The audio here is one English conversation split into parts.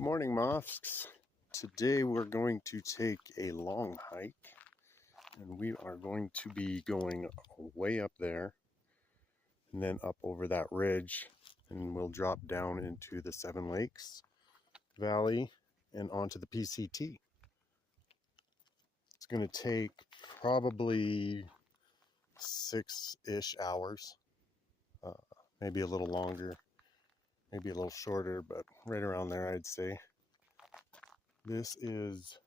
Good morning, Mosques. Today we're going to take a long hike, and we are going to be going way up there and then up over that ridge, and we'll drop down into the Seven Lakes Valley and onto the PCT. It's going to take probably 6-ish hours, maybe a little longer, maybe a little shorter, but right around there, I'd say. This is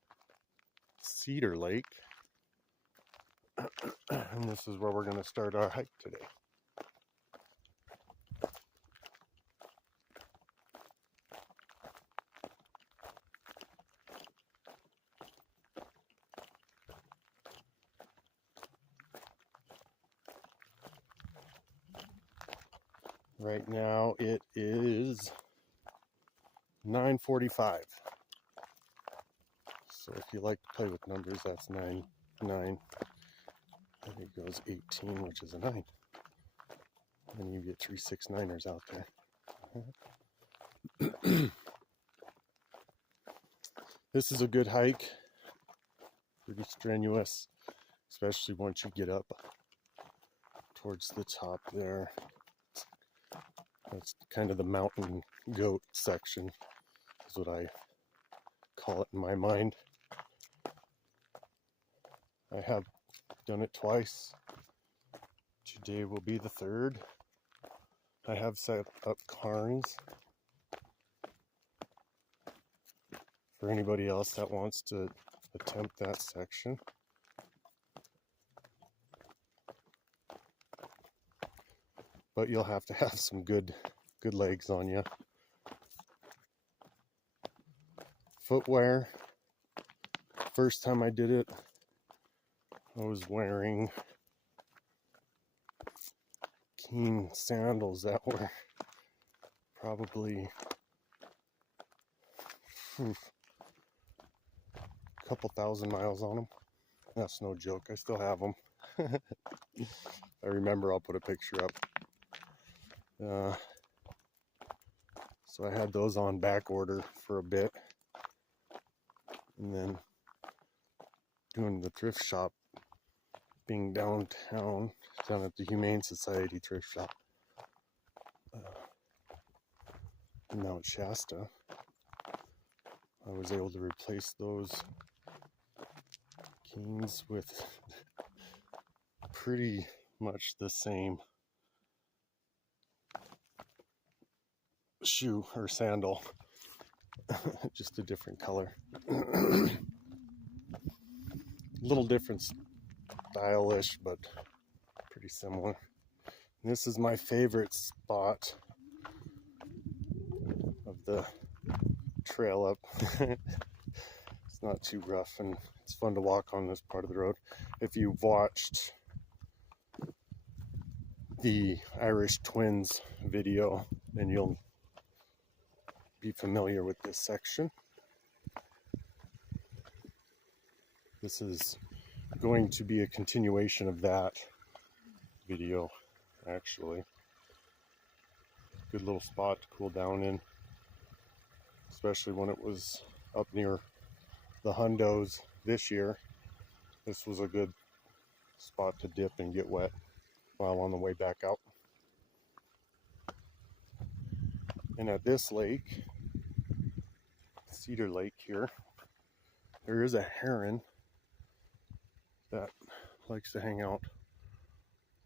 Cedar Lake, and this is where we're going to start our hike today. Right now it is 9:45. So if you like to play with numbers, that's 9, 9. And it goes 18, which is a 9. And you get 3 6-9ers out there. This is a good hike. Pretty strenuous, especially once you get up towards the top there. That's kind of the mountain goat section, is what I call it in my mind. I have done it twice. Today will be the third. I have set up cairns for anybody else that wants to attempt that section. But you'll have to have some good legs on you. Footwear. First time I did it, I was wearing Keen sandals that were probably a couple thousand miles on them. That's no joke. I still have them. I remember. I'll put a picture up. So I had those on back order for a bit, and then doing the thrift shop, being downtown, down at the Humane Society thrift shop in Mount Shasta. I was able to replace those Keens with pretty much the same shoe or sandal, just a different color. Little different stylish, but pretty similar. And this is my favorite spot of the trail up. It's not too rough, and it's fun to walk on this part of the road. If you've watched the Irish Twins video, then you'll be familiar with this section. This is going to be a continuation of that video, actually. Good little spot to cool down in, especially when it was up near the hundos this year. This was a good spot to dip and get wet while on the way back out. And at this lake, Cedar Lake here, there is a heron that likes to hang out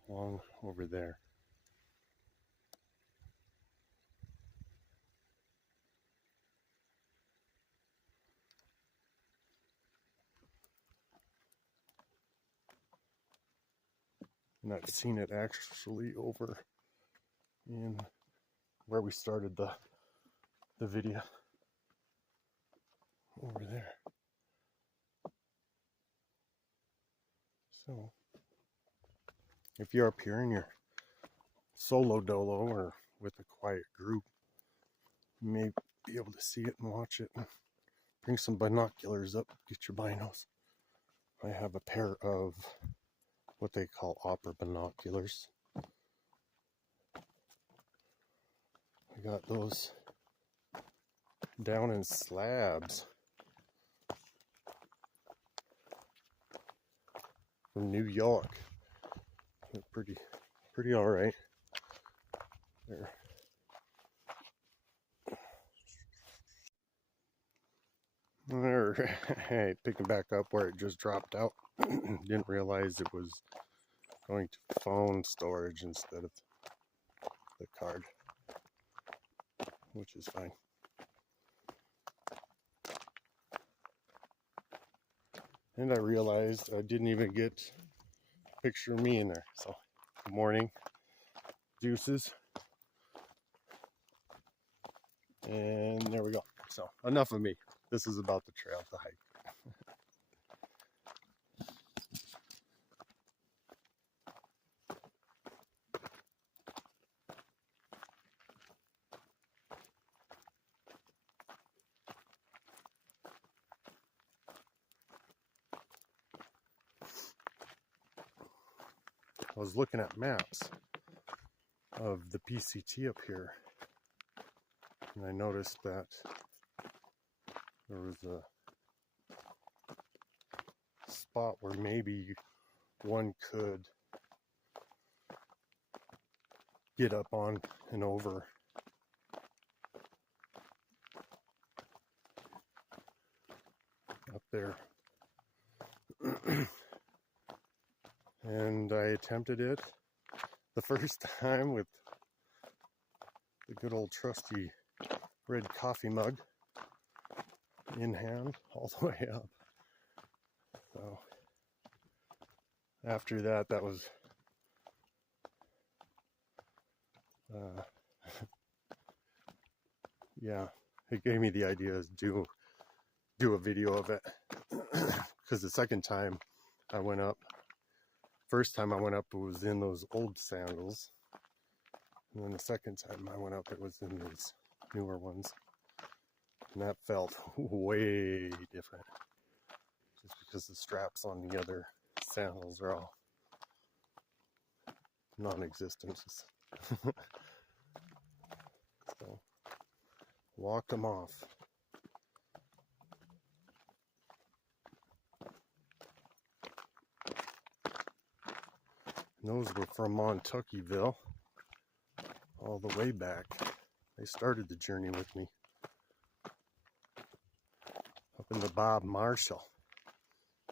along over there. And I've seen it actually over in where we started the video, over there. So if you're up here and you're solo dolo or with a quiet group, you may be able to see it and watch it. Bring some binoculars up, get your binos. I have a pair of what they call opera binoculars. I got those down in slabs from New York. They're pretty all right. There. Hey, picking back up where it just dropped out. Didn't realize it was going to phone storage instead of the card, which is fine. And I realized I didn't even get a picture of me in there. So, good morning, juices. And there we go. So, enough of me. This is about the trail, the hike. I was looking at maps of the PCT up here, and I noticed that there was a spot where maybe one could get up on and over. Up there. And I attempted it the first time with the good old trusty red coffee mug in hand all the way up. So after that, that was yeah, it gave me the idea to do a video of it. Because the second time I went up, first time I went up, it was in those old sandals. And then the second time I went up, it was in these newer ones. And that felt way different. Just because the straps on the other sandals are all non-existent. So, walk them off. And those were from Montuckyville, all the way back. They started the journey with me. Up in the Bob Marshall,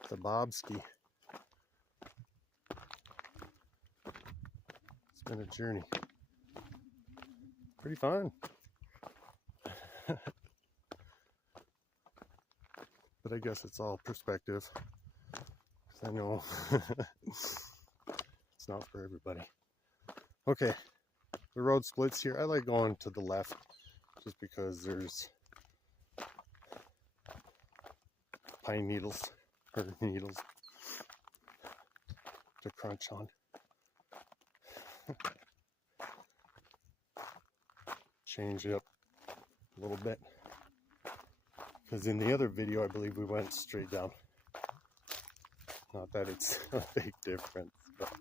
the Bobski. It's been a journey. Pretty fun. But I guess it's all perspective. 'Cause I know it's not for everybody. Okay, the road splits here. I like going to the left just because there's pine needles or needles to crunch on. Change it up a little bit. Because in the other video, I believe we went straight down. Not that it's a big difference, but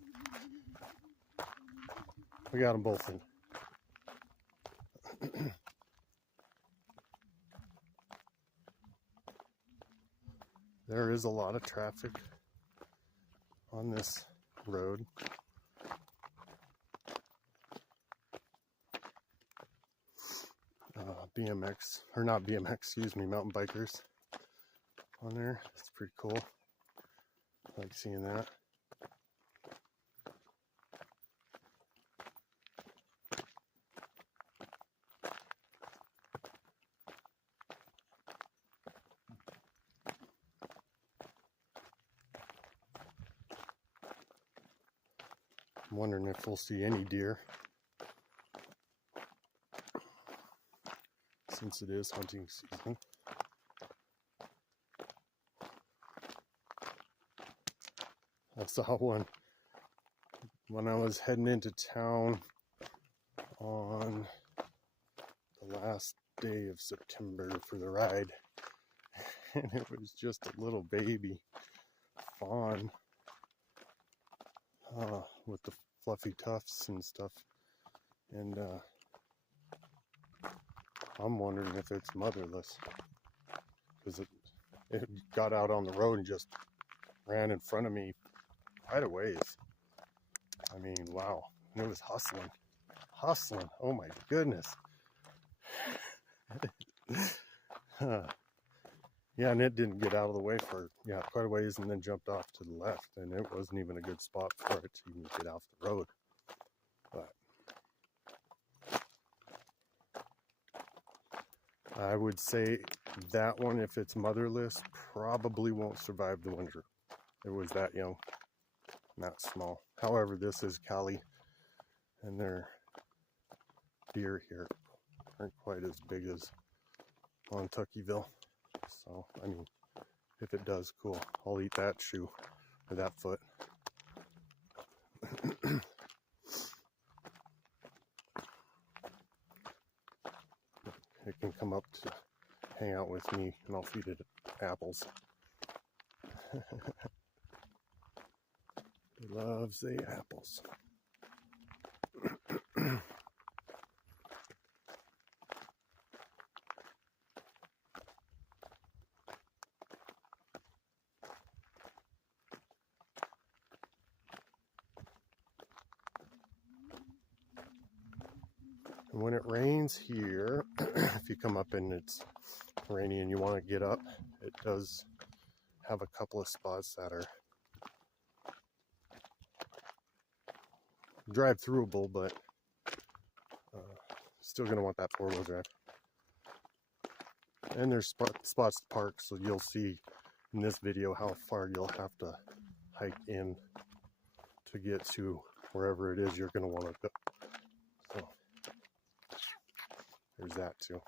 we got them both in. There is a lot of traffic on this road. BMX, or not BMX, excuse me, mountain bikers on there. It's pretty cool. I like seeing that. I'm wondering if we'll see any deer, since it is hunting season. I saw one when I was heading into town on the last day of September for the ride, and it was just a little baby fawn with the fluffy tufts and stuff, and I'm wondering if it's motherless, because it got out on the road and just ran in front of me quite a ways. I mean, wow. And it was hustling. Hustling. Oh my goodness. Yeah, and it didn't get out of the way for, quite a ways, and then jumped off to the left, and it wasn't even a good spot for it to even get off the road. But I would say that one, if it's motherless, probably won't survive the winter. It was that young, not small. However, this is Cali, and their deer here aren't quite as big as on Tuckyville. So, I mean, if it does, cool. I'll eat that shoe or that foot. It can come up to hang out with me, and I'll feed it apples. It loves the apples. And when it rains here, if you come up and it's rainy and you want to get up, it does have a couple of spots that are drive-throughable, but still going to want that four-wheel drive. And there's spots to park, so you'll see in this video how far you'll have to hike in to get to wherever it is you're going to want to go. So there's that too.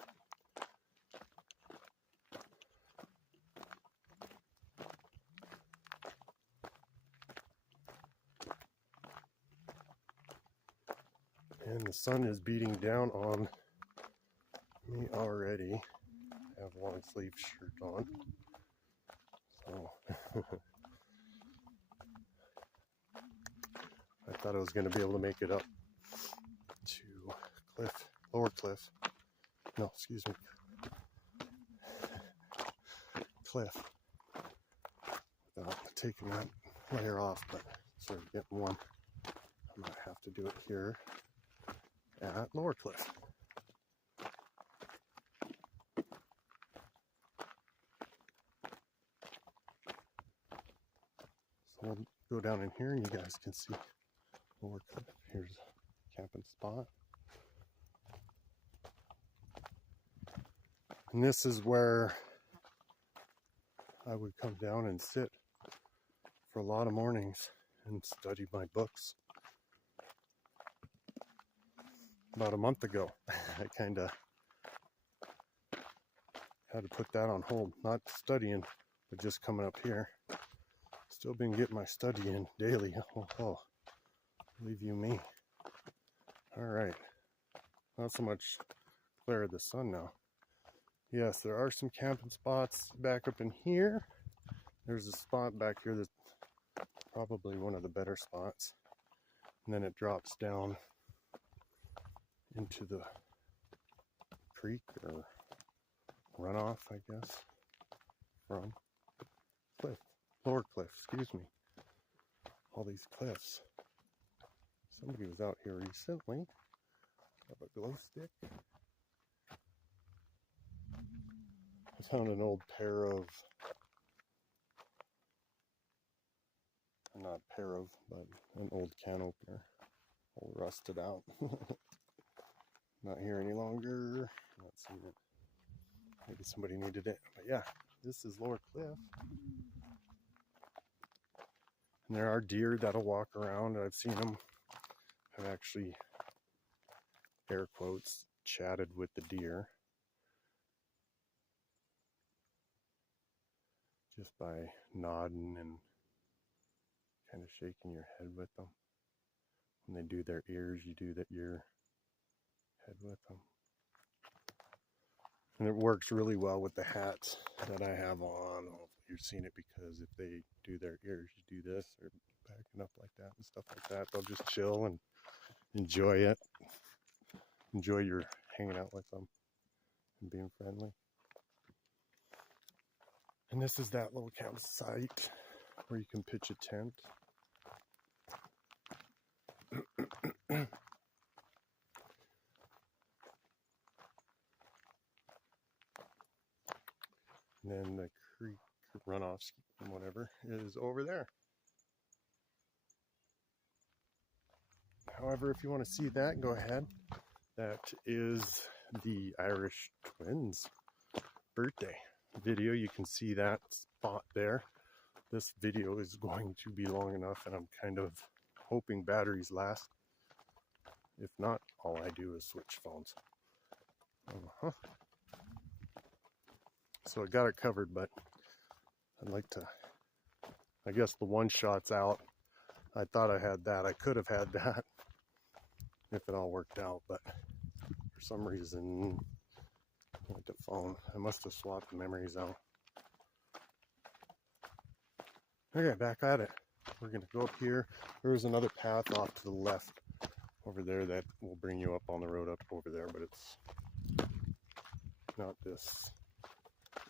And the sun is beating down on me already. I have a long sleeve shirt on. So I thought I was going to be able to make it up to Lower Cliff. No, excuse me. Cliff. Without taking that layer off, but sort of getting warm. I might have to do it here at Lower Cliff. So we'll go down in here and you guys can see Lower Cliff. Here's a camping spot. And this is where I would come down and sit for a lot of mornings and study my books. About a month ago, I kind of had to put that on hold. Not studying, but just coming up here. Still been getting my study in daily. Oh, believe you me. All right. Not so much glare of the sun now. Yes, there are some camping spots back up in here. There's a spot back here that's probably one of the better spots. And then it drops down into the creek or runoff, I guess, from Lower Cliff, excuse me. All these cliffs. Somebody was out here recently. Have a glow stick. I found an old pair of, not pair of, but an old can opener. All rusted out. Not here any longer. Not seeing it. Maybe somebody needed it. But yeah, this is Lower Cliff. And there are deer that'll walk around. I've seen them. I've actually, air quotes, chatted with the deer. Just by nodding and kind of shaking your head with them. When they do their ears, you do your head with them. And it works really well with the hats that I have on. Hopefully you've seen it, because if they do their ears, you do this, or backing up like that and stuff like that. They'll just chill and enjoy it. Enjoy your hanging out with them. and being friendly. And this is that little campsite where you can pitch a tent. And then the creek runoff, whatever, is over there. However, if you want to see that, go ahead. That is the Irish twins' birthday video. You can see that spot there. This video is going to be long enough, and I'm kind of hoping batteries last. If not, all I do is switch phones. So I got it covered, but I'd like to, I guess the one shot's out. I thought I had that. I could have had that if it all worked out, but for some reason, with the phone, I must have swapped the memories out. Okay, back at it. We're gonna go up here. There was another path off to the left over there that will bring you up on the road up over there, but it's not this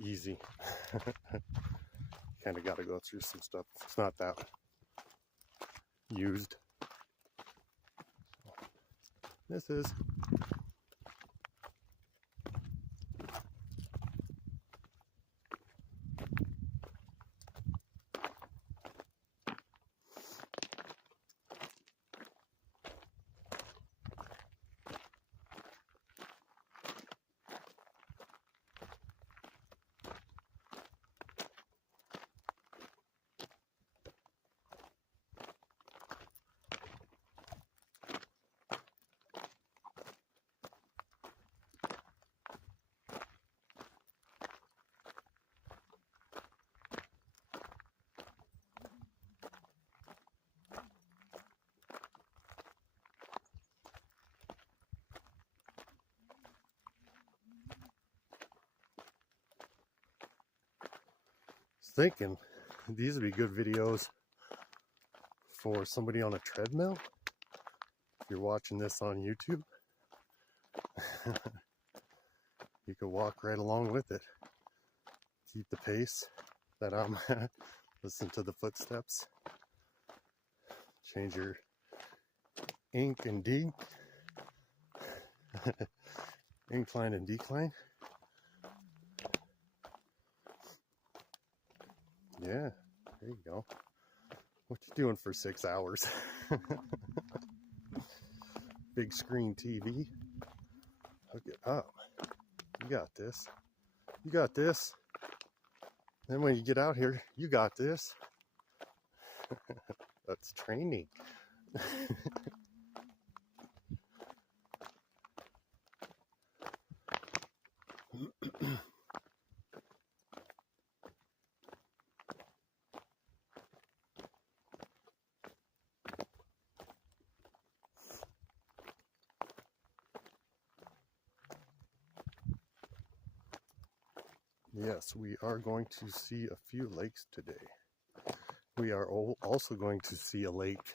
easy. Kind of got to go through some stuff. It's not that used. This is. Thinking these would be good videos for somebody on a treadmill. If you're watching this on YouTube, you could walk right along with it. Keep the pace that I'm at. Listen to the footsteps. Change your ink and dink. Incline and decline. Yeah, there you go. What you doing for 6 hours? Big screen TV. Hook it up. You got this. You got this. Then when you get out here, you got this. That's training. Yes, we are going to see a few lakes today. We are also going to see a lake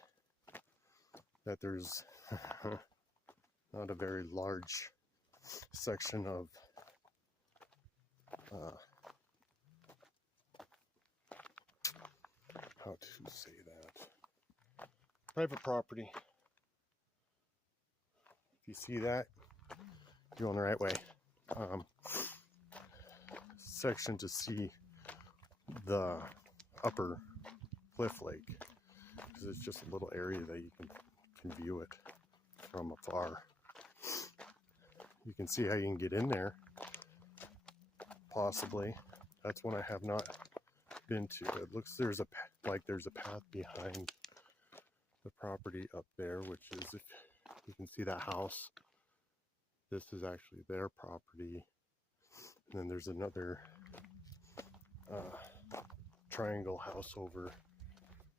that there's not a very large section of how to say that, private property. If you see that, you're on the right way. Section to see the upper cliff lake, because it's just a little area that you can view it from afar. You can see how you can get in there, possibly. That's one I have not been to. It looks there's a path behind the property up there, which is, if you can see that house, this is actually their property. And then there's another triangle house over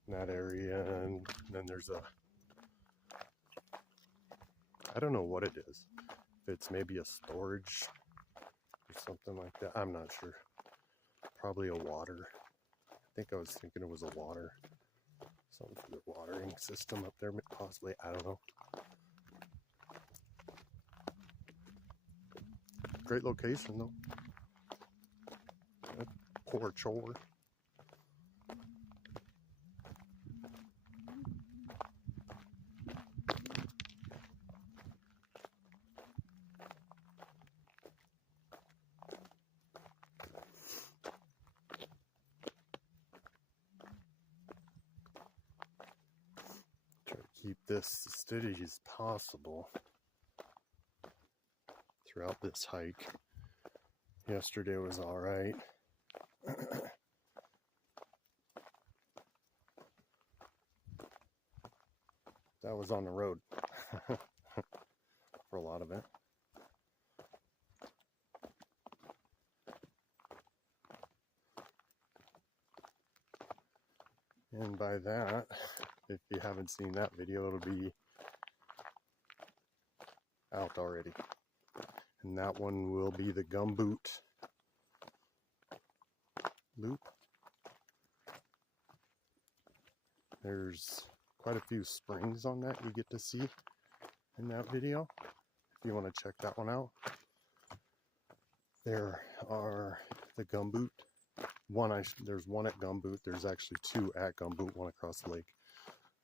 in that area, and then there's I don't know what it is. If it's maybe a storage or something like that. I'm not sure. Probably a water. I think I was thinking it was a water. Something for the watering system up there, possibly. I don't know. Great location though. That poor chore. Try to keep this as steady as possible throughout this hike. Yesterday was all right. That was on the road for a lot of it. And by that, if you haven't seen that video, it'll be out already. And that one will be the gumboot loop. There's quite a few springs on that you get to see in that video, if you want to check that one out. There are the gumboot. There's one at Gumboot. There's actually two at Gumboot, one across the lake.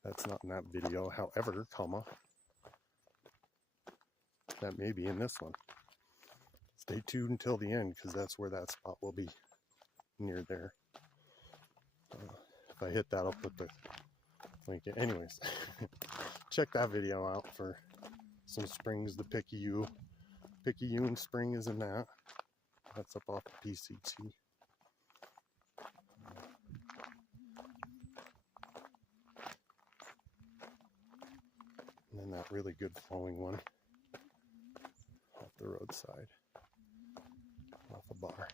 That's not in that video. However, that may be in this one. Stay tuned until the end, because that's where that spot will be, near there. If I hit that, I'll put the link in. Anyways, check that video out for some springs. The Picayune spring is in that. That's up off the PCT. And then that really good flowing one off the roadside, off a bar.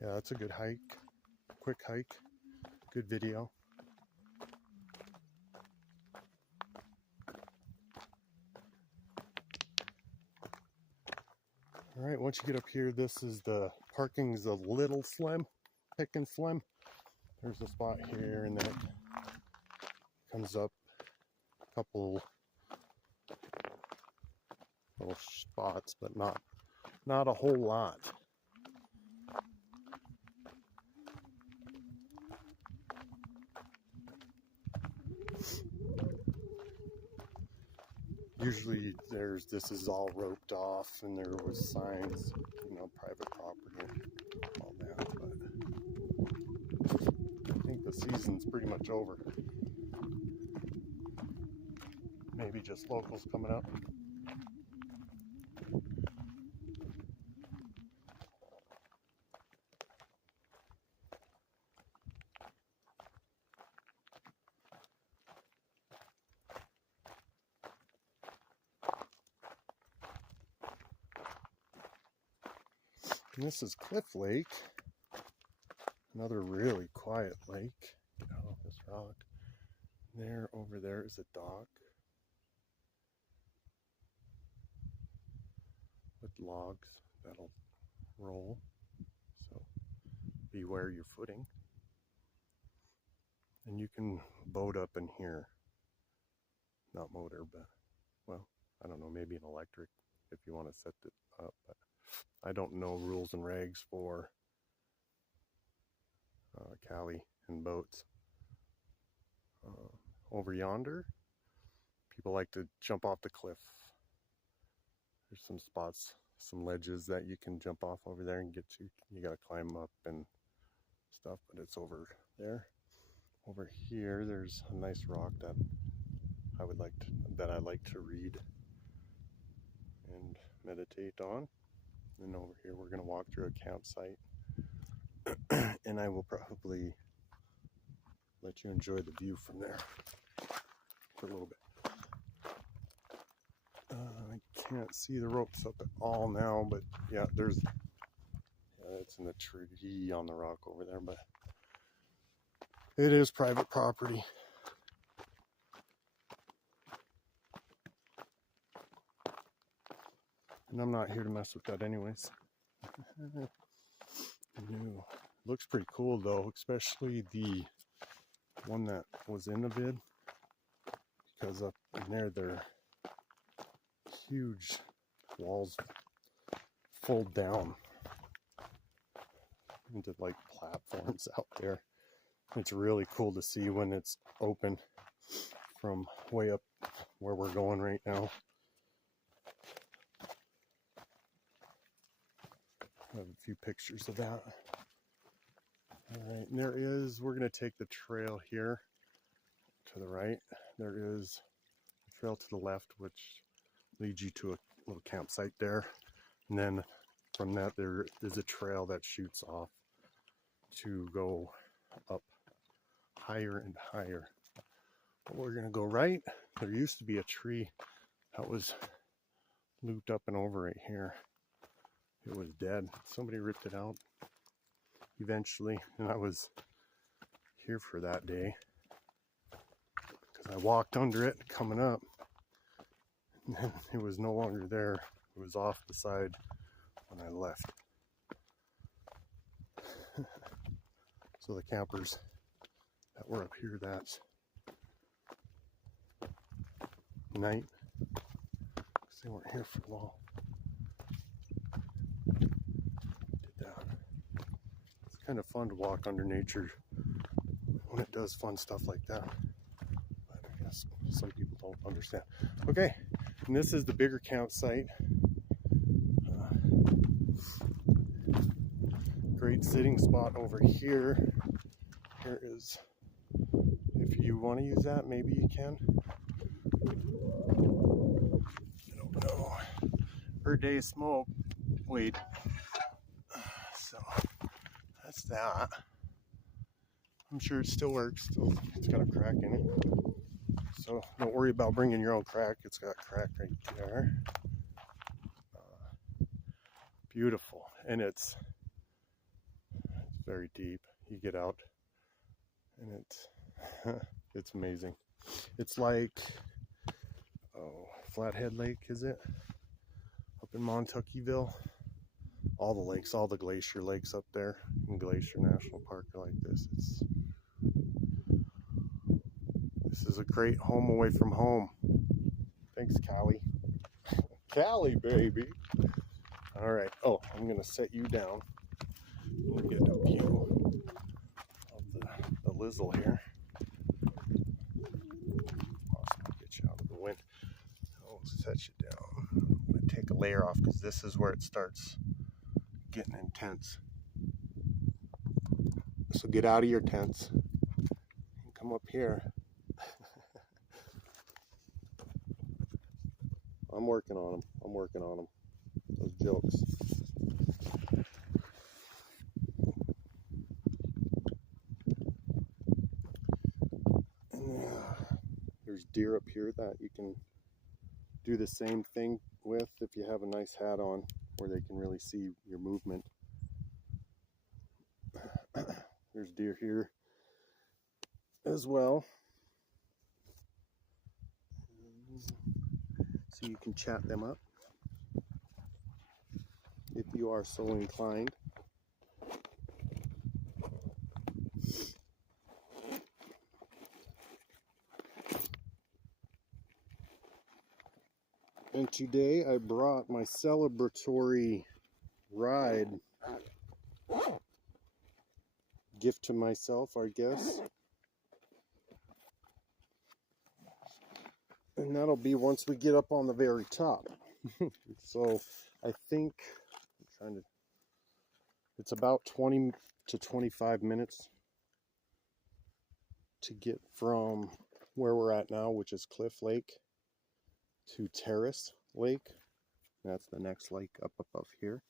Yeah, that's a good hike, quick hike, good video. All right, once you get up here, this is the parking's a little slim, pick and slim. There's a spot here, and then it comes up a couple little spots, but not a whole lot. Usually this is all roped off, and there was signs, private property and all that, but I think the season's pretty much over. Maybe just locals coming up. And this is Cliff Lake, another really quiet lake. Get off this rock. There, over there is a dock with logs that'll roll, so beware your footing. And you can boat up in here, not motor, but, well, I don't know, maybe an electric if you want to set it up, but I don't know rules and regs for Cali and boats. Over yonder, people like to jump off the cliff. There's some spots, some ledges that you can jump off over there and get to. You gotta climb up and stuff, but it's over there. Over here, there's a nice rock that I like to read and meditate on. And over here, we're gonna walk through a campsite, and I will probably let you enjoy the view from there for a little bit. I can't see the ropes up at all now, but yeah, it's in the tree on the rock over there, but it is private property. And I'm not here to mess with that anyways. No. Looks pretty cool though, especially the one that was in the vid, because up in there they're huge walls fold down into like platforms out there. It's really cool to see when it's open from way up where we're going right now. I have a few pictures of that. All right, and we're going to take the trail here to the right. There is a trail to the left, which leads you to a little campsite there. And then from that, there is a trail that shoots off to go up higher and higher. But we're going to go right. There used to be a tree that was looped up and over right here. It was dead. Somebody ripped it out eventually, and I was here for that day because I walked under it coming up, and then it was no longer there. It was off the side when I left. So the campers that were up here that night, because they weren't here for long, did that. It's kind of fun to walk under nature when it does fun stuff like that. But I guess some people don't understand. Okay, and this is the bigger campsite. Great sitting spot over here. Here is, if you want to use that, maybe you can. I don't know. Per day smoke. Wait. So that's that. I'm sure it still works. Still, it's got a crack in it. So don't worry about bringing your own crack. It's got crack right there. Beautiful. And it's very deep. You get out and it's amazing. It's like, Flathead Lake, is it? Up in Montuckyville. All the lakes, all the glacier lakes up there in Glacier National Park are like this. This is a great home away from home. Thanks, Callie. Callie, baby. All right. Oh, I'm going to set you down. We'll get a view of the Lizzle here. Possibly get you out of the wind. I'll set you down. I'm going to take a layer off because this is where it starts getting intense. So get out of your tents and come up here. I'm working on them. Those jokes. And there's deer up here that you can do the same thing with if you have a nice hat on where they can really see your movement. There's deer here as well. So you can chat them up if you are so inclined. And today I brought my celebratory ride gift to myself, I guess. And that'll be once we get up on the very top. So I think it's about 20 to 25 minutes to get from where we're at now, which is Cliff Lake, to Terrace Lake. That's the next lake up above here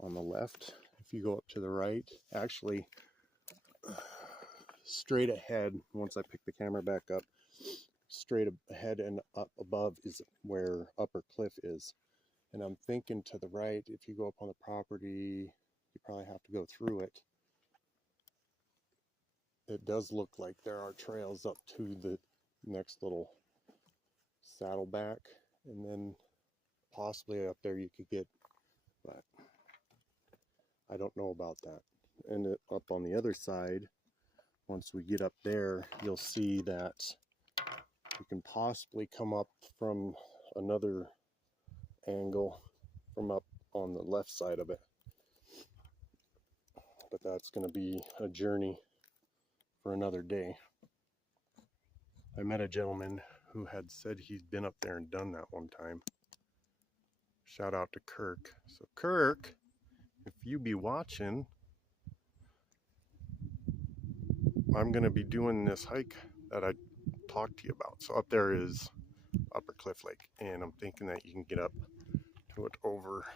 on the left. If you go up to the right, actually straight ahead, once I pick the camera back up, straight ahead and up above is where Upper Cliff is. And I'm thinking to the right, if you go up on the property, you probably have to go through it. It does look like there are trails up to the next little saddleback, and then possibly up there you could get, but I don't know about that. And up on the other side, once we get up there, you'll see that you can possibly come up from another angle from up on the left side of it. But that's going to be a journey for another day. I met a gentleman who had said he's been up there and done that one time. Shout out to Kirk. So Kirk, if you be watching, I'm going to be doing this hike that I talked to you about. So up there is Upper Cliff Lake, and I'm thinking that you can get up to it over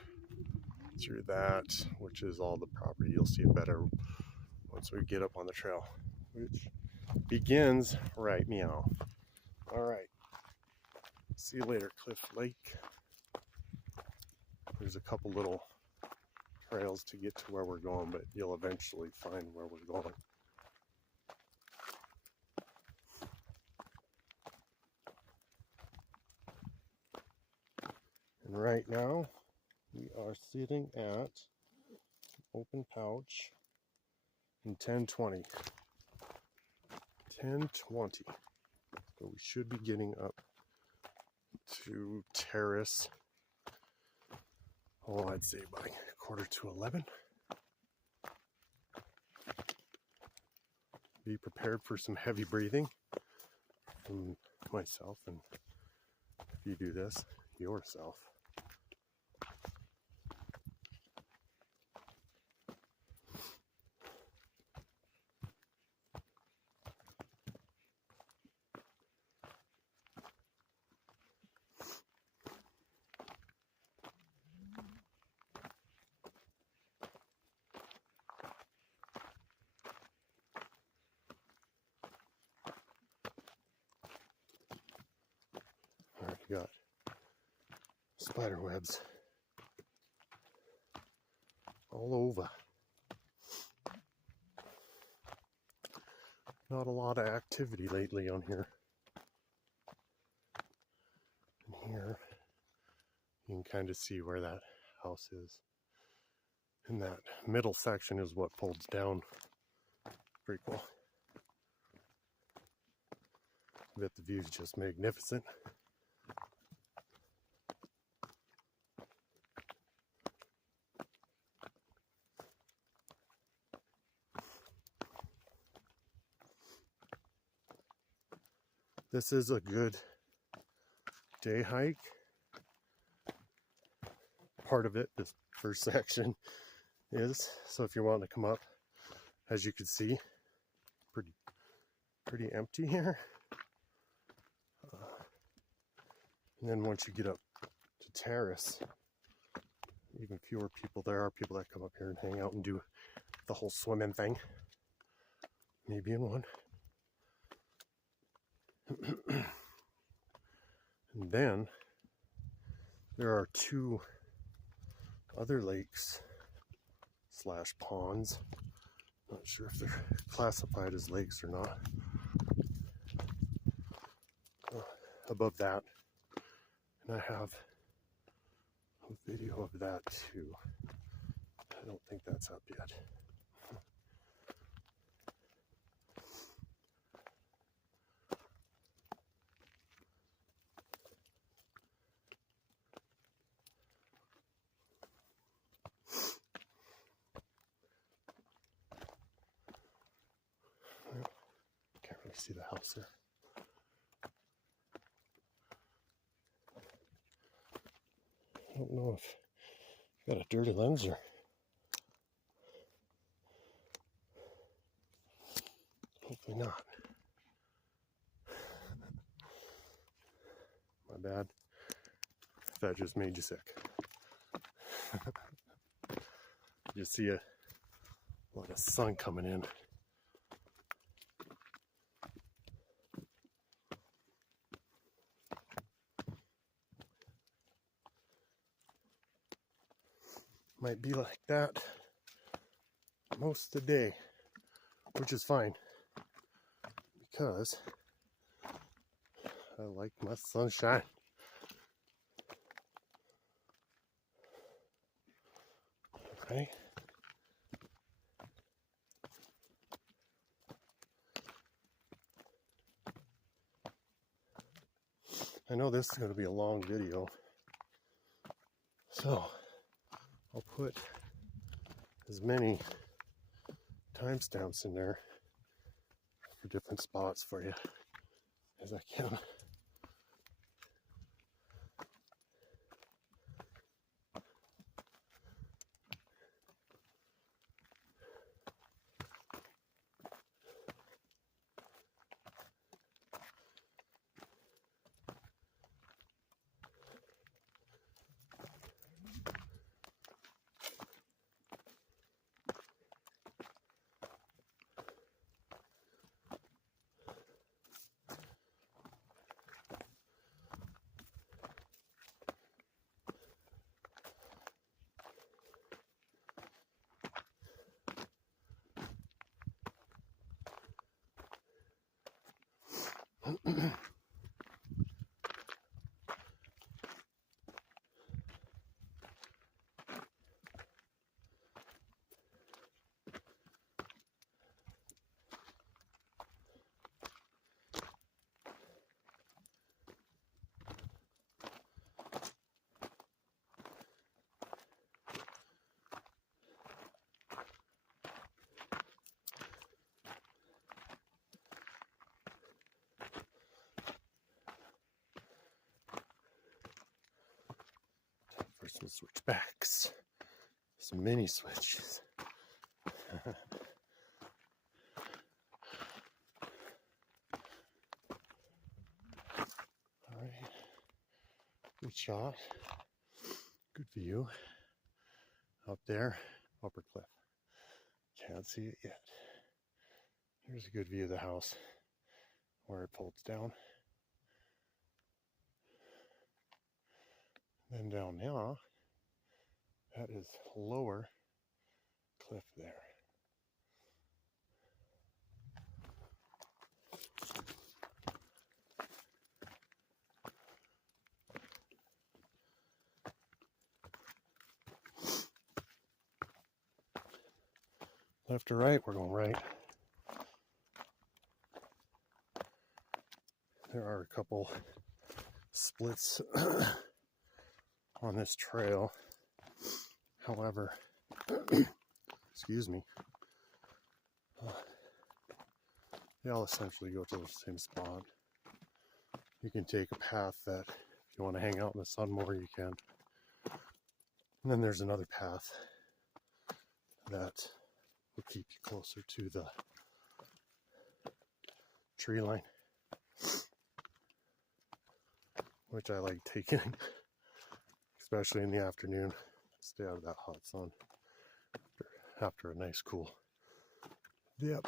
through that, which is all the property. You'll see it better once we get up on the trail, which begins right meow. All right, see you later, Cliff Lake. There's a couple little trails to get to where we're going, but you'll eventually find where we're going. And right now, we are sitting at open pouch in 1020. 1020. So we should be getting up to Terrace, oh, I'd say by 10:45. Be prepared for some heavy breathing from myself, and if you do this yourself. Alright, you got spider webs all over. Not a lot of activity lately on here. And here, you can kind of see where that house is. And that middle section is what folds down. Pretty cool. I bet the view's just magnificent. This is a good day hike. Part of it, this first section is, so if you're wanting to come up, as you can see, pretty empty here. And then once you get up to Terrace, even fewer people. There are people that come up here and hang out and do the whole swimming thing. Maybe in one. And then there are two other lakes slash ponds. Not sure if they're classified as lakes or not. Above that, and I have a video of that too. I don't think that's up yet. Can't really see the house there. I don't know if I got a dirty lens or hopefully not. My bad. If that just made you sick. You see a lot of sun coming in. Might be like that most of the day, which is fine because I like my sunshine. Okay. I know this is going to be a long video, so I'll put as many timestamps in there for different spots for you as I can. For some switchbacks, some mini switches. All right, good shot, good view up there, upper cliff. Can't see it yet. Here's a good view of the house where it folds down. Then down now, that is lower cliff there. Left or right? We're going right. There are a couple splits on this trail. However, excuse me, they all essentially go to the same spot. You can take a path that, if you want to hang out in the sun more, you can. And then there's another path that will keep you closer to the tree line, which I like taking, especially in the afternoon. Stay out of that hot sun after a nice cool dip.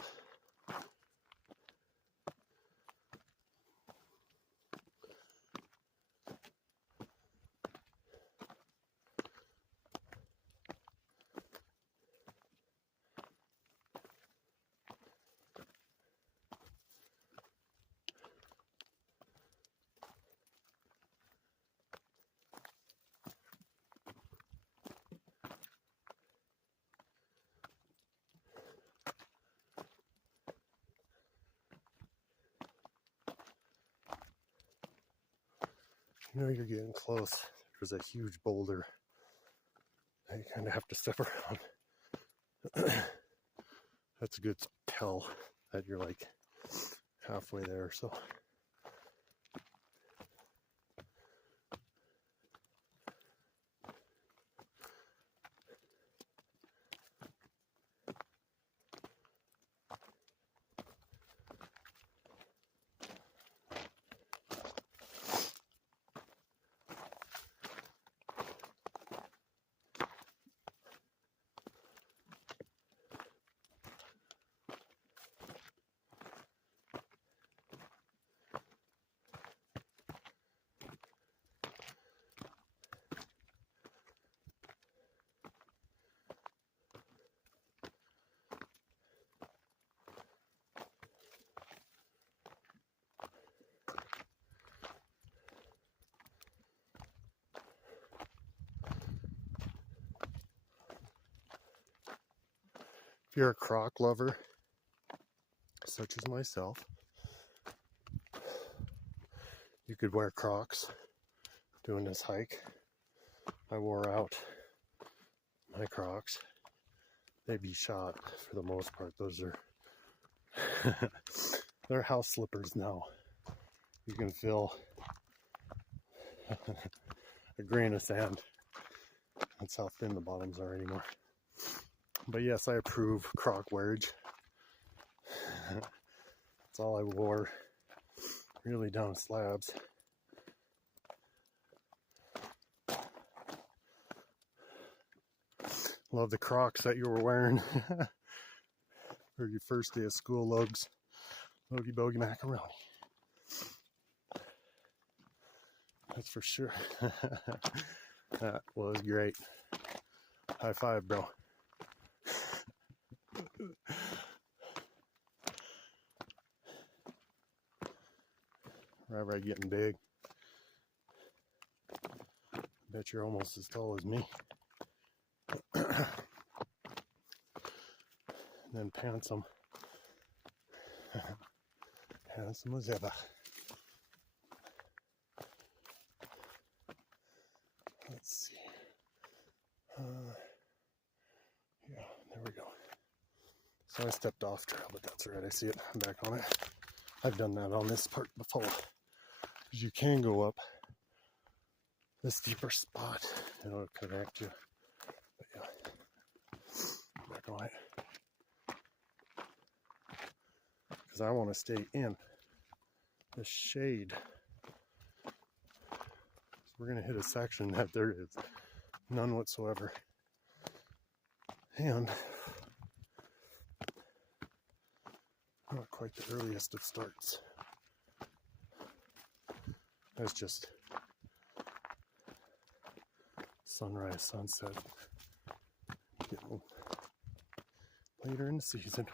You know you're getting close. There's a huge boulder that you kind of have to step around. That's a good tell that you're like halfway there. So if you're a croc lover, such as myself, You could wear Crocs doing this hike. I wore out my Crocs. They'd be shot for the most part. Those are they're house slippers now. You can feel a grain of sand. That's how thin the bottoms are anymore. But yes, I approve Croc wearage. That's all I wore, really, down slabs. Love the Crocs that you were wearing for your first day of school, Lugs. Logie Bogie Macaroni. That's for sure. That was great. High five, bro. Right, getting big. Bet you're almost as tall as me. And then handsome. Handsome as ever. Let's see. Yeah, there we go. So I stepped off trail, but that's all right. I see it. I'm back on it. I've done that on this part before. Because you can go up this deeper spot. It'll connect you. But yeah, back on it. Because I want to stay in the shade. So we're going to hit a section that there is none whatsoever. And not quite the earliest of starts. That's just sunrise, sunset. Getting later in the season.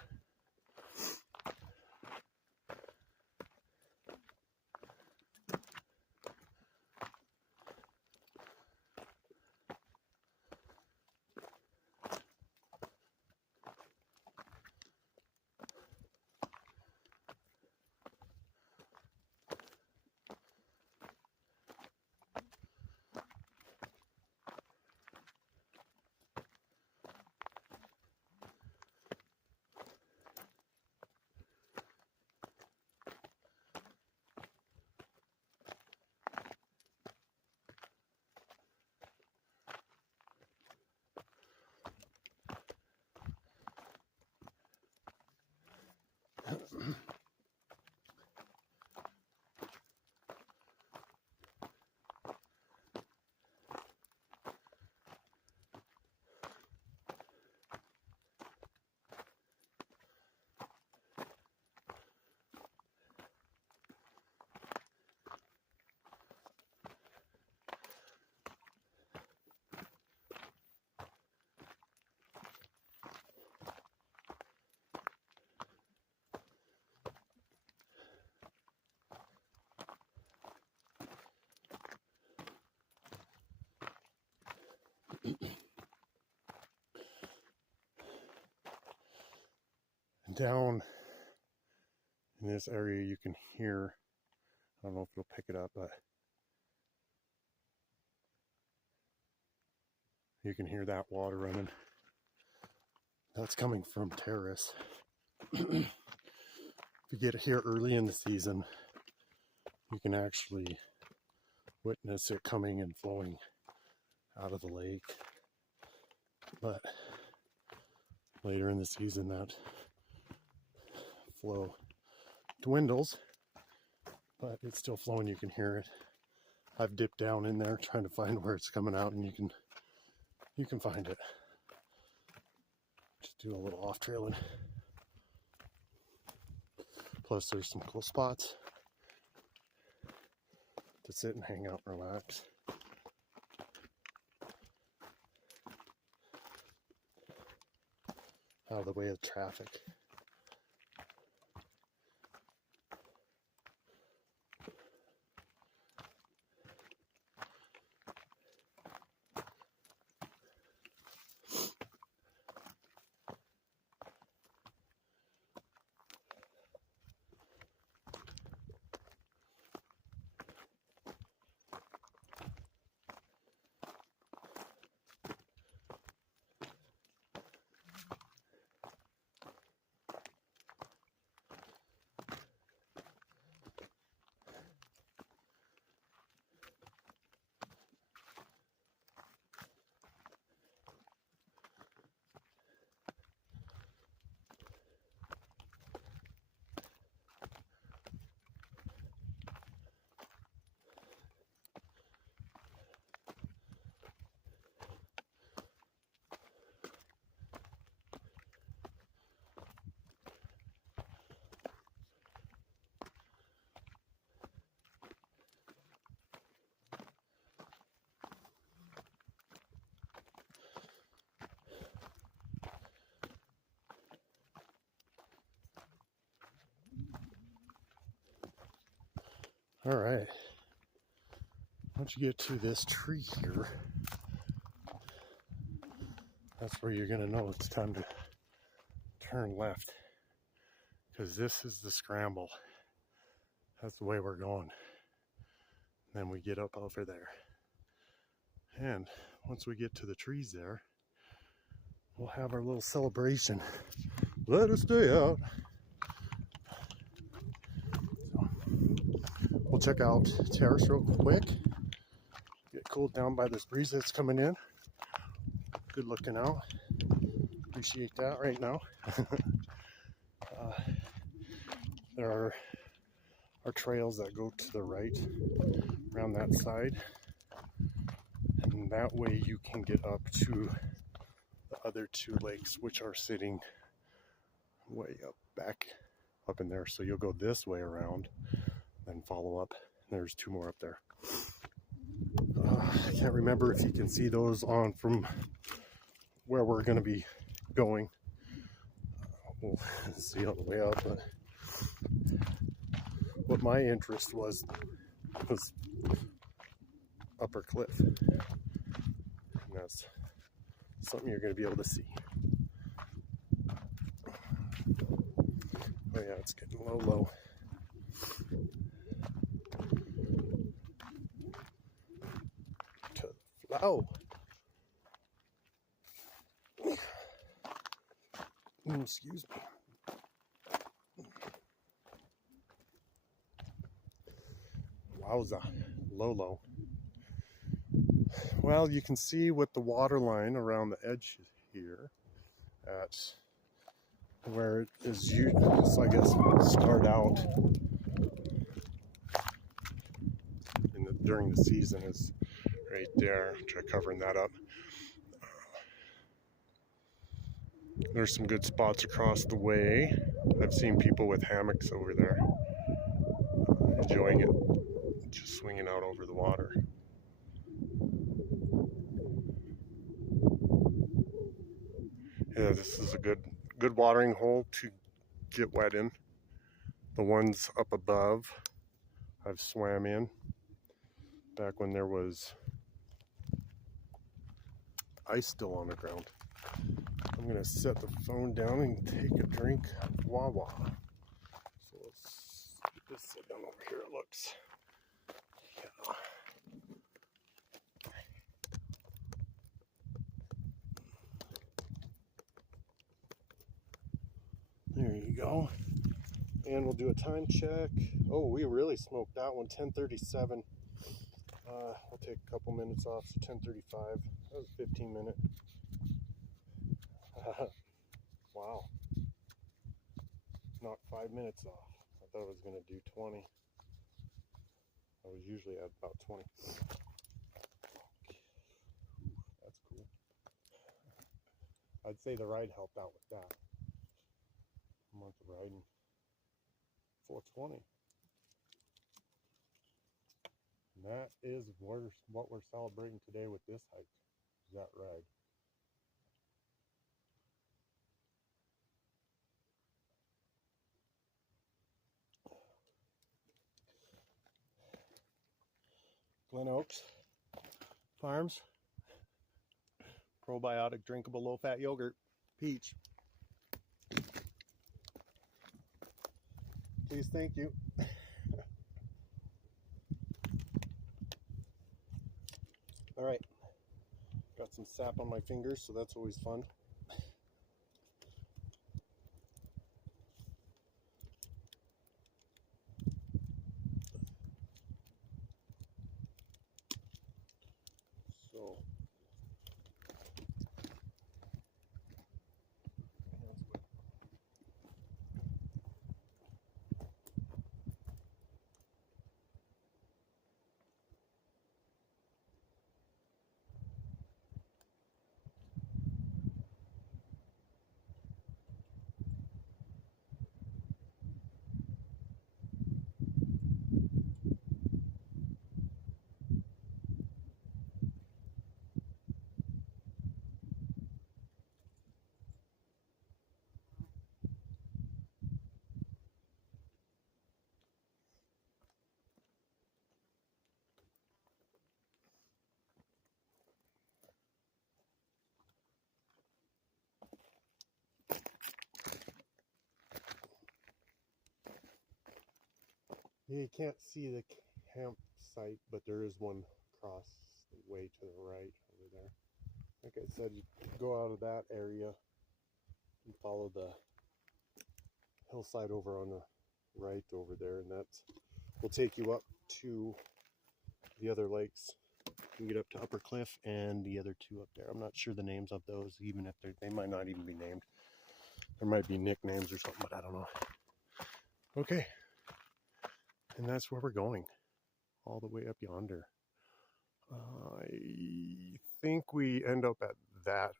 Down in this area you can hear, I don't know if you'll pick it up, but you can hear that water running. That's coming from terrace. If you get here early in the season, you can actually witness it coming and flowing out of the lake. But later in the season, that flow dwindles, but it's still flowing. You can hear it. I've dipped down in there trying to find where it's coming out, and you can find it. Just do a little off trailing. Plus there's some cool spots to sit and hang out and relax. Out of the way of traffic. All right. Once you get to this tree here, that's where you're gonna know it's time to turn left, because this is the scramble. That's the way we're going. Then we get up over there. And once we get to the trees there, we'll have our little celebration. Let us stay out. So, we'll check out Terrace real quick. Get cooled down by this breeze that's coming in. Good looking out. Appreciate that right now. There are trails that go to the right around that side. And that way you can get up to the other two lakes, which are sitting way up back up in there. So you'll go this way around, then follow up. There's two more up there. I can't remember if you can see those on from where we're going to be going. We'll see on the way up. But what my interest was Upper Cliff. And that's something you're going to be able to see. Oh yeah, it's getting low. To the flow. Excuse me. Wowza, low. Well, you can see with the water line around the edge here at where it is used, I guess, start out during the season is right there. Try covering that up. There's some good spots across the way. I've seen people with hammocks over there enjoying it, just swinging out over the water. Yeah, this is a good watering hole to get wet in. The ones up above I've swam in back when there was ice still on the ground. I'm gonna set the phone down and take a drink of Wawa. So let's get this set down over here. It looks, yeah. There you go. And we'll do a time check. Oh, we really smoked that one, 10:37. We'll take a couple minutes off, so 10:35. That was a 15-minute. Wow. Knocked 5 minutes off. I thought I was going to do 20. I was usually at about 20. That's cool. I'd say the ride helped out with that. A month of riding. 420. And that is what we're celebrating today with this hike, is that ride. Glen Oaks Farms. Probiotic drinkable low-fat yogurt. Peach. Please, thank you. All right. Got some sap on my fingers, so that's always fun. So You can't see the campsite, but there is one across the way to the right over there. Like I said, you go out of that area and follow the hillside over on the right over there, and that will take you up to the other lakes. You can get up to Upper Cliff and the other two up there. I'm not sure the names of those, even if they might not even be named. There might be nicknames or something, but I don't know. Okay, and that's where we're going, all the way up yonder. I think we end up at that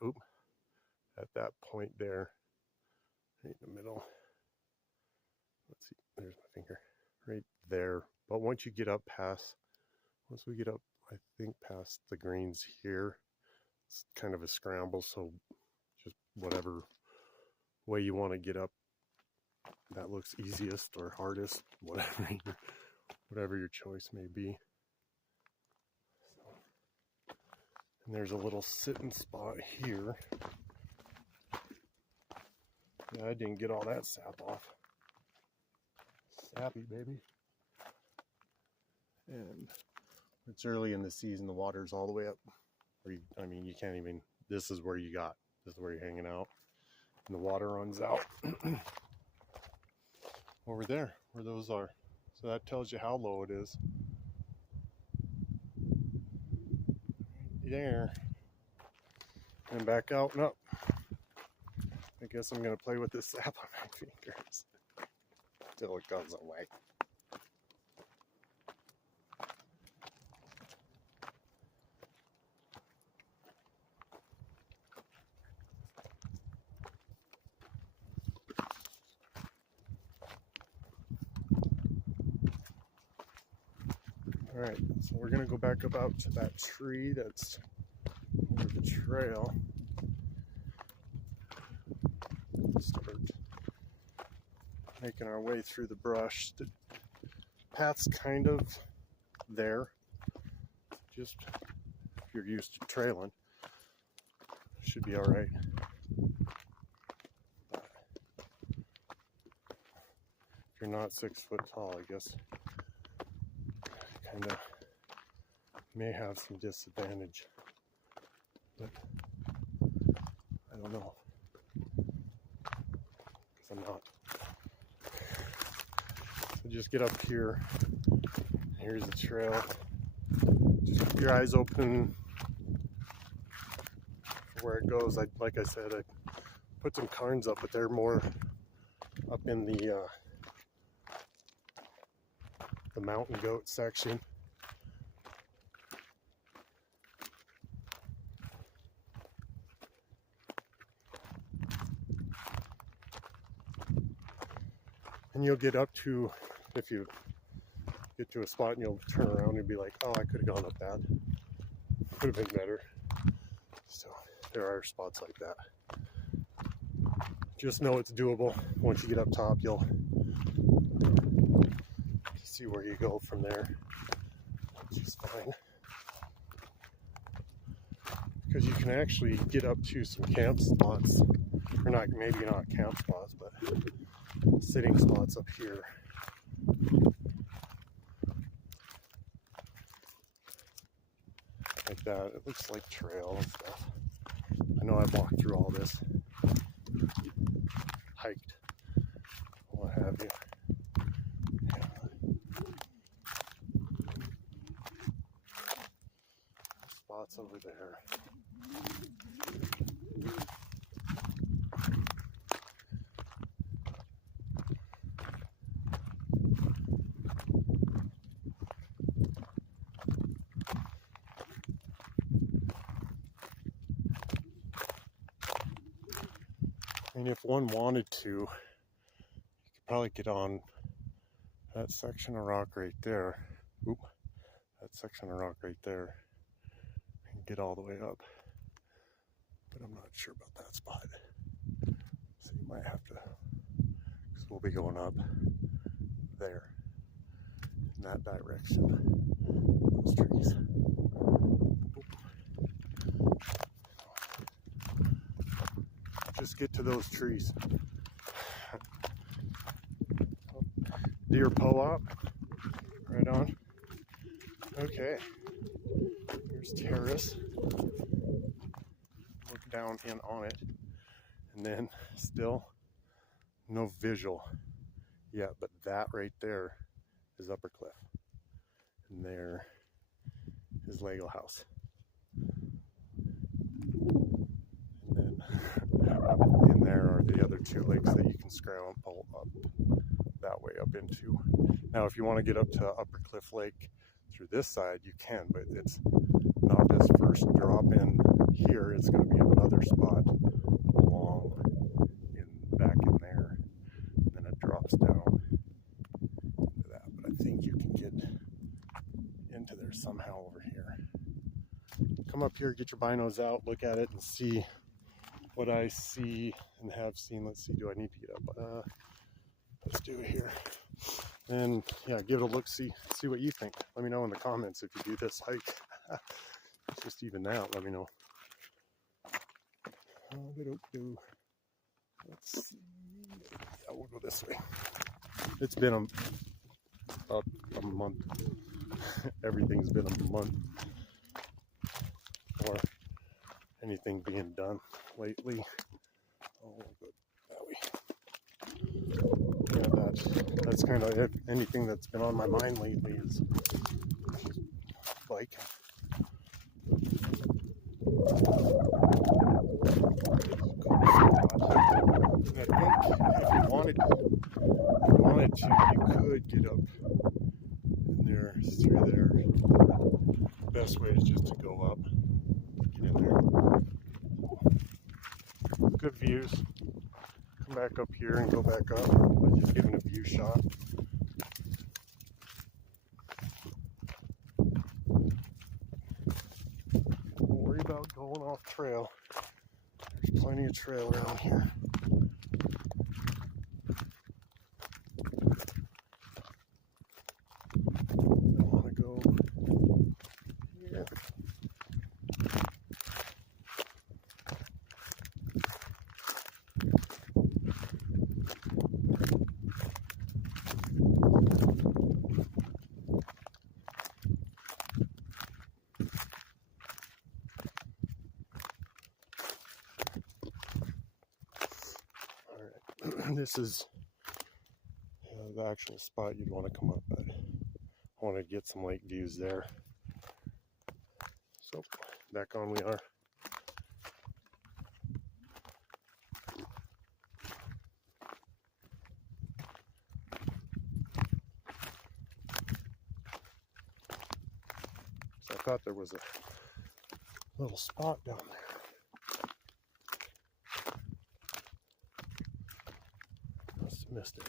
point there, right in the middle. Let's see, there's my finger, right there. But once we get up, I think past the greens here, it's kind of a scramble, so just whatever way you want to get up that looks easiest or hardest, whatever your choice may be. And there's a little sitting spot here. Yeah, I didn't get all that sap off. Sappy, baby. And it's early in the season, the water's all the way up. I mean, you can't even, this is where you're hanging out. And the water runs out over there, where those are. So that tells you how low it is. There. And back out and up. I guess I'm going to play with this sap on my fingers until it goes away. All right, so we're gonna go back up out to that tree that's over the trail. Start making our way through the brush. The path's kind of there, just if you're used to trailing, should be all right. But if you're not 6 foot tall, I guess kind of may have some disadvantage, but I don't know, because I'm not. So just get up here. Here's the trail. Just keep your eyes open for where it goes. Like I said, I put some cairns up, but they're more up in the mountain goat section. And you'll get up to, if you get to a spot and you'll turn around and be like, oh, I could have gone up that. Could have been better. So there are spots like that. Just know it's doable. Once you get up top, you'll see where you go from there, which is fine. Because you can actually get up to some camp spots, or not, maybe not camp spots, but sitting spots up here. Like that. It looks like trail and stuff. I know I've walked through all this, hiked, what have you. Spots over there. And if one wanted to, you could probably get on that section of rock right there. Oop, that section of rock right there. And get all the way up. But I'm not sure about that spot. So you might have to, because we'll be going up there, in that direction. Those trees. Just get to those trees. Deer po-op. Right on. Okay. Here's terrace. Look down in on it. And then still no visual yet, but that right there is Upper Cliff. And there is Lego House. And then up in there are the other two lakes that you can scramble up that way up into. Now, if you want to get up to Upper Cliff Lake through this side, you can, but it's not this first drop in here. It's going to be another spot along back in there. And then it drops down into that. But I think you can get into there somehow over here. Come up here, get your binos out, look at it, and see what I see and have seen. Let's see, do I need to get up? Let's do it here. And yeah, give it a look, see what you think. Let me know in the comments if you do this hike. Just even out, let me know. Let's see. Yeah, we'll go this way. It's been about a month. Everything's been a month or anything being done lately. Oh, we'll go that way. Yeah, that's kind of it. Anything that's been on my mind lately is biking. And I think if you wanted to, you could get up in there, through there. The best way is just to go up, get in there. Good views. Come back up here and go back up. I'm just giving a view shot. Don't worry about going off trail. There's plenty of trail around here. I want to go here. This is the actual spot you'd want to come up at. I want to get some lake views there. So back on we are. So I thought there was a little spot down there. Must have missed it.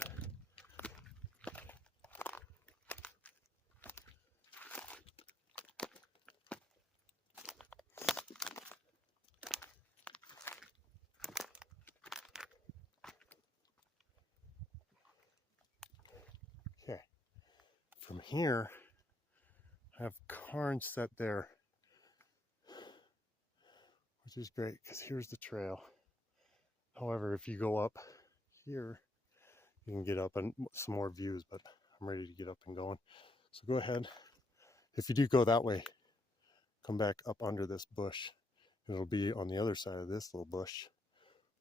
Okay. From here, I have Carnes set there, which is great because here's the trail. However, if you go up here, you can get up and some more views, but I'm ready to get up and going. So go ahead. If you do go that way, come back up under this bush. It'll be on the other side of this little bush,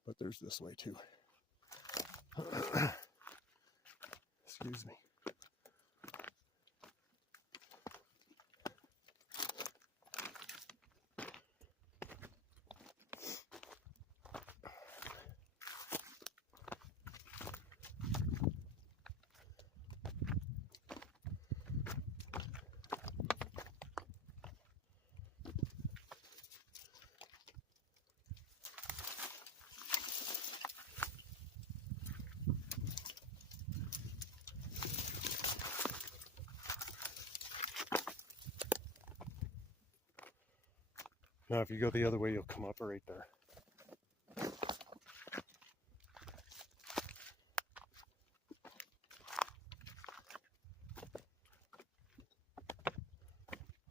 but there's this way too. Excuse me. Now, if you go the other way, you'll come up right there.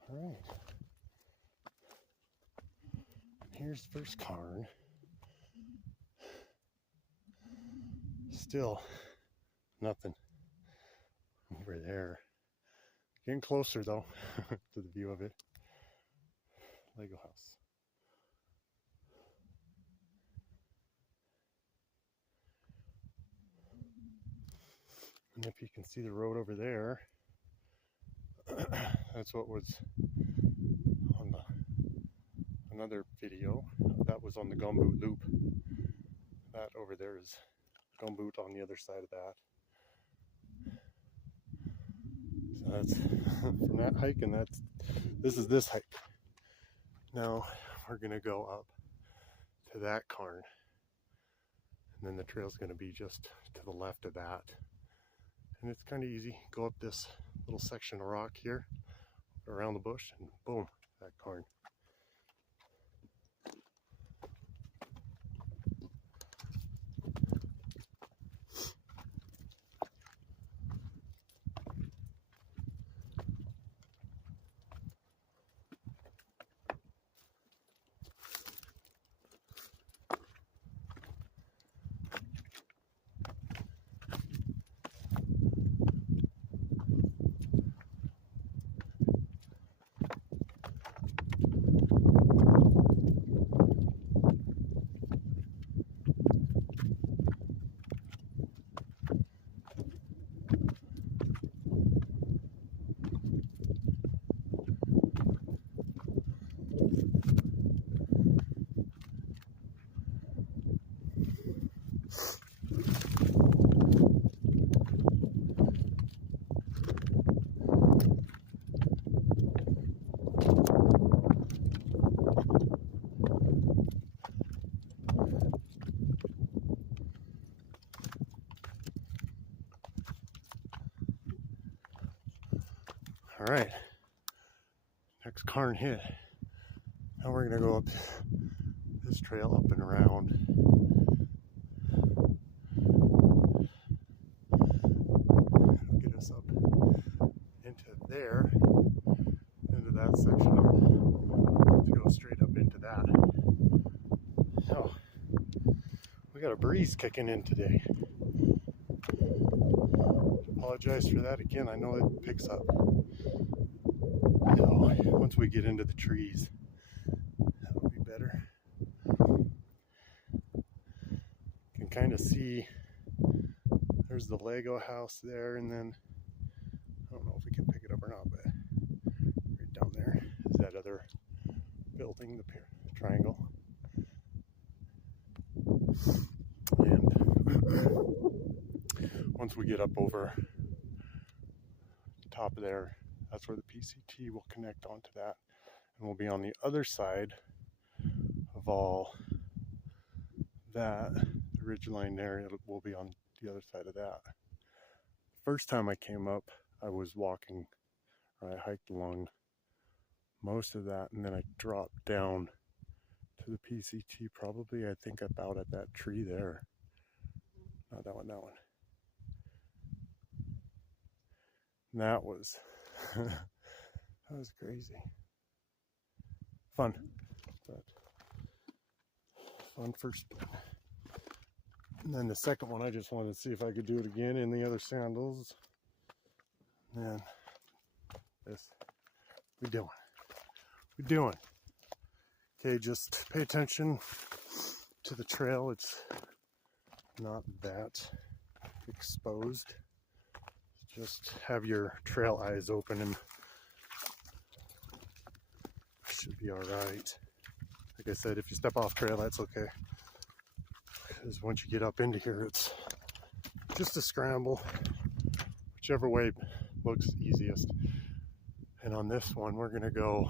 All right. Here's the first cairn. Still nothing over there. Getting closer though to the view of it. Lego house. And if you can see the road over there, that's what was on another video. That was on the Gumboot Loop. That over there is Gumboot on the other side of that. So that's from that hike, and this is this hike. Now we're gonna go up to that cairn, and then the trail's gonna be just to the left of that. And it's kind of easy. Go up this little section of rock here, around the bush, and boom, that cairn. All right, next cairn hit. Now we're gonna go up this trail up and around. It'll get us up into there, into that section up, to go straight up into that. So, we got a breeze kicking in today. Apologize for that again, I know it picks up. So, once we get into the trees, that'll be better. You can kind of see there's the Lego house there, and then I don't know if we can pick it up or not, but right down there is that other building, the triangle. And once we get up over the top of there, that's where the PCT will connect onto that, and we'll be on the other side of all that. The ridge line there, will be on the other side of that. First time I came up, I was walking, or I hiked along most of that, and then I dropped down to the PCT, probably, I think, about at that tree there. Not that one, that one. And that was that was crazy. Fun. But fun first spin. And then the second one, I just wanted to see if I could do it again in the other sandals. And this, we're doing. Okay, just pay attention to the trail. It's not that exposed. Just have your trail eyes open and should be all right. Like I said, if you step off trail, that's okay. Because once you get up into here, it's just a scramble, whichever way looks easiest. And on this one, we're gonna go,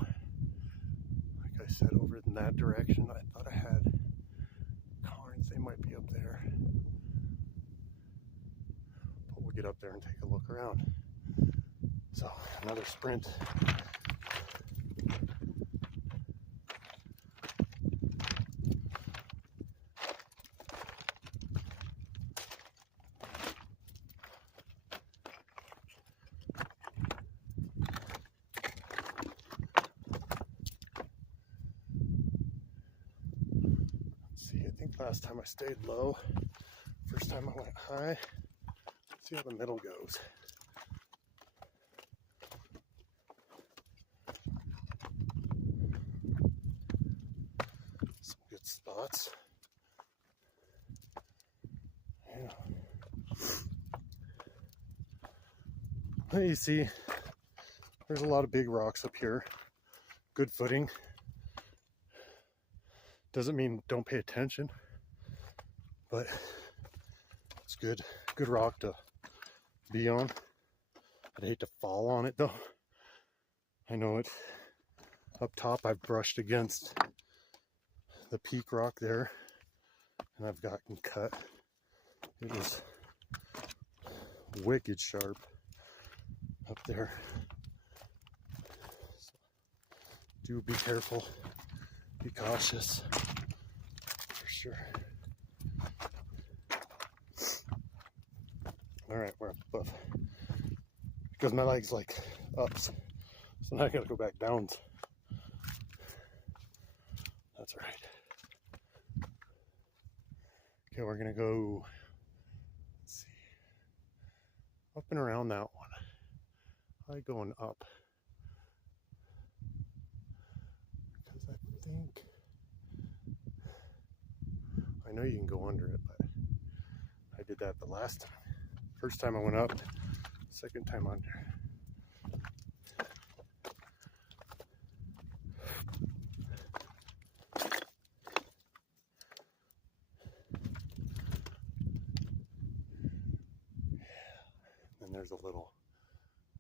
like I said, over in that direction. I thought I had cairns, they might be up there. But we'll get up there and take a look around. So, another sprint. Last time I stayed low, first time I went high. Let's see how the middle goes. wet spots. Yeah. You see, there's a lot of big rocks up here. Good footing. Doesn't mean don't pay attention, but it's good rock to be on. I'd hate to fall on it though. I know it. Up top I've brushed against the peak rock there and I've gotten cut. It was wicked sharp up there. So do be careful, be cautious for sure. Alright, we're up above. Because my leg's like ups. So now I gotta go back downs. That's right. Okay, we're gonna go, let's see, up and around that one. I like going up. Because I think, I know you can go under it, but I did that the last time. First time I went up, second time under. And there's a little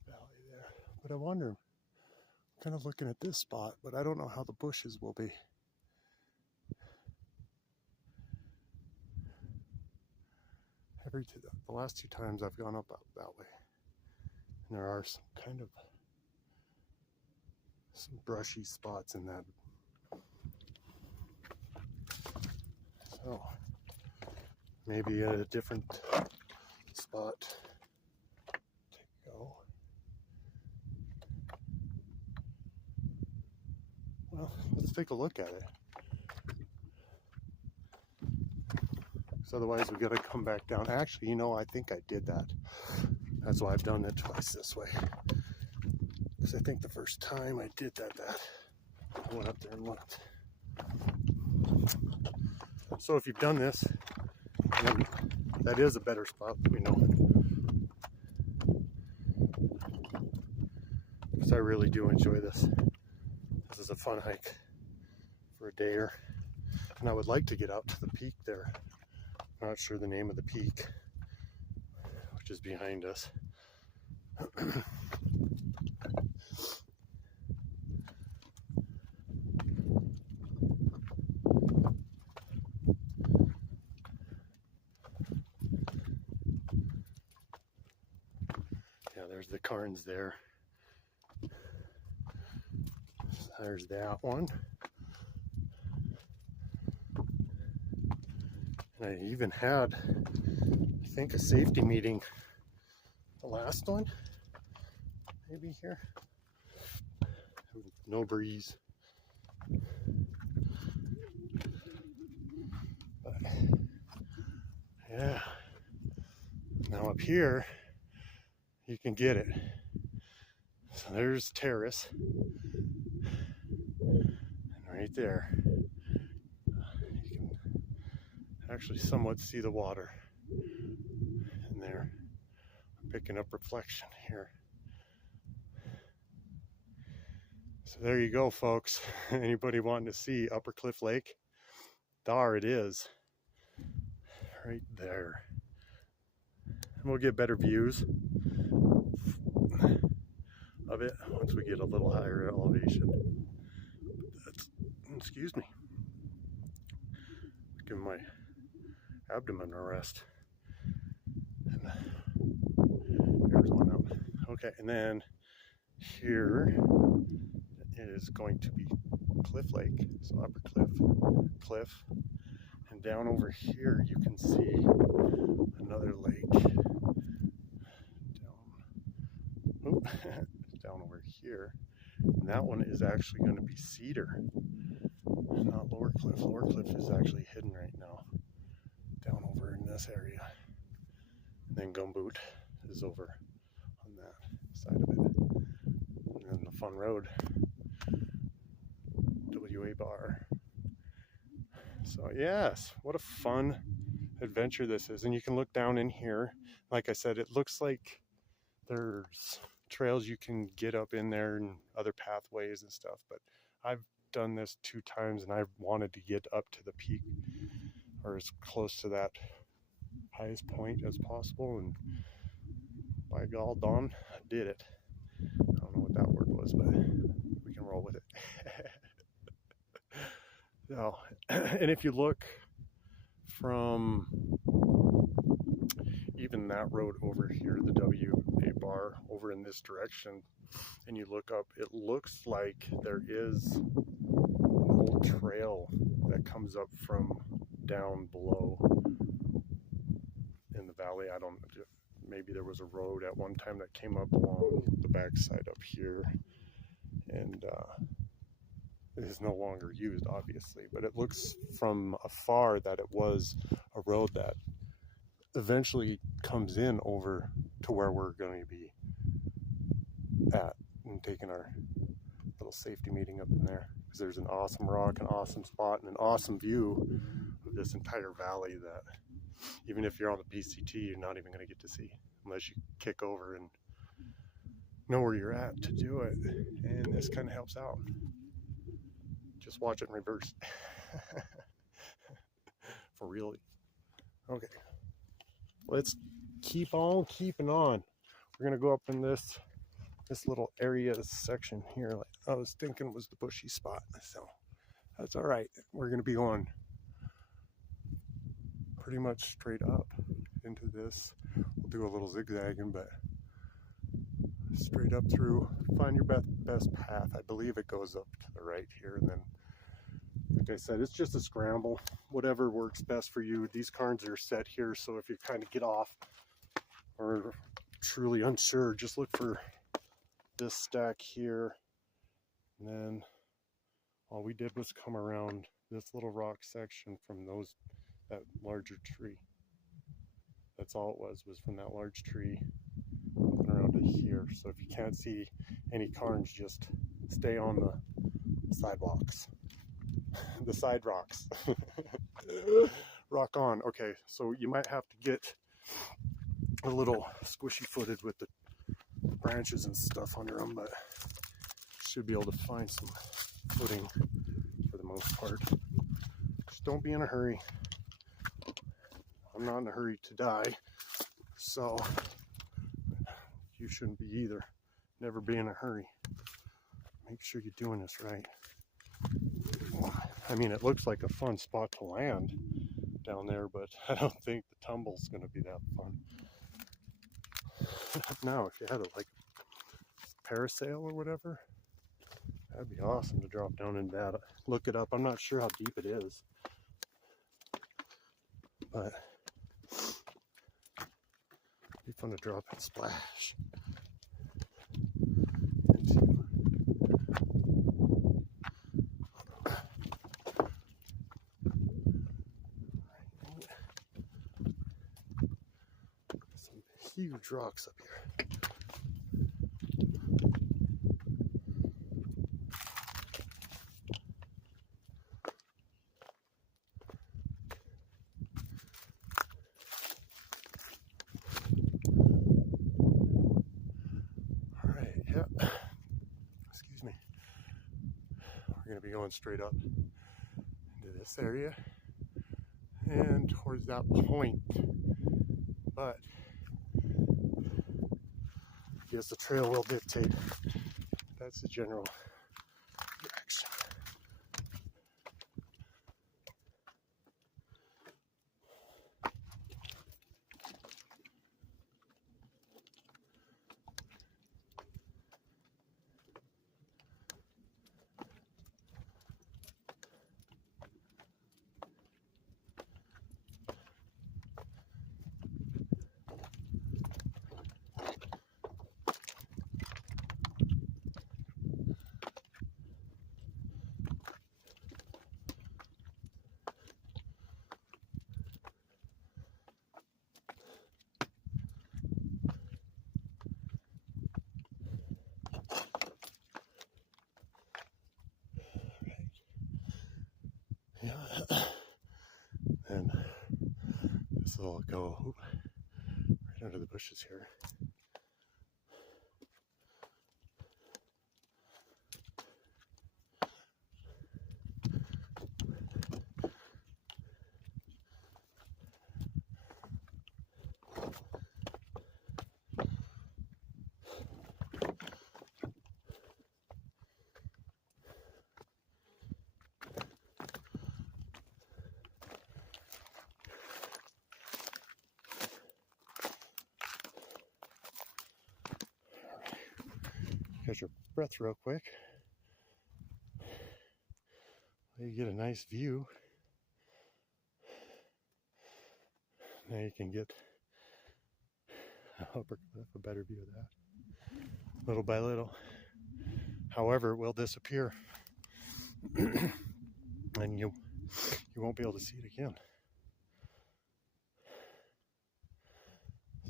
valley there. But I wonder, I'm kind of looking at this spot, but I don't know how the bushes will be. The last two times I've gone up that way, and there are some kind of some brushy spots in that. So maybe a different spot to go. Well, let's take a look at it. Otherwise we gotta come back down. Actually, you know, I think I did that. That's why I've done it twice this way. Because I think the first time I did that, I went up there and looked. So if you've done this, then that is a better spot, let me know. Because I really do enjoy this. This is a fun hike for a dayer. And I would like to get out to the peak there. Not sure the name of the peak, which is behind us. Yeah, there's the cairns there. There's that one. I even had, I think, a safety meeting, the last one, maybe here. No breeze. But, yeah. Now up here, you can get it. So there's terrace. And right there, you can actually somewhat see the water in there. I'm picking up reflection here. So there you go, folks. Anybody wanting to see Upper Cliff Lake? There it is. Right there. And we'll get better views of it once we get a little higher elevation. That's, excuse me. Give my abdomen a rest. And here's one out. Okay, and then here is going to be Cliff Lake, so Upper Cliff, and down over here you can see another lake. Down over here, and that one is actually going to be Cedar, not Lower Cliff. Lower Cliff is actually hidden right now, down over in this area. And then Gumboot is over on that side of it. And then the fun road, WA Bar. So yes, what a fun adventure this is. And you can look down in here. Like I said, it looks like there's trails you can get up in there and other pathways and stuff, but I've done this 2 times and I wanted to get up to the peak or as close to that highest point as possible, and by gall darn, I did it. I don't know what that word was, but we can roll with it. So, and if you look from even that road over here, the WA bar over in this direction, and you look up, it looks like there is an old trail that comes up from down below in the valley. I don't know, maybe there was a road at one time that came up along the backside up here, and it is no longer used, obviously, but it looks from afar that it was a road that eventually comes in over to where we're going to be at and taking our little safety meeting up in there, because there's an awesome rock, an awesome spot, and an awesome view of this entire valley that even if you're on the PCT, you're not even going to get to see unless you kick over and know where you're at to do it. And this kind of helps out. Just watch it in reverse. For really. Okay. Let's keep on keeping on. We're going to go up in this little area section here. Like I was thinking was the bushy spot. So that's all right. We're going to be going pretty much straight up into this. We'll do a little zigzagging, but straight up through. Find your best path. I believe it goes up to the right here, and then like I said, it's just a scramble, whatever works best for you. These cairns are set here, so if you kind of get off or truly unsure, just look for this stack here. And then all we did was come around this little rock section from that larger tree. That's all it was from that large tree up and around to here. So if you can't see any cairns, just stay on the sidewalks. The side rocks. Rock on. Okay, so you might have to get a little squishy footed with the branches and stuff under them, but should be able to find some footing for the most part. Just don't be in a hurry. I'm not in a hurry to die, so you shouldn't be either. Never be in a hurry. Make sure you're doing this right. I mean, it looks like a fun spot to land down there, but I don't think the tumble's going to be that fun. Now, if you had a parasail or whatever, that'd be awesome to drop down in that. Look it up. I'm not sure how deep it is, but it'd be fun to drop and splash into. Huge rocks up here. All right, yeah. Excuse me. We're going to be going straight up into this area and towards that point, but I guess the trail will dictate. That's the general direction. Yeah, So I'll go right under the bushes here. Catch your breath real quick. You get a nice view. Now you can get a better view of that, little by little. However, it will disappear, and you won't be able to see it again.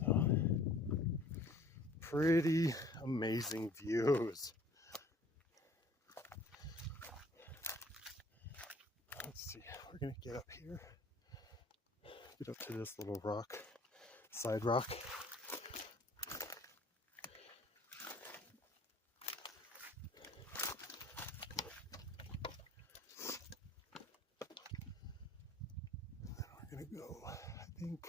So, pretty amazing views. Let's see, we're gonna get up here, get up to this little rock, side rock. And then we're gonna go, I think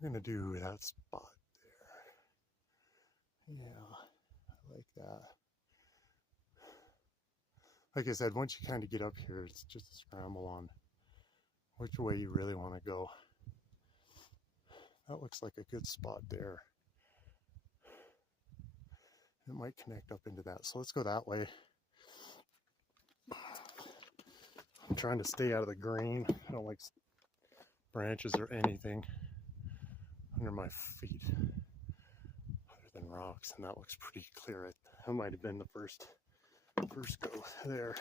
we're gonna do that spot there. Yeah, I like that. Like I said, once you kind of get up here, it's just a scramble on which way you really want to go. That looks like a good spot there. It might connect up into that. So let's go that way. I'm trying to stay out of the green. I don't like branches or anything under my feet other than rocks. And that looks pretty clear. That might have been the first go there.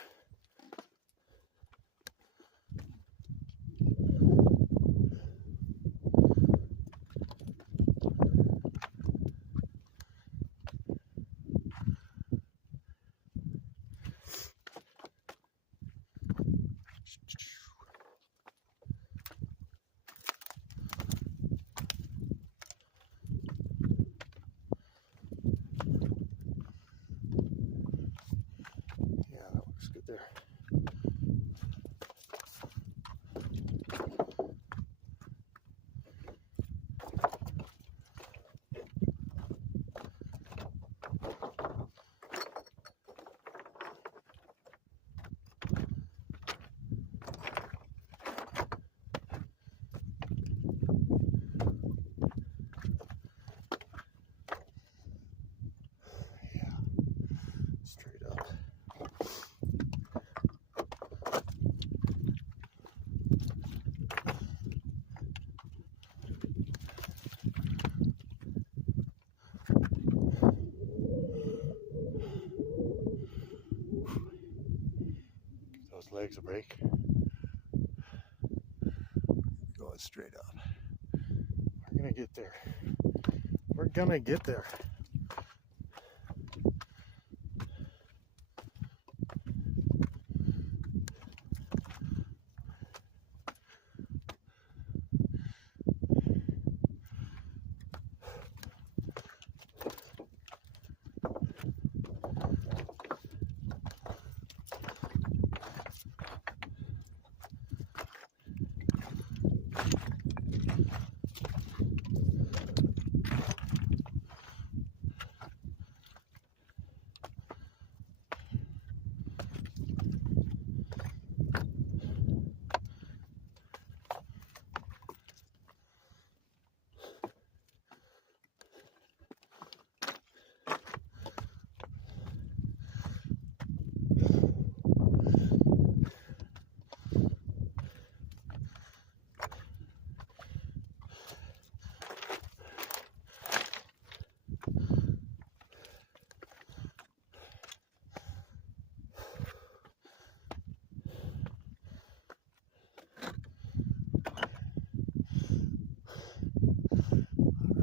Yeah, that looks good there. Straight up. Give those legs a break. Going straight up. We're gonna get there. We're gonna get there.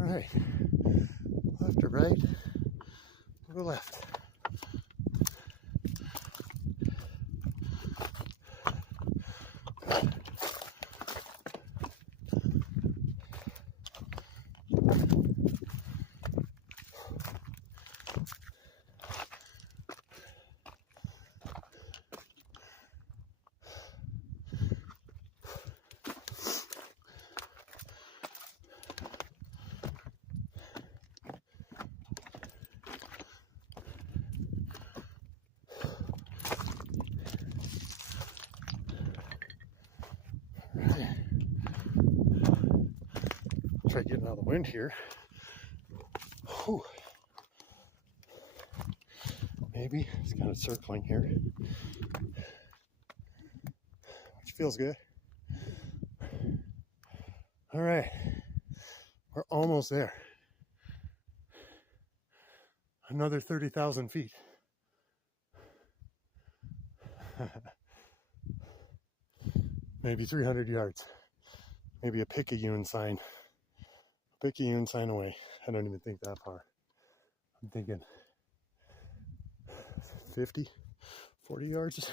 Right, left or right, we'll go left. Try getting out of the wind here. Whew. Maybe it's kind of circling here, which feels good. All right, we're almost there. Another 30,000 feet. Maybe 300 yards. Maybe a Picayune sign. Picayune sign away. I don't even think that far. I'm thinking 50, 40 yards.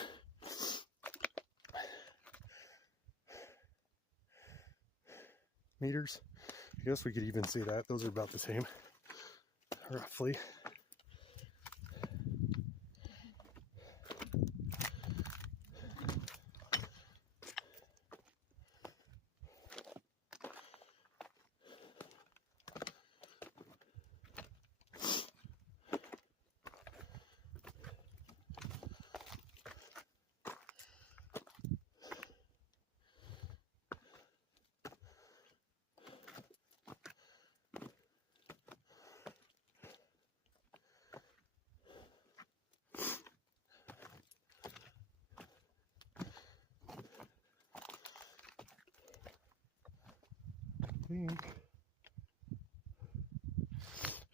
Meters. I guess we could even see that. Those are about the same, roughly.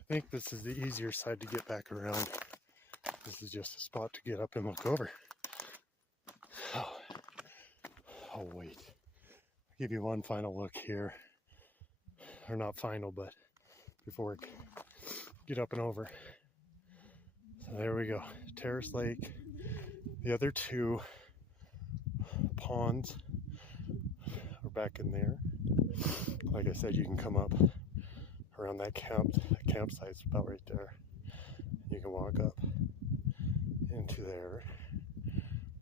I think this is the easier side to get back around. This is just a spot to get up and look over. Oh wait. I'll give you one final look here. Or not final, but before we get up and over. So there we go. Terrace Lake. The other two ponds are back in there. Like I said, you can come up around that campsite's about right there. You can walk up into there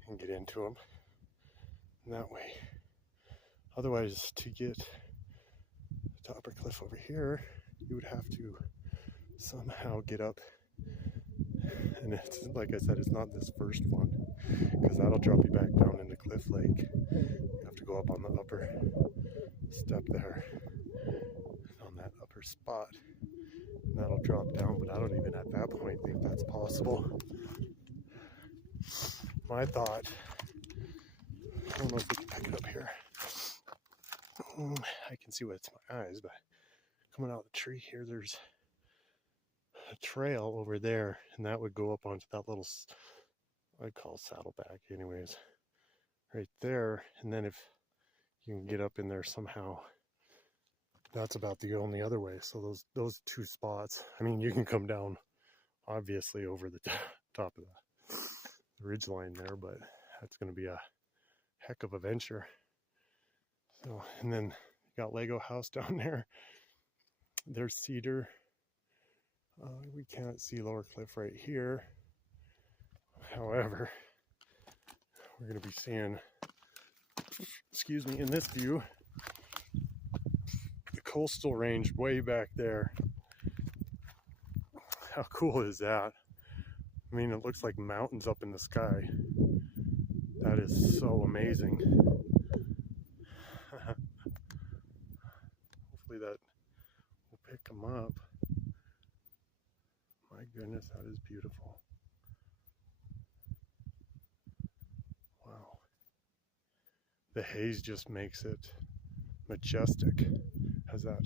and get into them that way. Otherwise, to get to Upper Cliff over here, you would have to somehow get up. And it's like I said, it's not this first one, because that'll drop you back down into Cliff Lake. You have to go up on the upper step there, on that upper spot, and that'll drop down. But I don't even at that point think that's possible. My thought, I don't know if we can pick it up here. I can see what's my eyes, but coming out of the tree here, there's a trail over there, and that would go up onto that little, I call saddleback anyways, right there. And then if you can get up in there somehow, that's about the only other way. So those two spots, I mean, you can come down obviously over the top of the ridge line there, but that's going to be a heck of a venture. So, and then you got Lego house down there. There's Cedar. We can't see Lower Cliff right here. However, we're going to be seeing, excuse me, in this view, the coastal range way back there. How cool is that? I mean, it looks like mountains up in the sky. That is so amazing. Hopefully that will pick them up. My goodness, that is beautiful. Wow. The haze just makes it majestic. Has that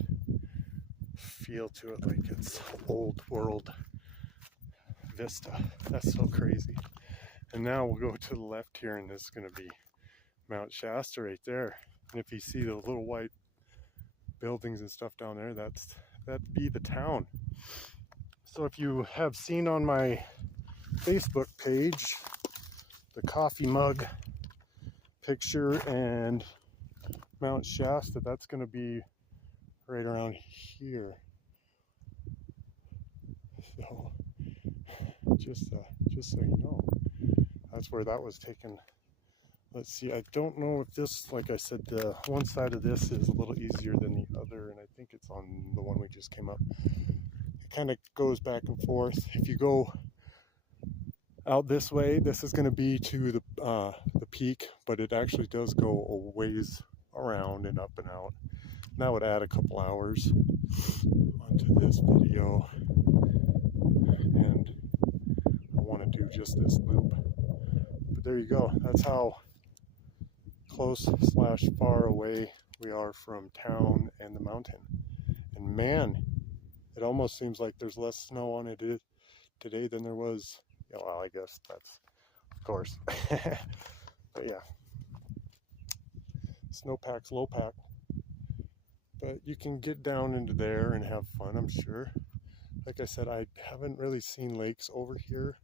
feel to it, like it's old world vista. That's so crazy. And now we'll go to the left here, and this is going to be Mount Shasta right there. And if you see the little white buildings and stuff down there, that'd be the town. So if you have seen on my Facebook page the coffee mug picture and Mount Shasta, that's going to be right around here. So just so you know, that's where that was taken. Let's see, I don't know if this, like I said, the one side of this is a little easier than the other, and I think it's on the one we just came up. It kind of goes back and forth. If you go out this way, this is going to be to the peak, but it actually does go a ways around and up and out. that would add a couple hours onto this video, and I want to do just this loop. But there you go. That's how close / far away we are from town and the mountain. And man, it almost seems like there's less snow on it today than there was. Yeah, well, I guess that's, of course. But yeah, snowpack's low pack. But you can get down into there and have fun, I'm sure. Like I said, I haven't really seen lakes over here,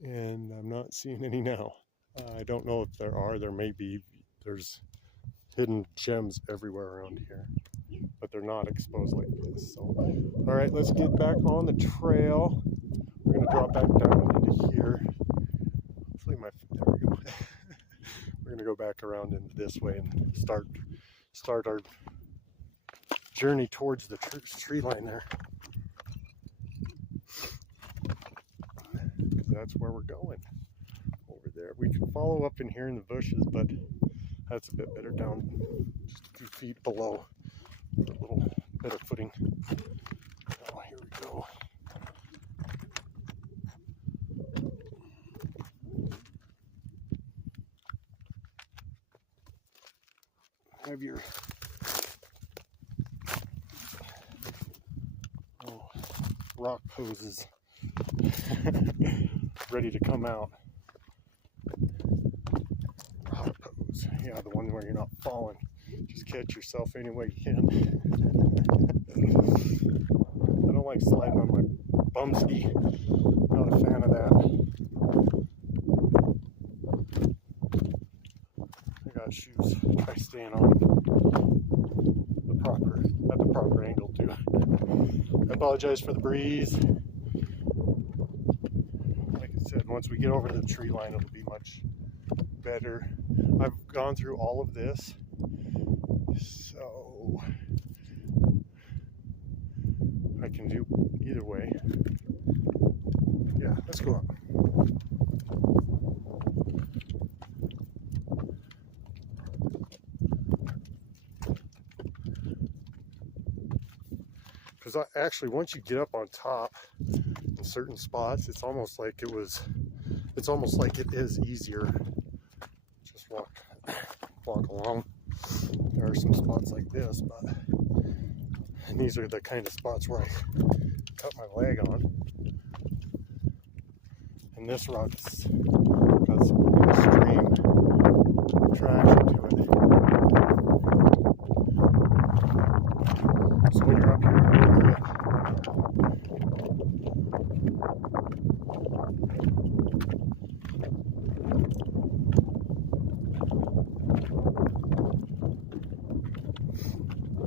and I'm not seeing any now. I don't know if there are. There may be. There's hidden gems everywhere around here, but they're not exposed like this. So, all right, let's get back on the trail. We're gonna drop back down into here. Hopefully there we go. We're gonna go back around into this way and start our journey towards the tree line there. Because that's where we're going, over there. We can follow up in here in the bushes, but that's a bit better down just a few feet below for a little bit of footing. Oh, here we go. Have your rock poses ready to come out. Rock pose. Yeah, the one where you're not falling. Just catch yourself any way you can. I don't like sliding on my bum ski. Not a fan of that. I got shoes. Try staying on at the proper angle too. I apologize for the breeze. Like I said, once we get over to the tree line, it'll be much better. I've gone through all of this, so I can do either way. Yeah, let's go up. Because actually, once you get up on top in certain spots, it's almost like it is easier. Just walk along. There are some spots like this, and these are the kind of spots where I cut my leg on. And this rock's got some extreme traction to it. So when you're up here,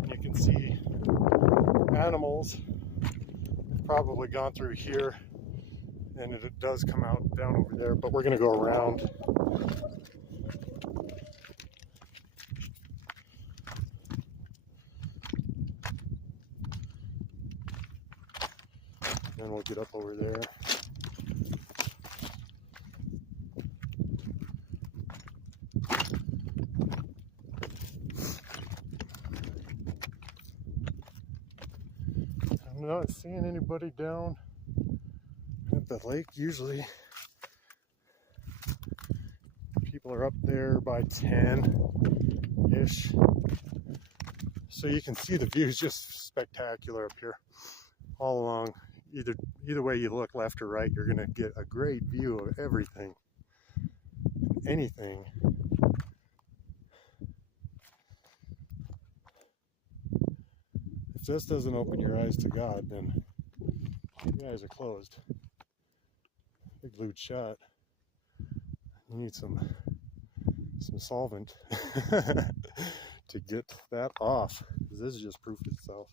you can see animals probably gone through here, and it does come out down over there, but we're going to go around. And we'll get up over there. I'm not seeing anybody down at the lake. Usually people are up there by 10-ish. So you can see the view is just spectacular up here all along. Either way you look, left or right, you're going to get a great view of everything, anything. If this doesn't open your eyes to God, then your eyes are closed. They're glued shut. You need some solvent to get that off, because this is just proof itself.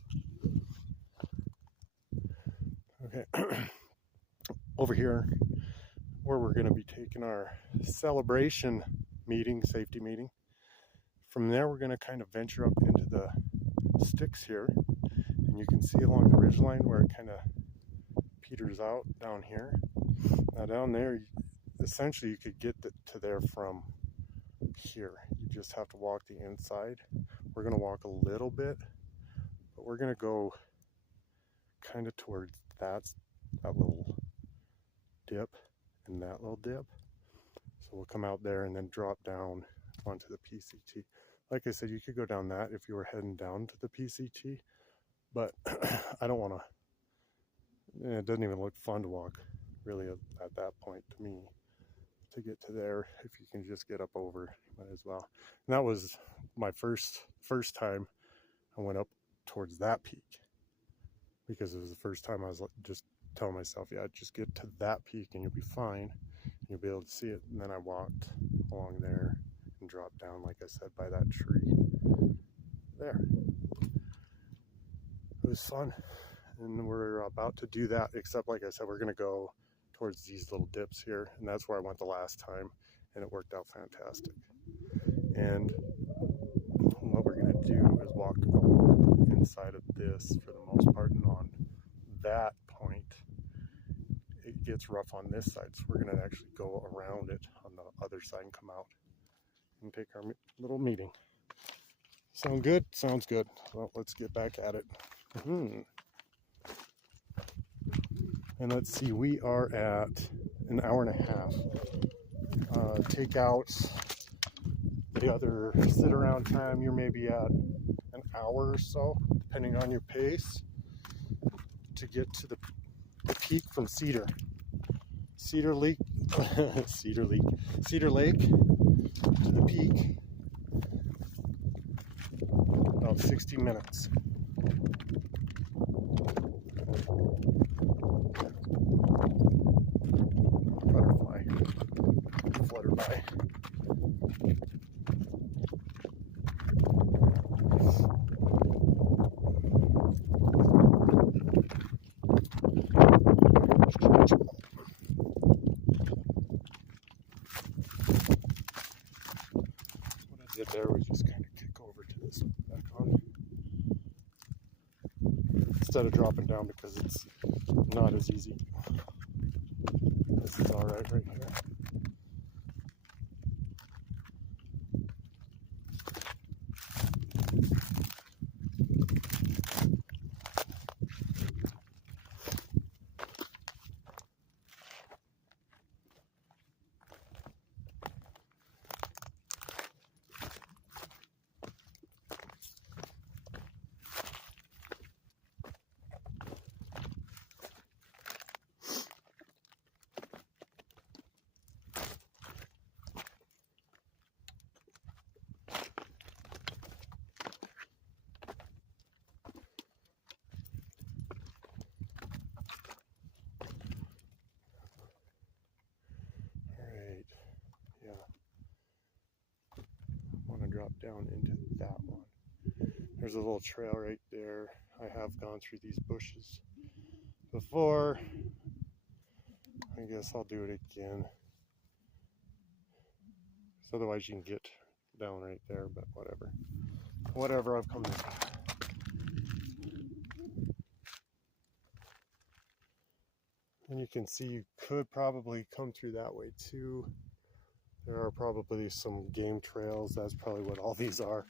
Okay, over here where we're going to be taking our celebration meeting, safety meeting. From there we're going to kind of venture up into the sticks here, and you can see along the ridgeline where it kind of peters out down here. Now down there, essentially you could get to there from here. You just have to walk the inside. We're going to walk a little bit, but we're going to go kind of towards that little dip and that little dip. So we'll come out there and then drop down onto the PCT. Like I said, you could go down that if you were heading down to the PCT, but I don't want to, it doesn't even look fun to walk really at that point to me. To get to there, if you can just get up over, might as well. And that was my first time I went up towards that peak, because it was the first time I was just telling myself, yeah, just get to that peak and you'll be fine. You'll be able to see it. And then I walked along there and dropped down, like I said, by that tree there. It was fun, and we're about to do that, except like I said, we're going to go towards these little dips here, and that's where I went the last time, and it worked out fantastic. And what we're going to do is walk along the inside of this for the most part, and on that point it gets rough on this side, so we're going to actually go around it on the other side and come out and take our little meeting. Sound good? Sounds good. Well, let's get back at it. And let's see, we are at an hour and a half. Take out the other sit around time, you're maybe at an hour or so, depending on your pace, to get to the peak from Cedar Lake to the peak. About 60 minutes. Butterfly flutter by. What I did there was just kind of kick over to this back on, instead of dropping down, because it's not as easy. This is alright right here. Drop down into that one. There's a little trail right there. I have gone through these bushes before. I guess I'll do it again. So otherwise you can get down right there, but whatever. Whatever, I've come this way. And you can see you could probably come through that way too. There are probably some game trails. That's probably what all these are.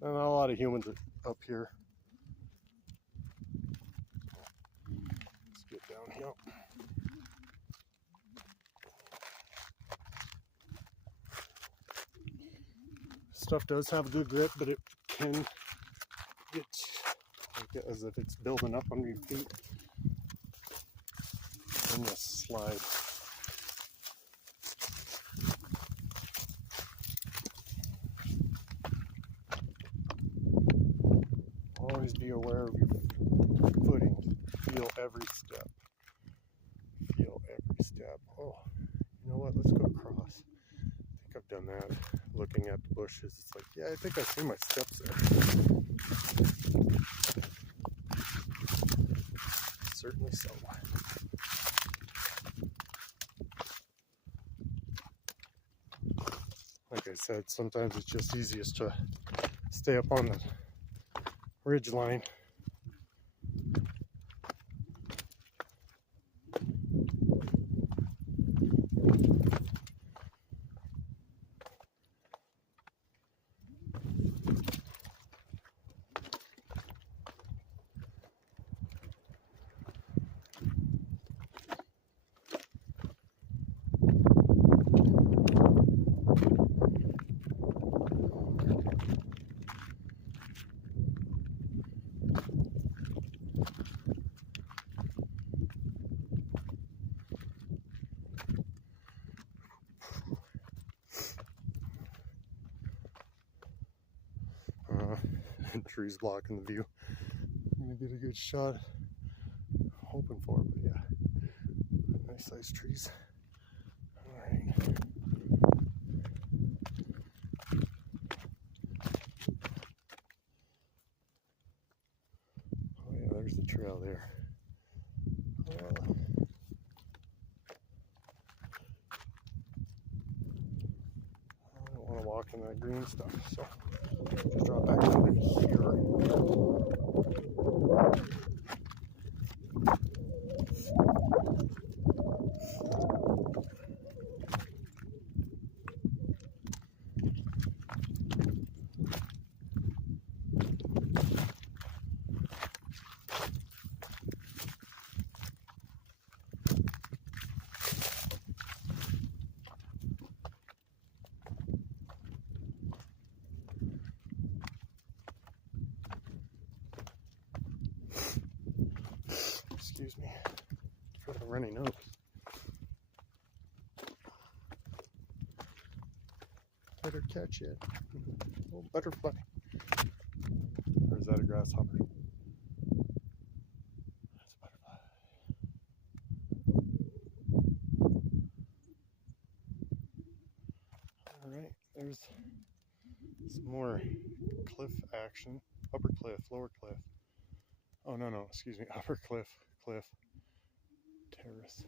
And a lot of humans are up here. Let's get down here. Stuff does have good grip, but it can get like as if it's building up under your feet. And just slide. Always be aware of your footing. Feel every step. Feel every step. Oh, you know what? Let's go across. I think I've done that. Looking at the bushes, it's like, yeah, I think I see my steps there. Certainly so. Like I said, sometimes it's just easiest to stay up on the ridge line. Trees blocking the view. I'm gonna get a good shot. Hoping for it, but yeah. Nice sized trees. Alright. Oh yeah, there's the trail there. I don't want to walk in that green stuff, so just drop back over here. Excuse me for the runny nose. Better catch it. Oh, butterfly. Or is that a grasshopper? That's a butterfly. Alright, there's some more cliff action. Upper cliff, lower cliff. Oh, no, excuse me. Upper cliff, terrace,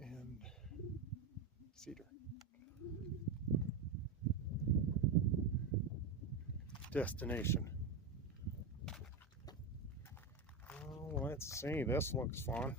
and cedar. Destination. Oh, let's see. This looks fun.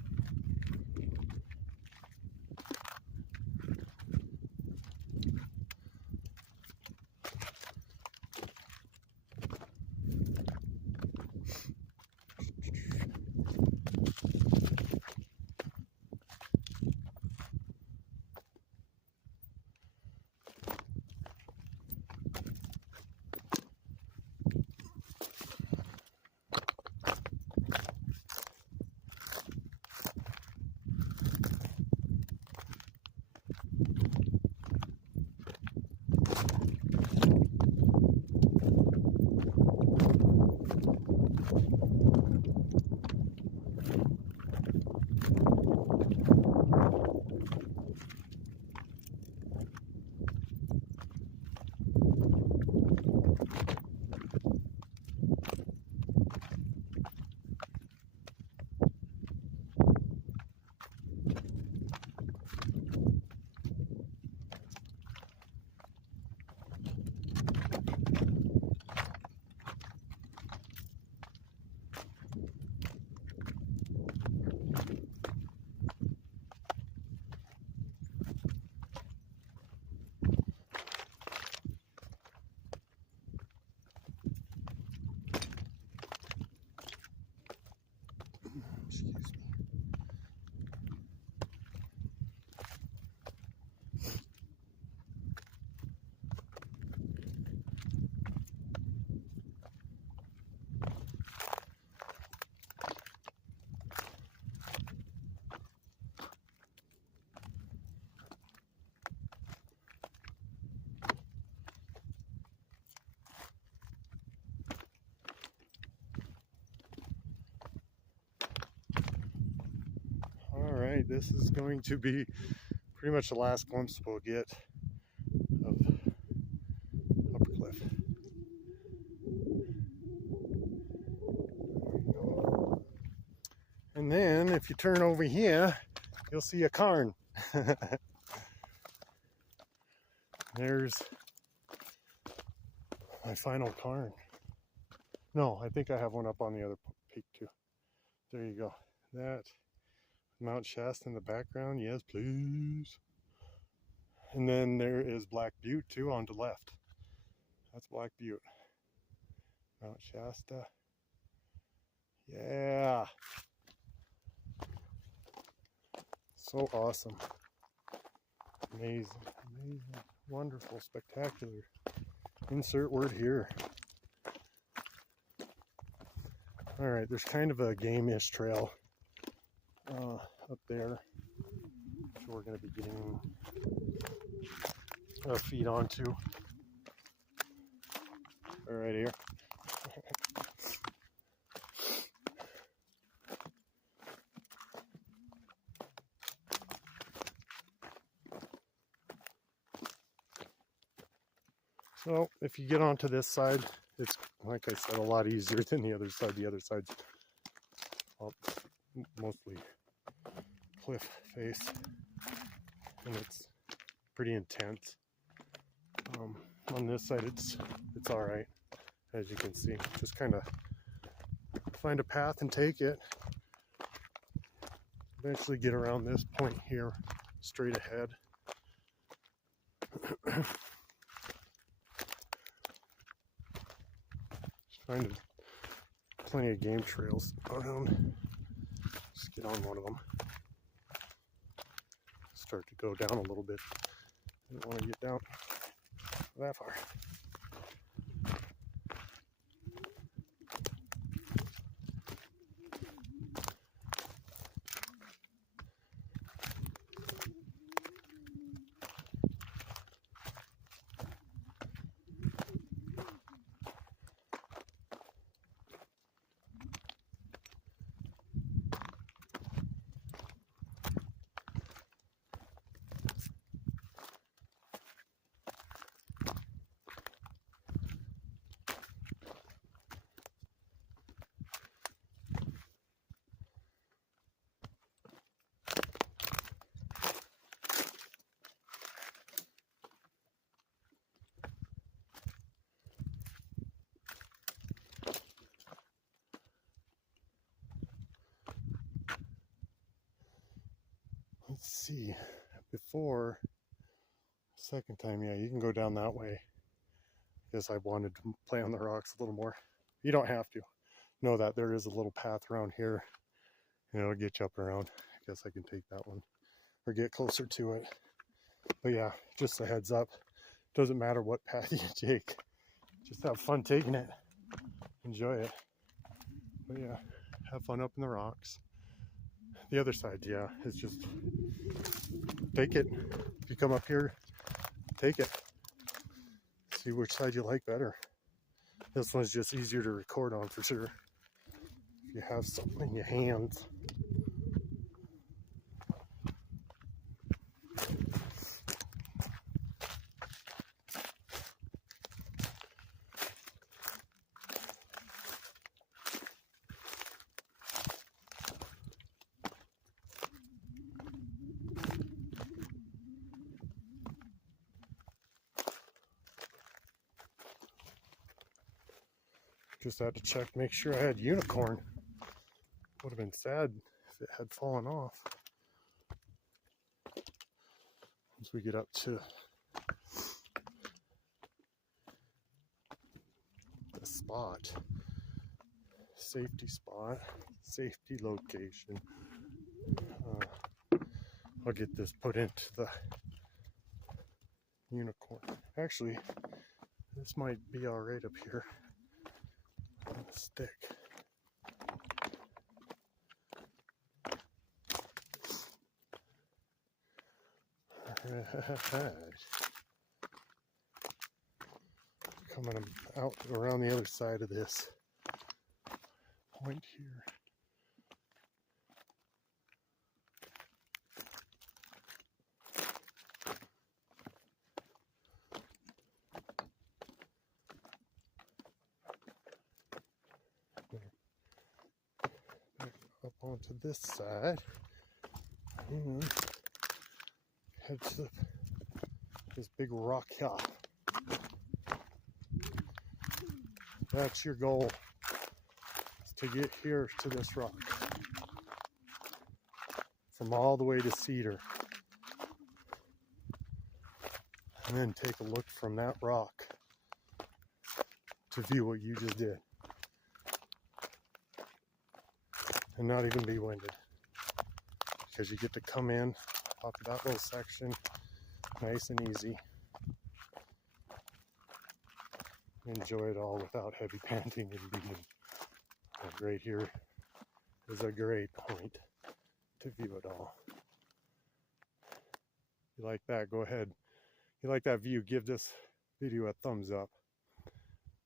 Excuse me. Alright, this is going to be pretty much the last glimpse we'll get of Upper Cliff. And then if you turn over here, you'll see a cairn. There's my final cairn. No, I think I have one up on the other peak too. There you go. That Mount Shasta in the background, yes please. And then there is Black Butte too on the left. That's Black Butte. Mount Shasta. Yeah. So awesome. Amazing, amazing, wonderful, spectacular. Insert word here. Alright, there's kind of a game-ish trail up there, which we're going to be getting our feet onto. Right here. So if you get onto this side, it's, like I said, a lot easier than the other side. The other side's mostly cliff face, and it's pretty intense. On this side, it's all right, as you can see. Just kind of find a path and take it. Eventually get around this point here, straight ahead. Just find plenty of game trails around. Just get on one of them. Start to go down a little bit. I don't want to get down that far. Let's see, before second time, yeah, you can go down that way. I guess I wanted to play on the rocks a little more. You don't have to. Know that there is a little path around here, and it'll get you up around. I guess I can take that one or get closer to it. But yeah, just a heads up. Doesn't matter what path you take. Just have fun taking it. Enjoy it. But yeah, have fun up in the rocks. The other side, yeah, is just take it. If you come up here, take it. See which side you like better. This one's just easier to record on for sure. If you have something in your hands. Just had to check, make sure I had unicorn. Would have been sad if it had fallen off. Once we get up to the spot, safety spot, safety location, I'll get this put into the unicorn. Actually, this might be all right up here. On a stick. Coming out around the other side of this point here. Up onto this side and head to this big rock here. That's your goal, is to get here to this rock from all the way to Cedar, and then take a look from that rock to view what you just did. And not even be winded, because you get to come in up that little section nice and easy. Enjoy it all without heavy panting and breathing. And right here is a great point to view it all. If you like that, go ahead. If you like that view, give this video a thumbs up.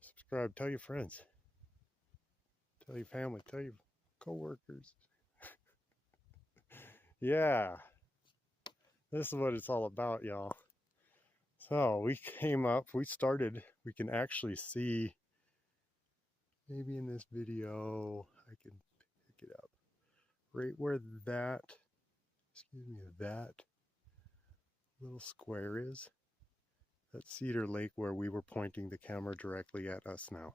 Subscribe, tell your friends, tell your family, tell your co-workers. Yeah, this is what it's all about, y'all. So we came up, we started, we can actually see, maybe in this video, I can pick it up, right where that, that little square is. That's Cedar Lake where we were pointing the camera directly at us now.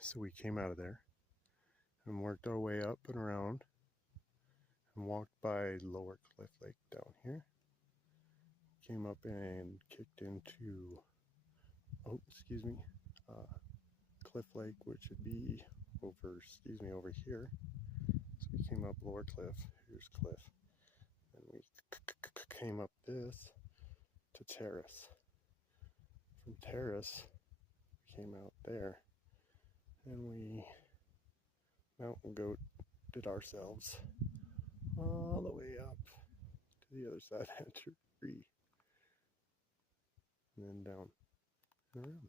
So we came out of there and worked our way up and around and walked by Lower Cliff Lake down here. Came up and kicked into, Cliff Lake, which would be over here. So we came up Lower Cliff, here's Cliff. And we came up this to Terrace. From Terrace, we came out there and we mountain goated ourselves all the way up to the other side of that tree. And then down and around.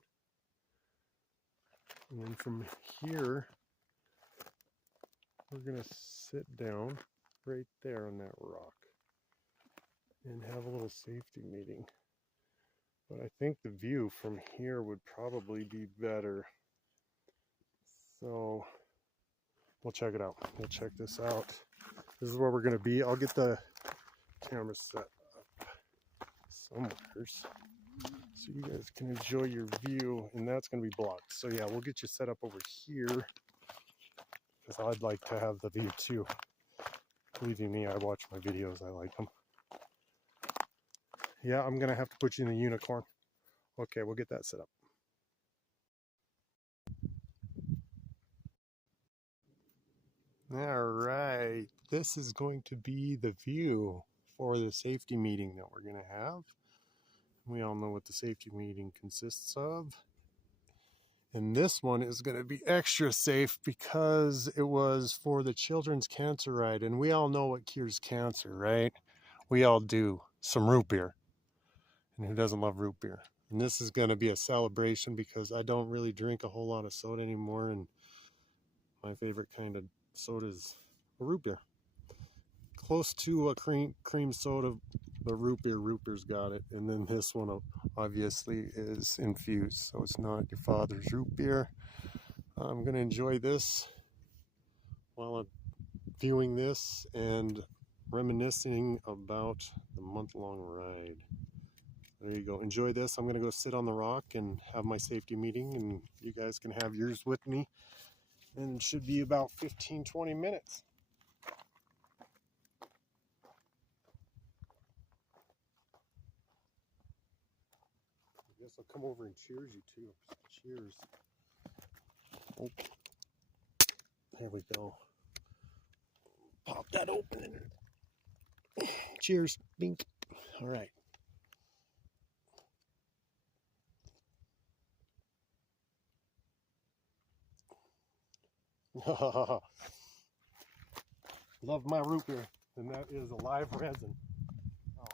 And then from here, we're going to sit down right there on that rock and have a little safety meeting. But I think the view from here would probably be better. So we'll check it out. We'll check this out. This is where we're going to be. I'll get the camera set up somewhere so you guys can enjoy your view, and that's going to be blocked. So yeah, we'll get you set up over here because I'd like to have the view too. Believe you me, I watch my videos. I like them. Yeah, I'm going to have to put you in the unicorn. Okay, we'll get that set up. All right, this is going to be the view for the safety meeting that we're going to have. We all know what the safety meeting consists of. And this one is going to be extra safe because it was for the children's cancer ride. And we all know what cures cancer, right? We all do. Some root beer. And who doesn't love root beer? And this is going to be a celebration because I don't really drink a whole lot of soda anymore. And my favorite kind of soda is a root beer. Close to a cream soda, but root beer's got it. And then this one obviously is infused, so it's not your father's root beer. I'm going to enjoy this while I'm viewing this and reminiscing about the month-long ride. There you go. Enjoy this. I'm going to go sit on the rock and have my safety meeting, and you guys can have yours with me. And it should be about 15-20 minutes. I guess I'll come over and cheers you too. Cheers. Oh, there we go. Pop that open. Cheers. Bink. All right. Love my root beer, and that is a live resin. Oh.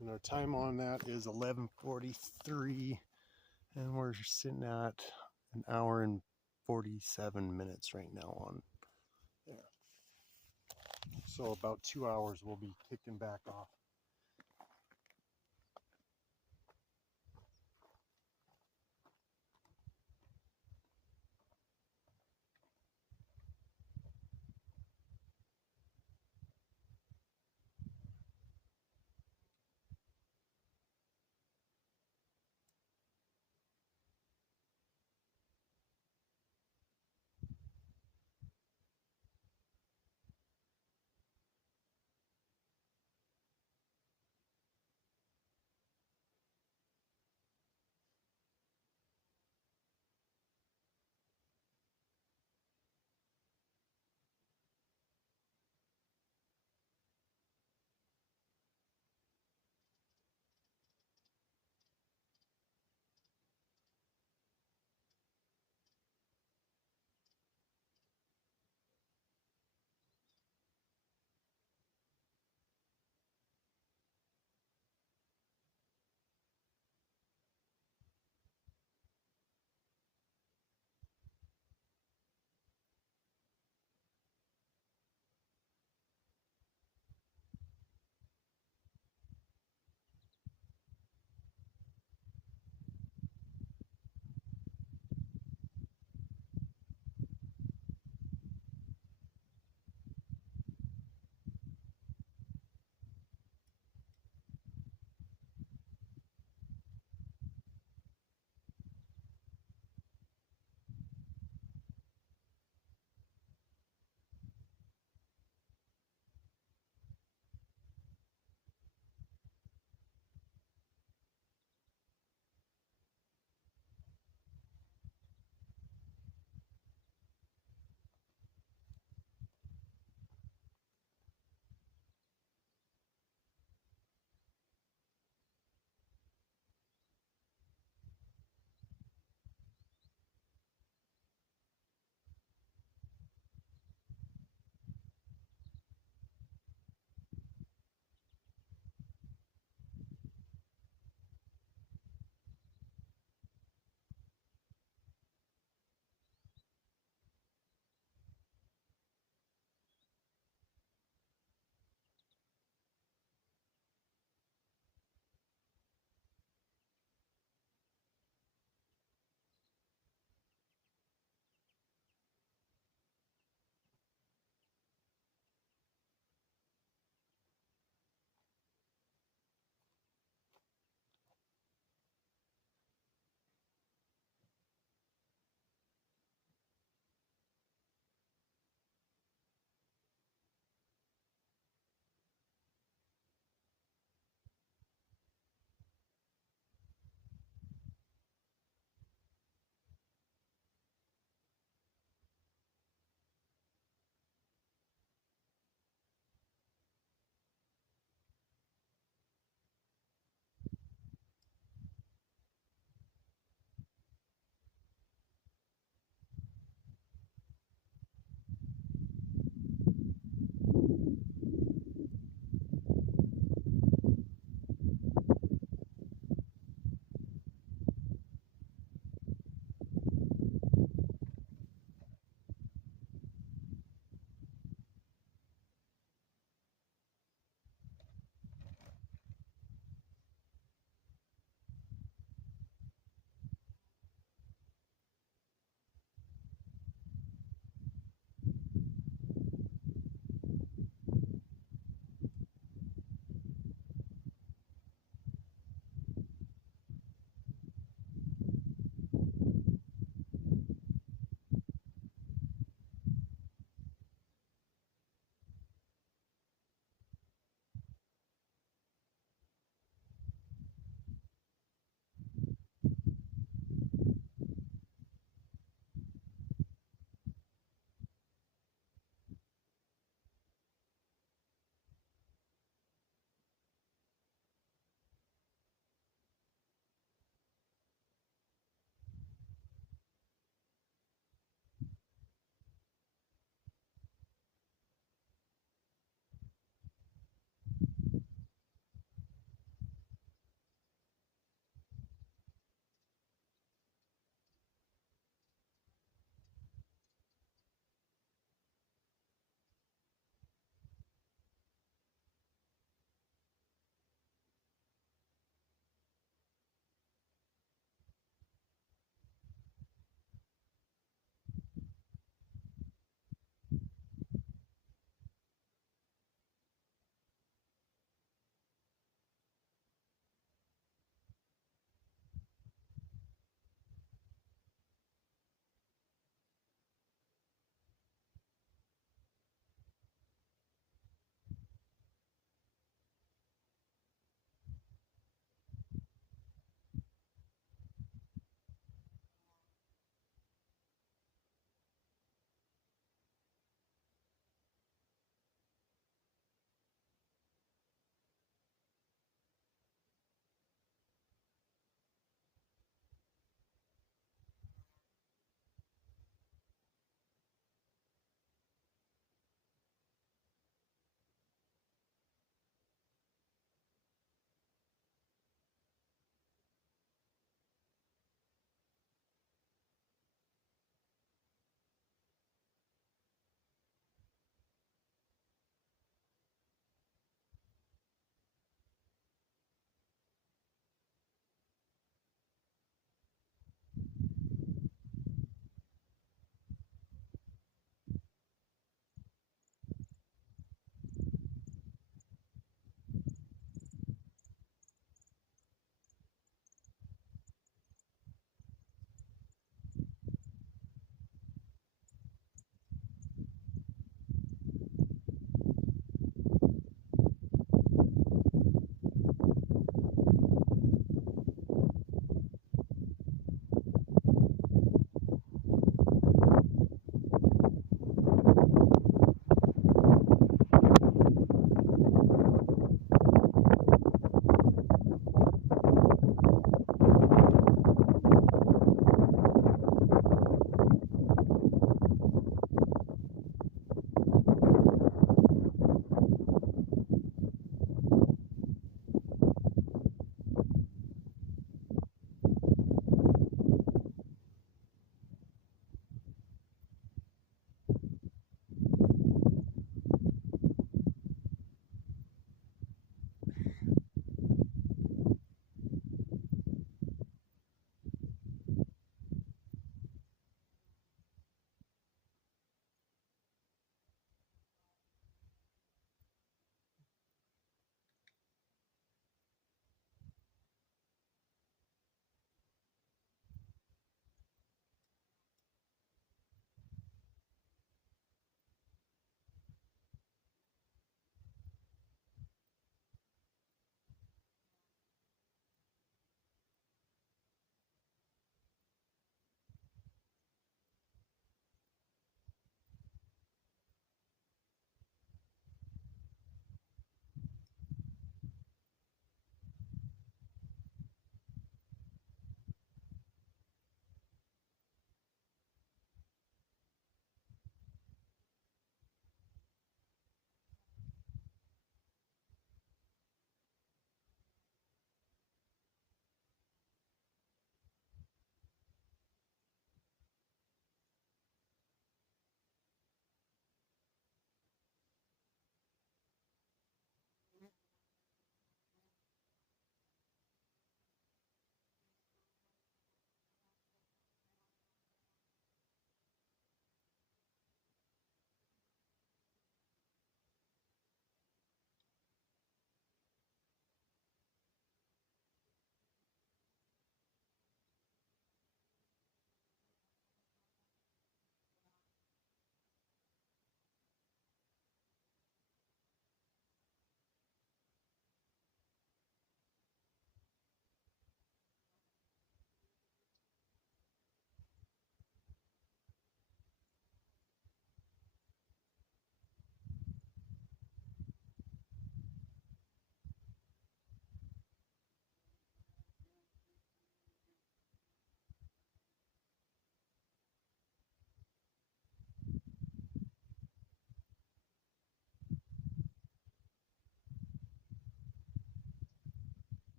And our time on that is 11:43, and we're sitting at an hour and 47 minutes right now on there. So about 2 hours we'll be kicking back off.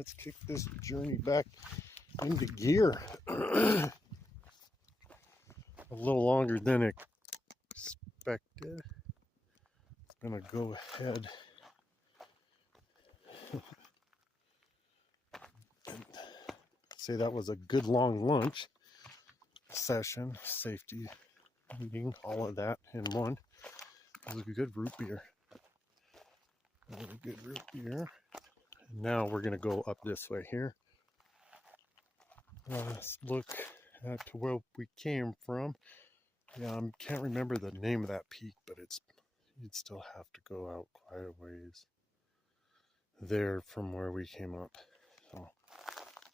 let's kick this journey back into gear. A little longer than expected. I'm gonna go ahead and say that was a good long lunch session, safety meeting, all of that in one. It was a good root beer. Really good root beer. And now we're gonna go up this way here. Let's look at where we came from. Yeah, I can't remember the name of that peak, but you'd still have to go out quite a ways there from where we came up. So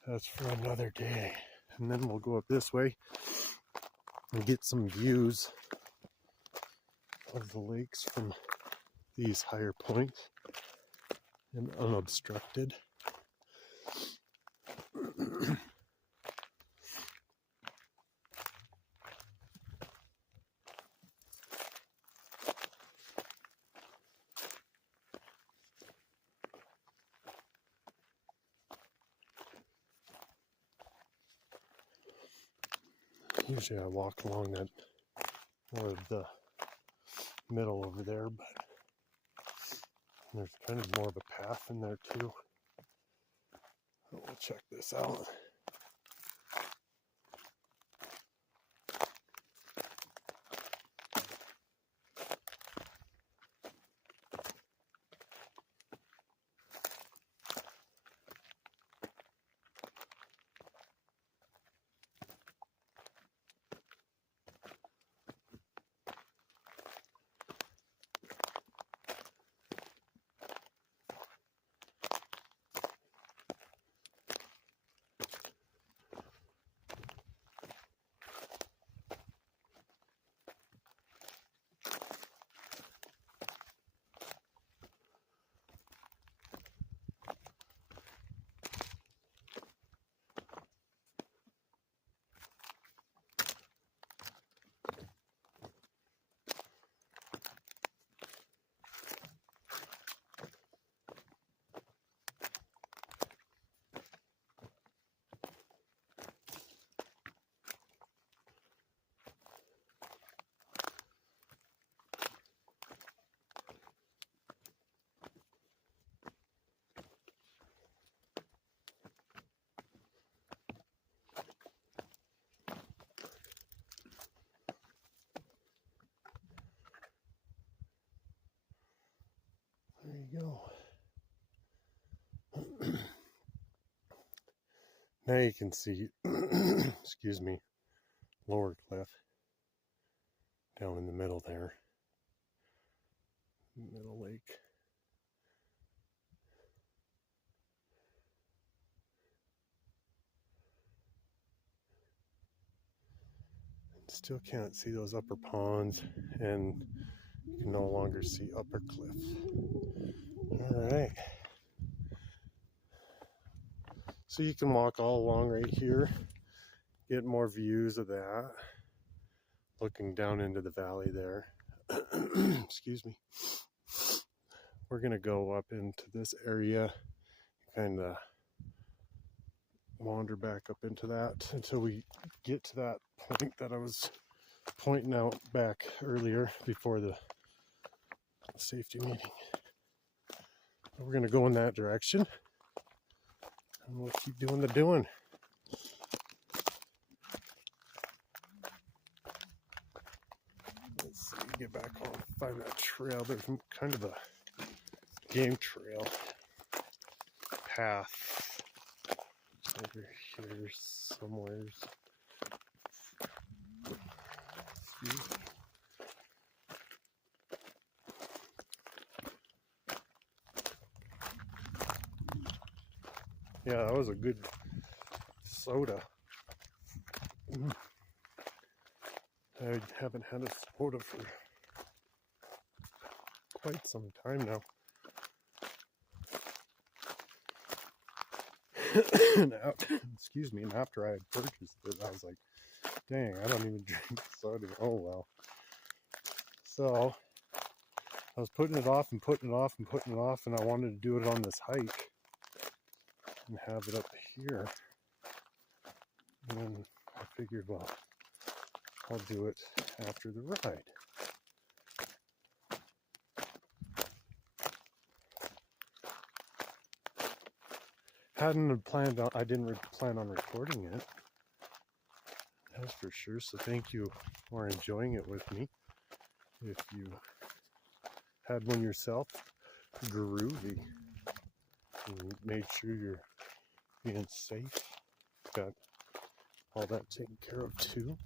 that's for another day. And then we'll go up this way and get some views of the lakes from these higher points and unobstructed. Usually I walk along that more of the middle over there, but there's kind of more of a path in there too. So we'll check this out. There you go. Now you can see, excuse me, lower cliff down in the middle there. Middle lake. Still can't see those upper ponds, and you can no longer see upper cliff. All right. So you can walk all along right here, get more views of that, looking down into the valley there. Excuse me. We're gonna go up into this area, kind of wander back up into that until we get to that point that I was pointing out back earlier before the safety meeting. We're gonna go in that direction and we'll keep doing the doing. Let's see, get back on, find that trail. There's kind of a game trail path over here somewhere. Yeah, that was a good soda. I haven't had a soda for quite some time now. Excuse me, and after I had purchased it, I was like, dang, I don't even drink soda. Oh well. So I was putting it off and putting it off and putting it off, and I wanted to do it on this hike. and have it up here. And then I figured, well, I'll do it after the ride. I didn't plan on recording it. That's for sure. So thank you for enjoying it with me. If you had one yourself, groovy. And made sure you're being safe. Got all that taken care of too.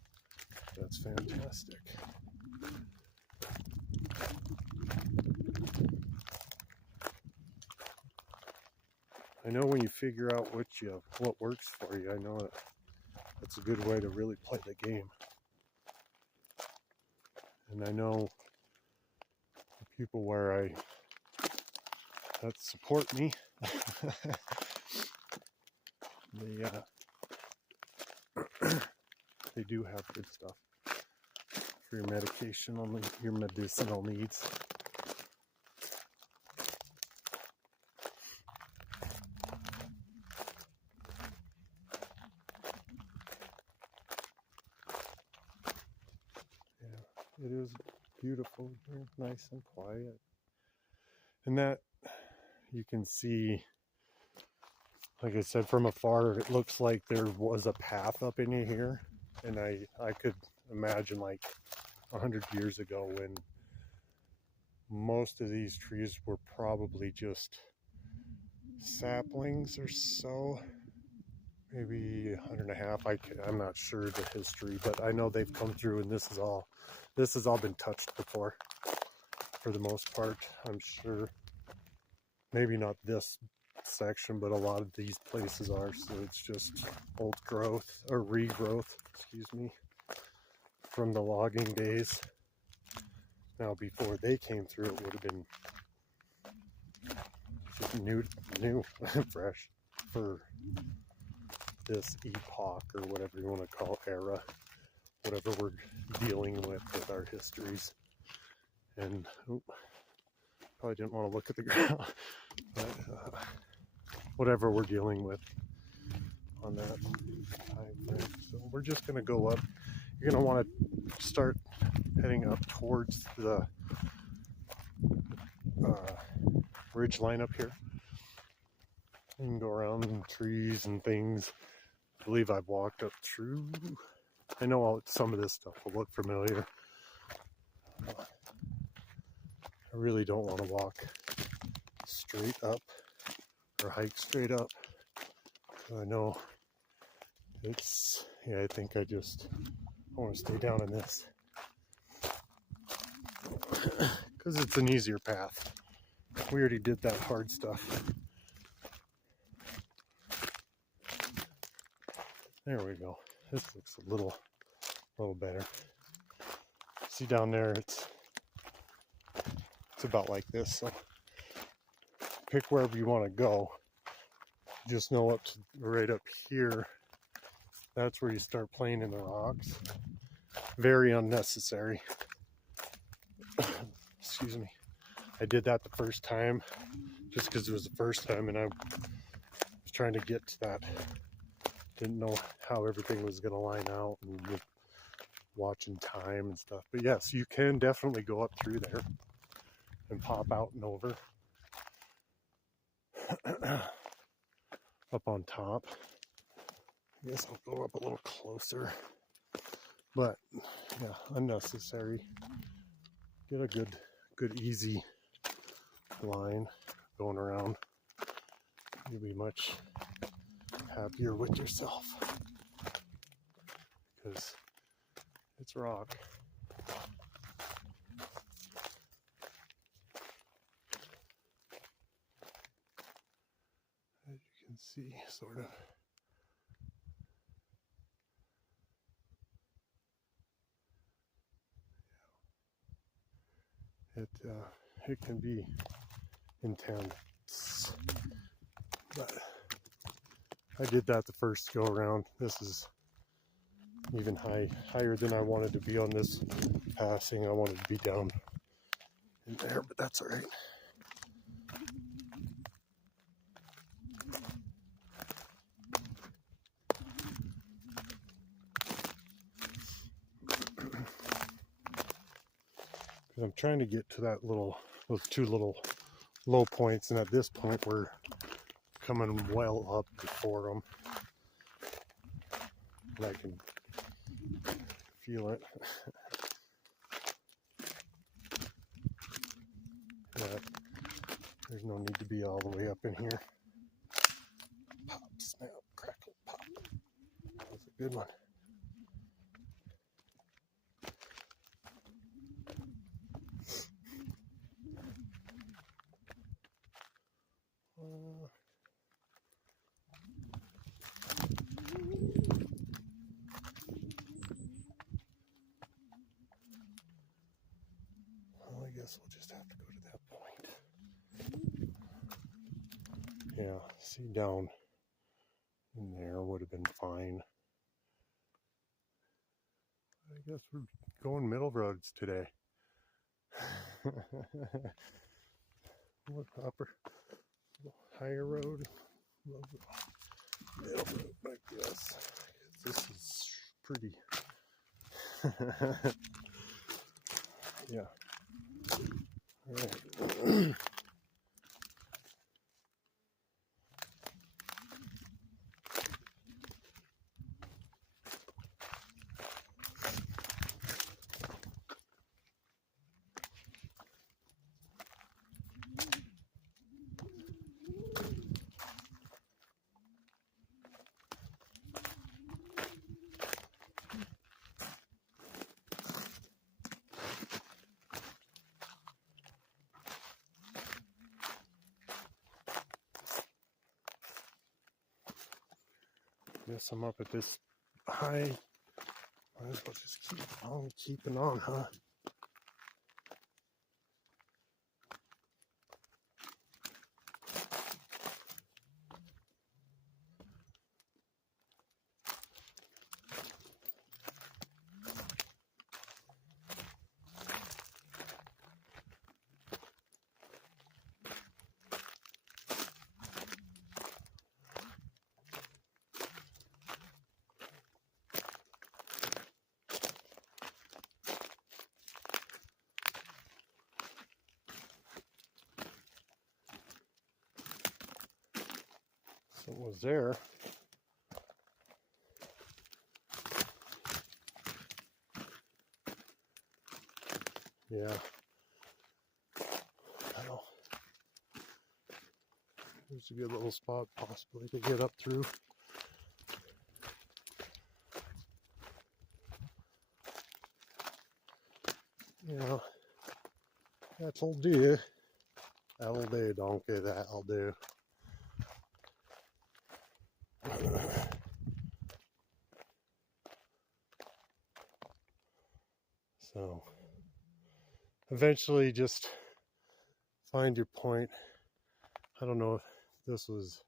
That's fantastic. I know when you figure out what works for you, I know that's a good way to really play the game. And I know the people that support me, they do have good stuff for your your medicinal needs. Yeah, it is beautiful here, nice and quiet. And that you can see, like I said, from afar, it looks like there was a path up in here. And I could imagine like 100 years ago when most of these trees were probably just saplings or so. Maybe 150. I'm not sure the history, but I know they've come through and this has all been touched before for the most part, I'm sure. Maybe not this section, but a lot of these places are, so it's just old growth or regrowth, excuse me, from the logging days. Now before they came through, it would have been just new fresh for this epoch or whatever you want to call era, whatever we're dealing with our histories. And probably didn't want to look at the ground, but whatever we're dealing with on that time frame. So we're just going to go up. You're going to want to start heading up towards the ridge line up here. You can go around trees and things. I believe I've walked up through. I know some of this stuff will look familiar. I really don't want to walk straight up or hike straight up. I know I think I want to stay down in this because it's an easier path. We already did that hard stuff. There we go. This looks a little better. See down there, it's about like this. So pick wherever you want to go. Just know right up here, that's where you start playing in the rocks. Very unnecessary. Excuse me. I did that the first time just because it was the first time and I was trying to get to that. Didn't know how everything was going to line out and watching time and stuff. But yes, you can definitely go up through there and pop out and over. Up on top. I guess I'll go up a little closer. But yeah, unnecessary. Get a good easy line going around. You'll be much happier with yourself because it's rock. As you can see, sort of. It can be intense, but I did that the first go around. This is even higher than I wanted to be on this passing. I wanted to be down in there, but that's all right. I'm trying to get to those two little low points, and at this point we're coming well up before them, and I can feel it. But there's no need to be all the way up in here. Pop, snap, crackle, pop. That was a good one. Well, I guess we'll just have to go to that point. Yeah, see, down in there would have been fine. I guess we're going middle roads today. What upper, higher road, middle road, I guess. This is pretty. Yeah. All right. Guess I'm up at this high. Might as well just keep on keeping on, huh? So it was there. Yeah. Well, there's a good little spot possibly to get up through. Yeah, that'll do. That'll do, donkey, that'll do. So, eventually just find your point. I don't know if this was...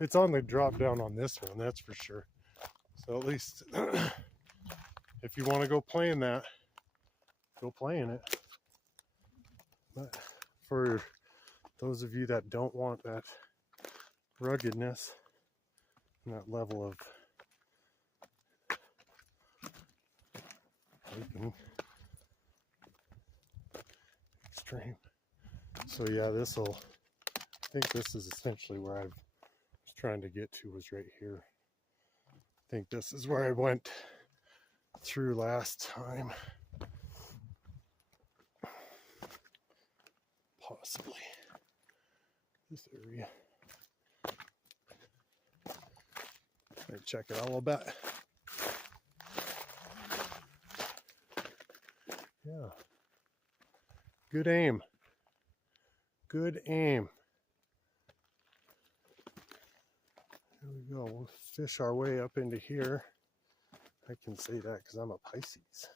It's on the drop down on this one, that's for sure. So at least, if you want to go playing that, go playing it. But for those of you that don't want that ruggedness and that level of hiking, extreme. So yeah, I think this is essentially where I was trying to get to, was right here. I think this is where I went through last time. Possibly this area. Might check it out a little bit. Yeah. Good aim. Good aim. There we go. We'll fish our way up into here. I can say that because I'm a Pisces.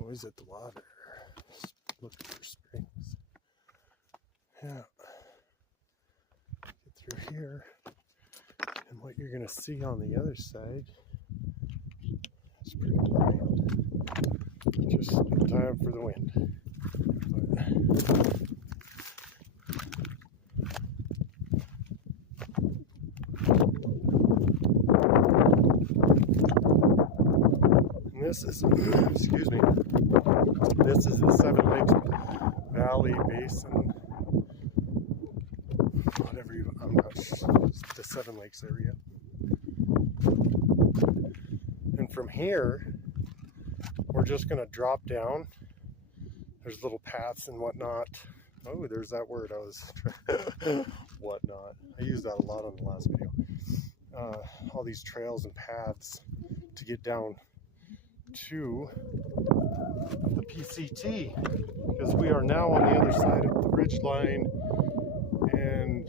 Always at the water. Looking for springs. Yeah. Get through here. And what you're going to see on the other side is pretty wild. Just in time for the wind. And This is, excuse me, this is the Seven Lakes Valley Basin, whatever you, I'm not sure, the Seven Lakes area. And from here, we're just going to drop down. There's little paths and whatnot. Oh, there's that word I was whatnot. I used that a lot on the last video. All these trails and paths to get down to the PCT, because we are now on the other side of the ridge line, and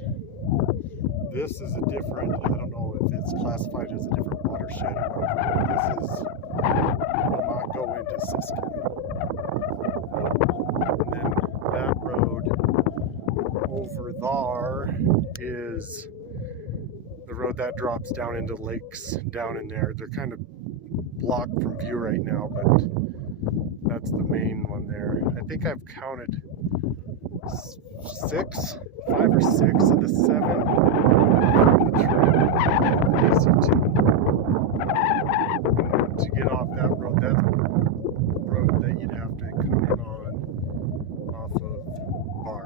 this is a different, I don't know if it's classified as a different watershed or whatever. This is, will not go into Siskiyou. And then that road over there is the road that drops down into lakes down in there. They're kind of blocked from view right now, but that's the main one there. I think I've counted 5 or 6 of the 7 to get off that road. That's the road that you'd have to come in on off of Bar,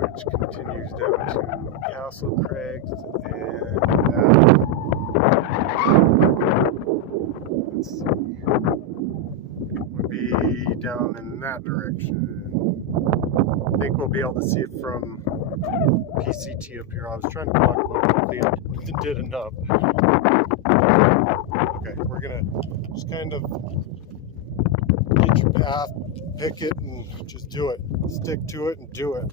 which continues down to Castle Crags, and let's see, would be down in that direction. I think we'll be able to see it from PCT up here. I was trying to block it, but hopefully I did enough. Okay, we're gonna just kind of get your path, pick it, and just do it. Stick to it and do it.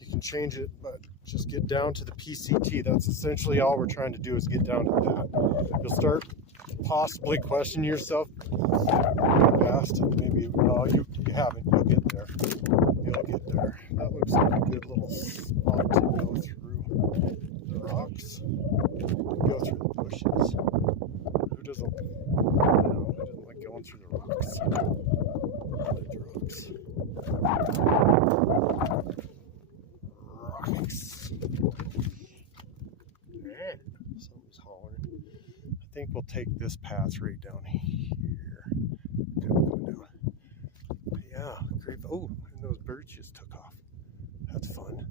You can change it, but just get down to the PCT. That's essentially all we're trying to do, is get down to that. You'll start possibly questioning yourself fast. Maybe, well, you haven't. You'll get there. You'll get there. That looks like a good little spot to go through the rocks. Go through the bushes. Who doesn't, who doesn't like going through the rocks? I like the rocks. Yeah, something's hollering. I think we'll take this path right down here. Kind of go down. But yeah, great. Oh, and those birds just took off. That's fun.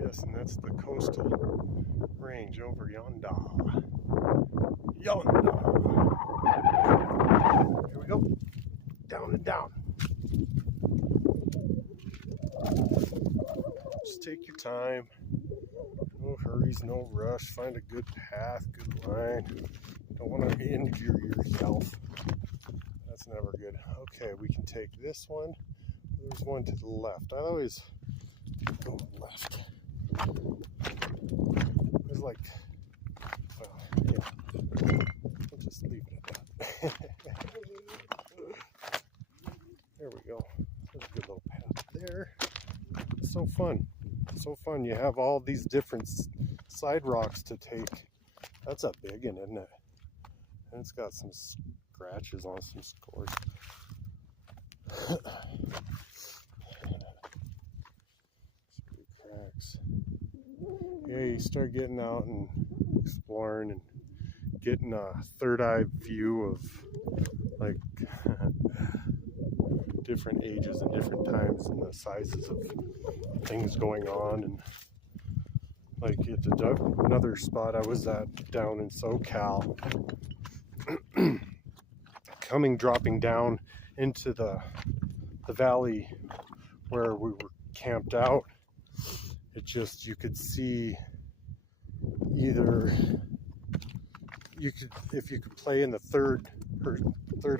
Yes, and that's the coastal range over yonder. Yonder. Here we go. Down and down. Just take your time. No hurries, no rush. Find a good path, good line. Don't want to injure yourself. That's never good. Okay, we can take this one. There's one to the left. I always go left. There's like, well, yeah. We'll just leave it at that. There we go. There's a good little path there. It's so fun. So fun. You have all these different side rocks to take. That's a big one, isn't it? And it's got some scratches on some scores. Cracks. Yeah, you start getting out and exploring and getting a third eye view of like different ages and different times and the sizes of things going on. And like at another spot I was at down in SoCal, dropping down into the valley where we were camped out, it just, you could see either, if you could play in the third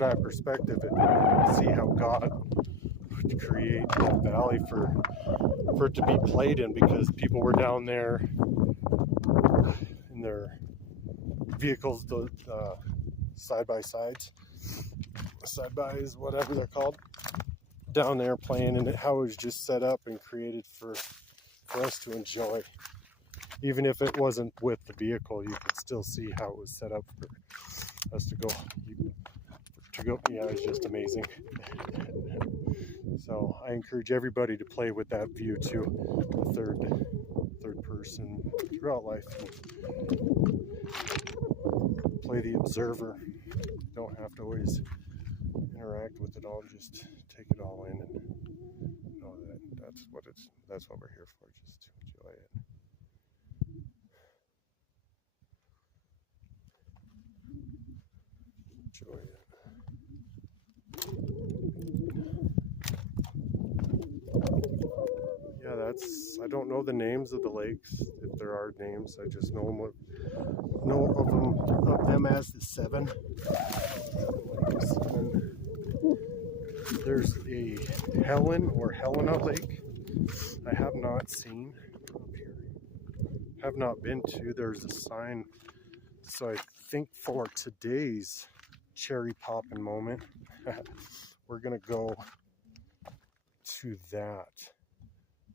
eye perspective and see how God would create that valley for it to be played in, because people were down there in their vehicles, the side-by-sides, side-bys, whatever they're called, down there playing, and how it was just set up and created for us to enjoy. Even if it wasn't with the vehicle, you could still see how it was set up for us to go. Yeah, it was just amazing. So I encourage everybody to play with that view too, the third person throughout life. Play the observer. Don't have to always interact with it all. Just take it all in and know that that's what we're here for. Just to enjoy it. Enjoy it. Yeah, I don't know the names of the lakes, if there are names. I just know of them as the 7 lakes. And there's a Helena Lake I have not seen up here. Have not been to. There's a sign. So I think for today's cherry popping moment, we're gonna go to that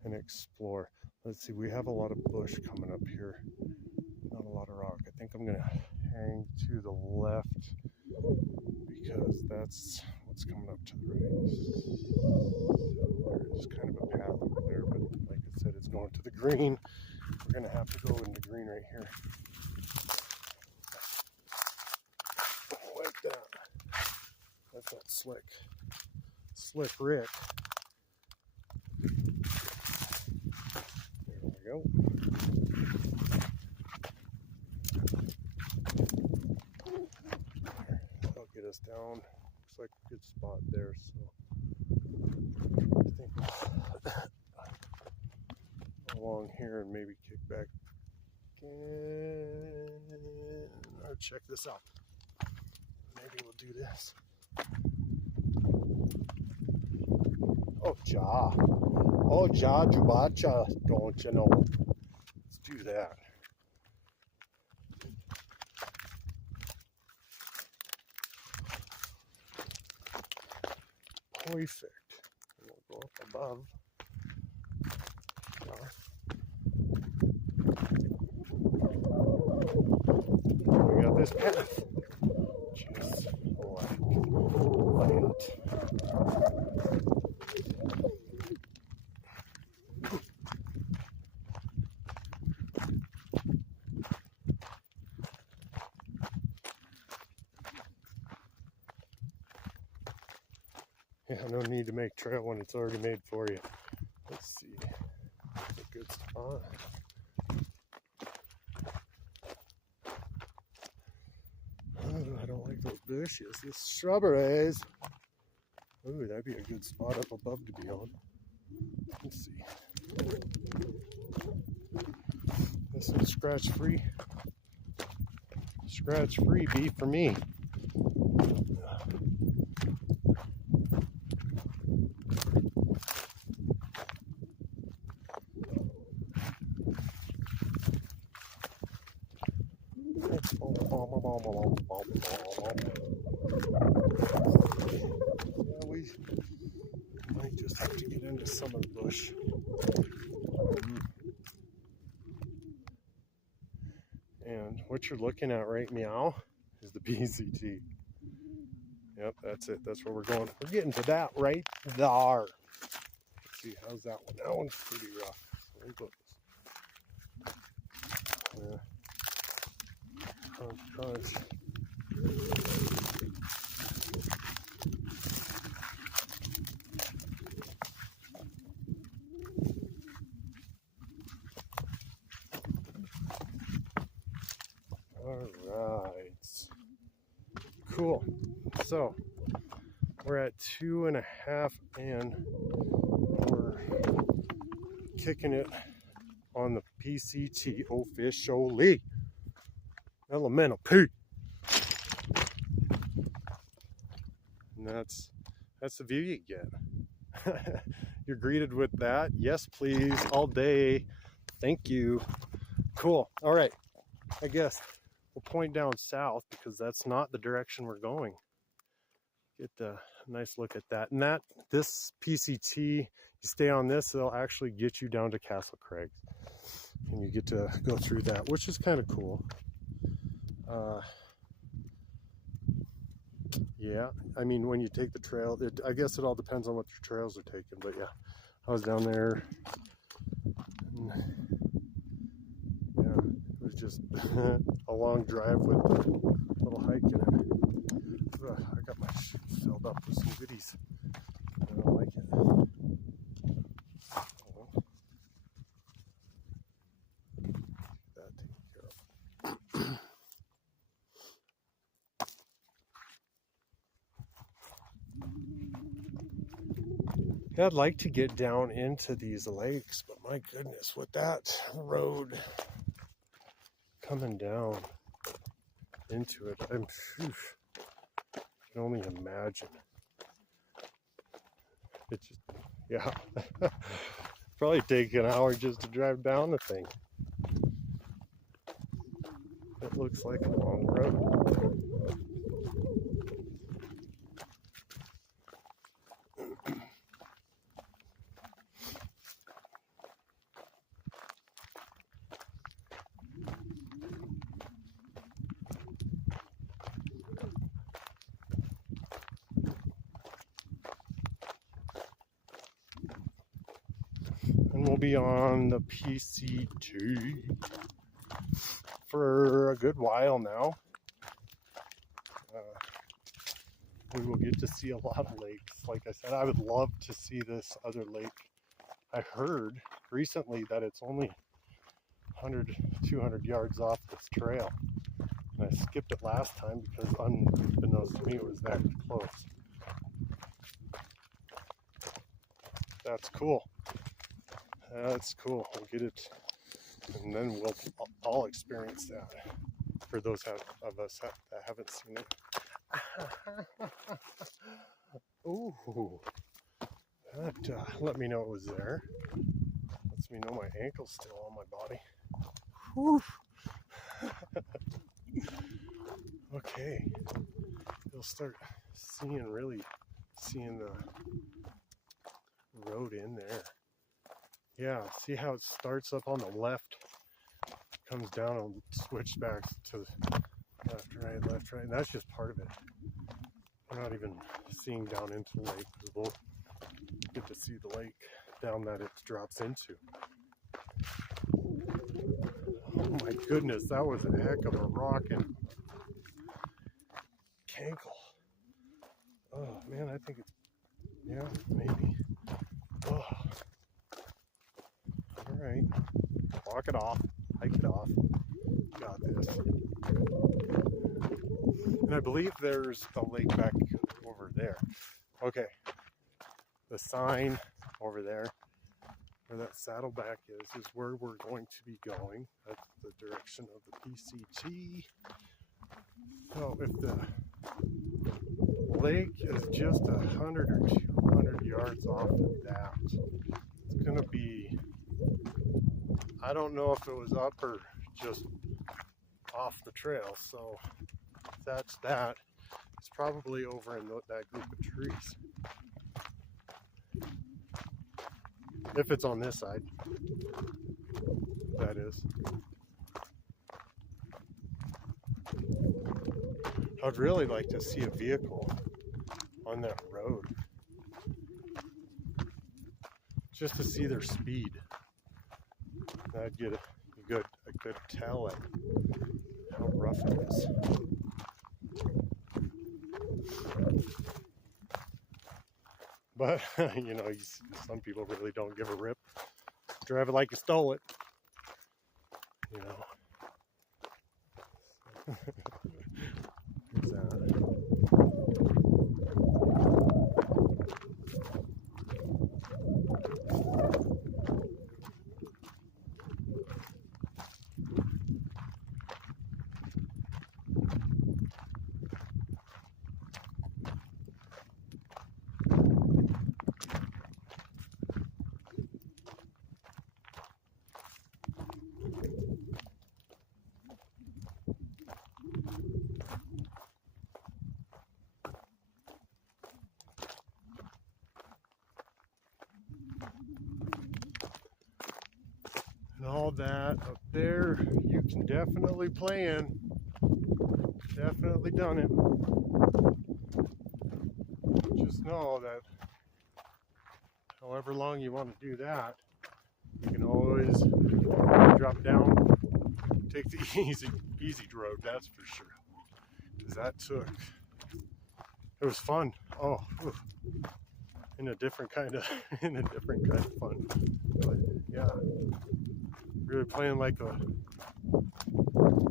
and explore. Let's see, we have a lot of bush coming up here, not a lot of rock. I think I'm gonna hang to the left because that's what's coming up to the right. So there's kind of a path over there, but like I said, it's going to the green. We're gonna have to go into green right here. Like that. That's not Slick Rick. There we go. That'll get us down. Looks like a good spot there, so I think we'll along here and maybe kick back again. Or check this out. Maybe we'll do this. Oh, Jubacha, don't you know? Let's do that. Perfect. We'll go up above. We got this path. Just like that. Yeah, no need to make trail when it's already made for you. Let's see. That's a good spot. Oh, I don't like those bushes. These strawberries. Ooh, that'd be a good spot up above to be on. Let's see. This is scratch free. Scratch free beef for me. Yeah, we might just have to get into some of the bush. And what you're looking at right meow is the PCT. Yep, that's it. That's where we're going. We're getting to that right there. Let's see, how's that one? That one's pretty rough. So we'll yeah. Crunch. All right. Cool. So we're at 2.5 and we're kicking it on the PCT officially. Elemental P. And that's the view you get. You're greeted with that. Yes, please, all day. Thank you. Cool. All right. I guess we'll point down south because that's not the direction we're going. get a nice look at that. And this PCT, you stay on this, it'll actually get you down to Castle Craig. And you get to go through that, which is kind of cool. Yeah, I mean, when you take the trail, I guess it all depends on what your trails are taking. But yeah, I was down there. And yeah, it was just a long drive with a little hike in it. I got my shoes filled up with some goodies. I don't like it. That taken care of. Yeah, I'd like to get down into these lakes, but my goodness, with that road coming down into it, I can only imagine. It just, yeah, probably take an hour just to drive down the thing. It looks like a long road. And we'll be on the PCT for a good while now. We will get to see a lot of lakes. Like I said, I would love to see this other lake. I heard recently that it's only 100, 200 yards off this trail. And I skipped it last time because unbeknownst to me, it was that close. That's cool. That's cool. We'll get it, and then we'll all experience that. For those of us that haven't seen it. Ooh, that let me know it was there. Lets me know my ankle's still on my body. Whew. Okay, you'll start really seeing the road in there. Yeah, see how it starts up on the left, comes down and switch back to left, right. And that's just part of it. We're not even seeing down into the lake. We'll get to see the lake down that it drops into. Oh my goodness, that was a heck of a rockin' cankle. Oh man, I think it's, yeah, maybe. Oh. All right, walk it off, hike it off. Got this. And I believe there's a lake back over there. Okay, the sign over there, where that saddleback is where we're going to be going. That's the direction of the PCT. So if the lake is just 100 or 200 yards off of that, it's going to be, I don't know if it was up or just off the trail. So that's that. It's probably over in that group of trees. If it's on this side, that is. I'd really like to see a vehicle on that road, just to see their speed. I'd get a good tell at how rough it is. But you know, some people really don't give a rip. Drive it like you stole it, you know. There's that. that up there you can definitely play in. Definitely done it. Just know that however long you want to do that, you can always drop down, take the easy road, that's for sure. Because it was fun. Oh, whew. in a different kind of fun. But yeah, really playing like a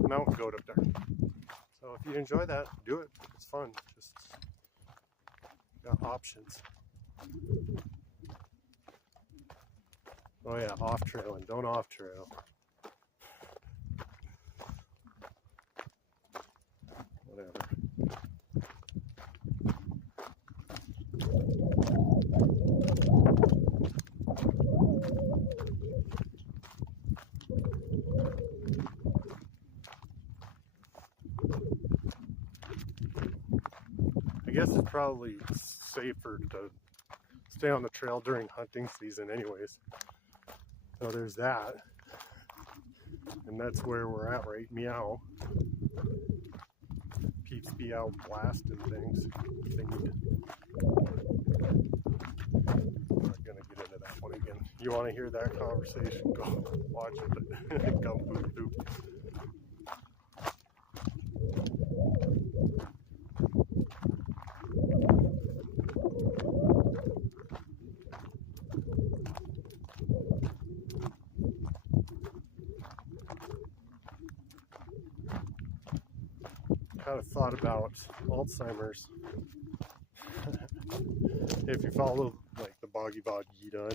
mountain goat up there. So if you enjoy that, do it. It's fun. Just got options. Oh yeah, off trail and don't off trail. Whatever. I guess it's probably safer to stay on the trail during hunting season anyways. So there's that. And that's where we're at, right? Meow. Peeps be out blasting things. I'm not gonna get into that one again. You want to hear that conversation? Go watch it. Gum boop boop. Kind of thought about Alzheimer's. If you follow like the Bhagavad Gita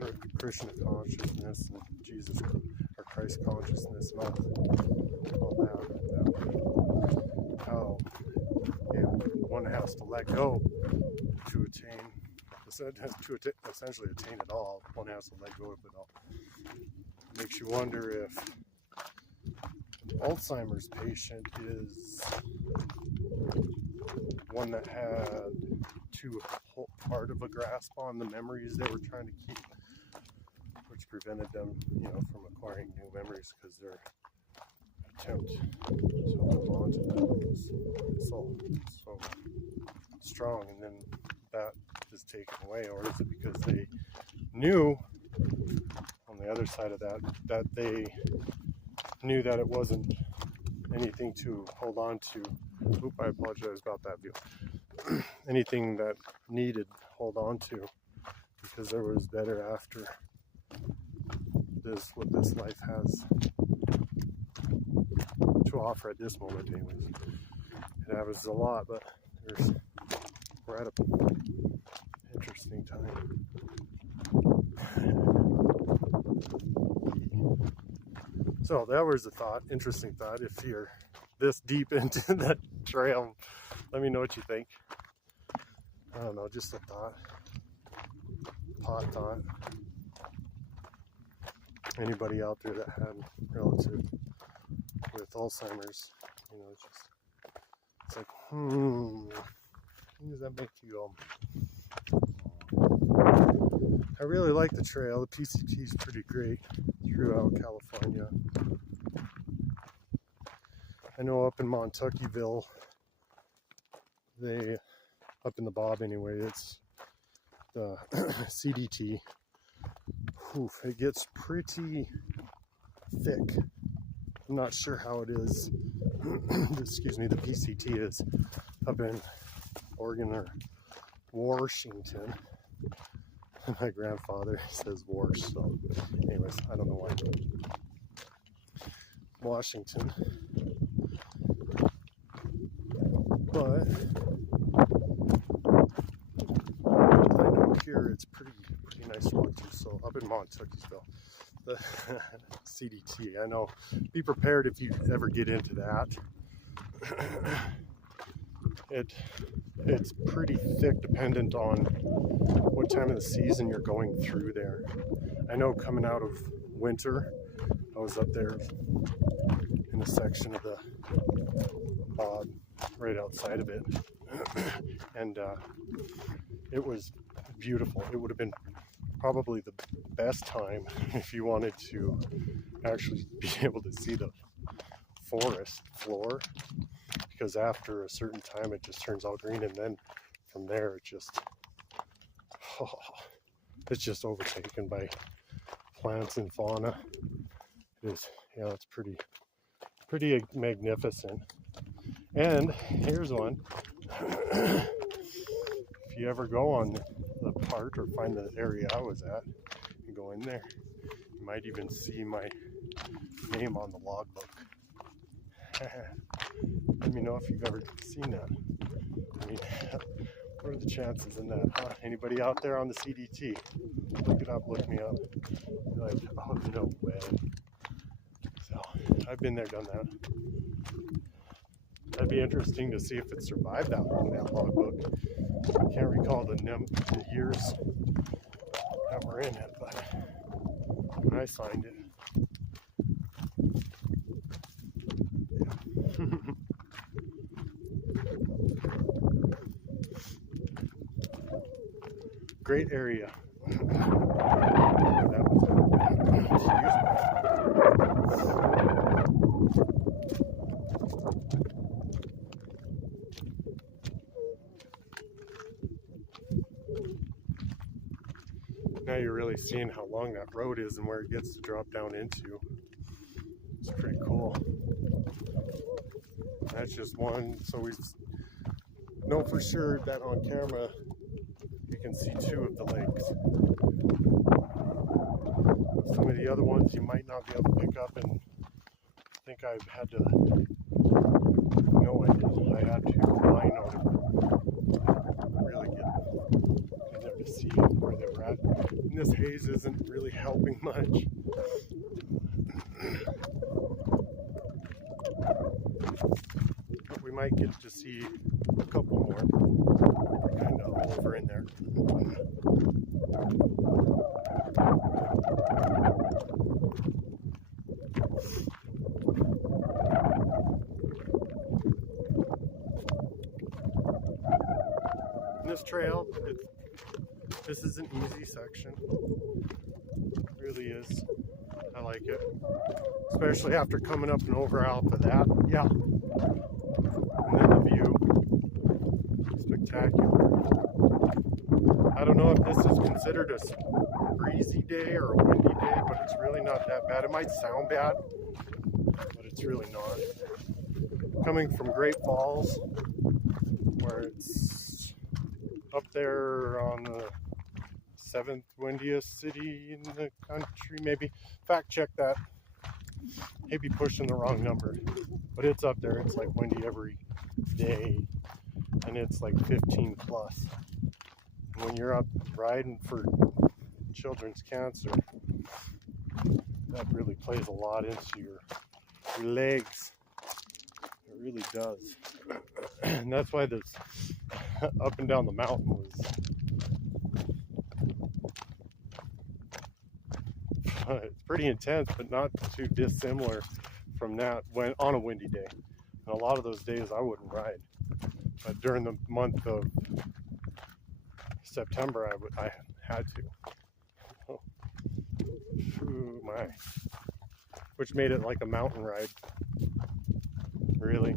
and Krishna consciousness and Jesus or Christ consciousness and all that, how one has to let go to attain, essentially attain it all. One has to let go of it all. It makes you wonder if Alzheimer's patient is one that had too hard of a grasp on the memories they were trying to keep, which prevented them, from acquiring new memories because their attempt to hold on to them was so strong, and then that is taken away. Or is it because they knew on the other side of that they knew that it wasn't anything to hold on to? Oop, I apologize about that view. Anything that needed hold on to, because there was better after this, what this life has to offer at this moment anyways. It happens a lot, but we're at an interesting time. So that was a thought, interesting thought. If you're this deep into that trail, let me know what you think. I don't know, just a thought. Thought. Anybody out there that had relative with Alzheimer's, it's like, does that make you I really like the trail. The PCT is pretty great throughout California. I know up in Montuckyville, up in the Bob anyway, it's the CDT. Oof, it gets pretty thick. I'm not sure how it is. Excuse me, the PCT is up in Oregon or Washington. My grandfather says Warsh, so anyways, I don't know why. Washington. But I know here it's pretty nice road too. So up in Montuckyville, the CDT. I know. Be prepared if you ever get into that. It's pretty thick, dependent on what time of the season you're going through there. I know coming out of winter, I was up there in a section of the Bob right outside of it, and it was beautiful. It would have been probably the best time if you wanted to actually be able to see the forest floor, because after a certain time it just turns all green, and then from there it just it's just overtaken by plants and fauna. It is, yeah, it's pretty magnificent. And here's one. If you ever go on the part or find the area I was at and go in there, you might even see my name on the logbook. Let me know if you've ever seen that. I mean, what are the chances in that, huh? Anybody out there on the CDT? Look it up, look me up. You're like, oh, no way. So, I've been there, done that. That'd be interesting to see if it survived that long, that logbook. I can't recall the years that were in it, but when I signed it. Yeah. Great area. Now you're really seeing how long that road is and where it gets to drop down into. It's pretty cool. That's just one, so we know for sure that on camera you can see two of the lakes. Some of the other ones you might not be able to pick up, and I think I've had to, no I did, I had to bino to really get in there to see where they were at. And this haze isn't really helping much. But we might get to see a couple more kind of over in there. And this trail, this is an easy section. It really is. I like it. Especially after coming up and over out of that. Yeah. And then the view. Spectacular. I don't know if this is considered a breezy day or a windy day, but it's really not that bad. It might sound bad, but it's really not. Coming from Great Falls, where it's up there on the 7th windiest city in the country, maybe. Fact check that. Maybe pushing the wrong number, but it's up there. It's like windy every day, and it's like 15 plus. And when you're up riding for children's cancer, that really plays a lot into your legs. It really does. And that's why this up and down the mountain was it's pretty intense, but not too dissimilar from that when on a windy day. And a lot of those days I wouldn't ride, but during the month of September I had to. Oh. Ooh, my. Which made it like a mountain ride, really.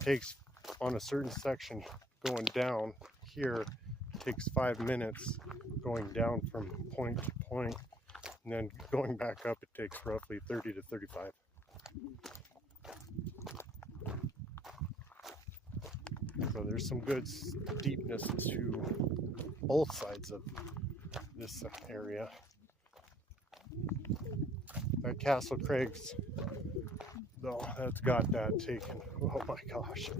Takes on a certain section going down here, it takes 5 minutes going down from point to point, and then going back up it takes roughly 30 to 35. So there's some good steepness to both sides of this area. At Castle Craig's, though, that's got that taken. Oh my gosh.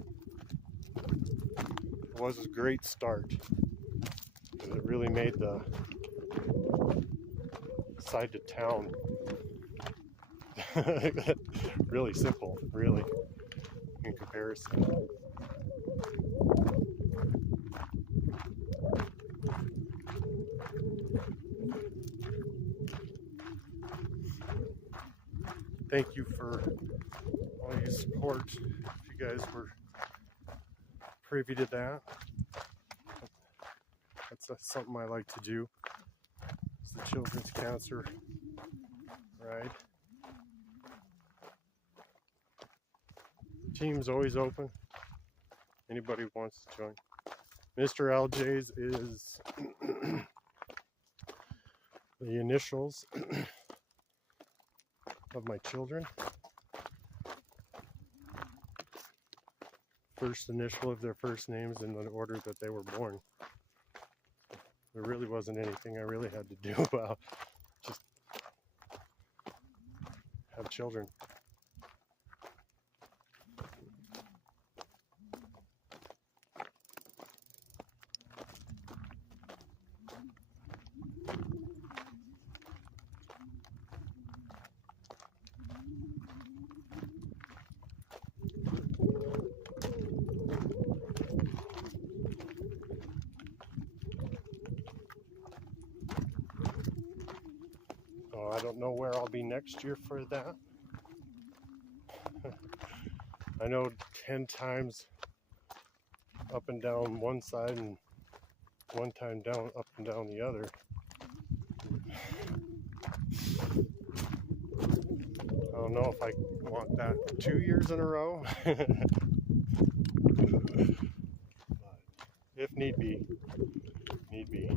It was a great start. It really made the side to town really simple, really, in comparison. Thank you for all your support. If you guys were privy to that. That's something I like to do. It's the Children's Cancer Ride. Team's always open. Anybody who wants to join. Mr. LJ's is the initials of my children. First initial of their first names in the order that they were born. There really wasn't anything I really had to do about just have children. I don't know where I'll be next year for that. I know 10 times up and down one side and one time down up and down the other. I don't know if I want that 2 years in a row. But if need be, need be.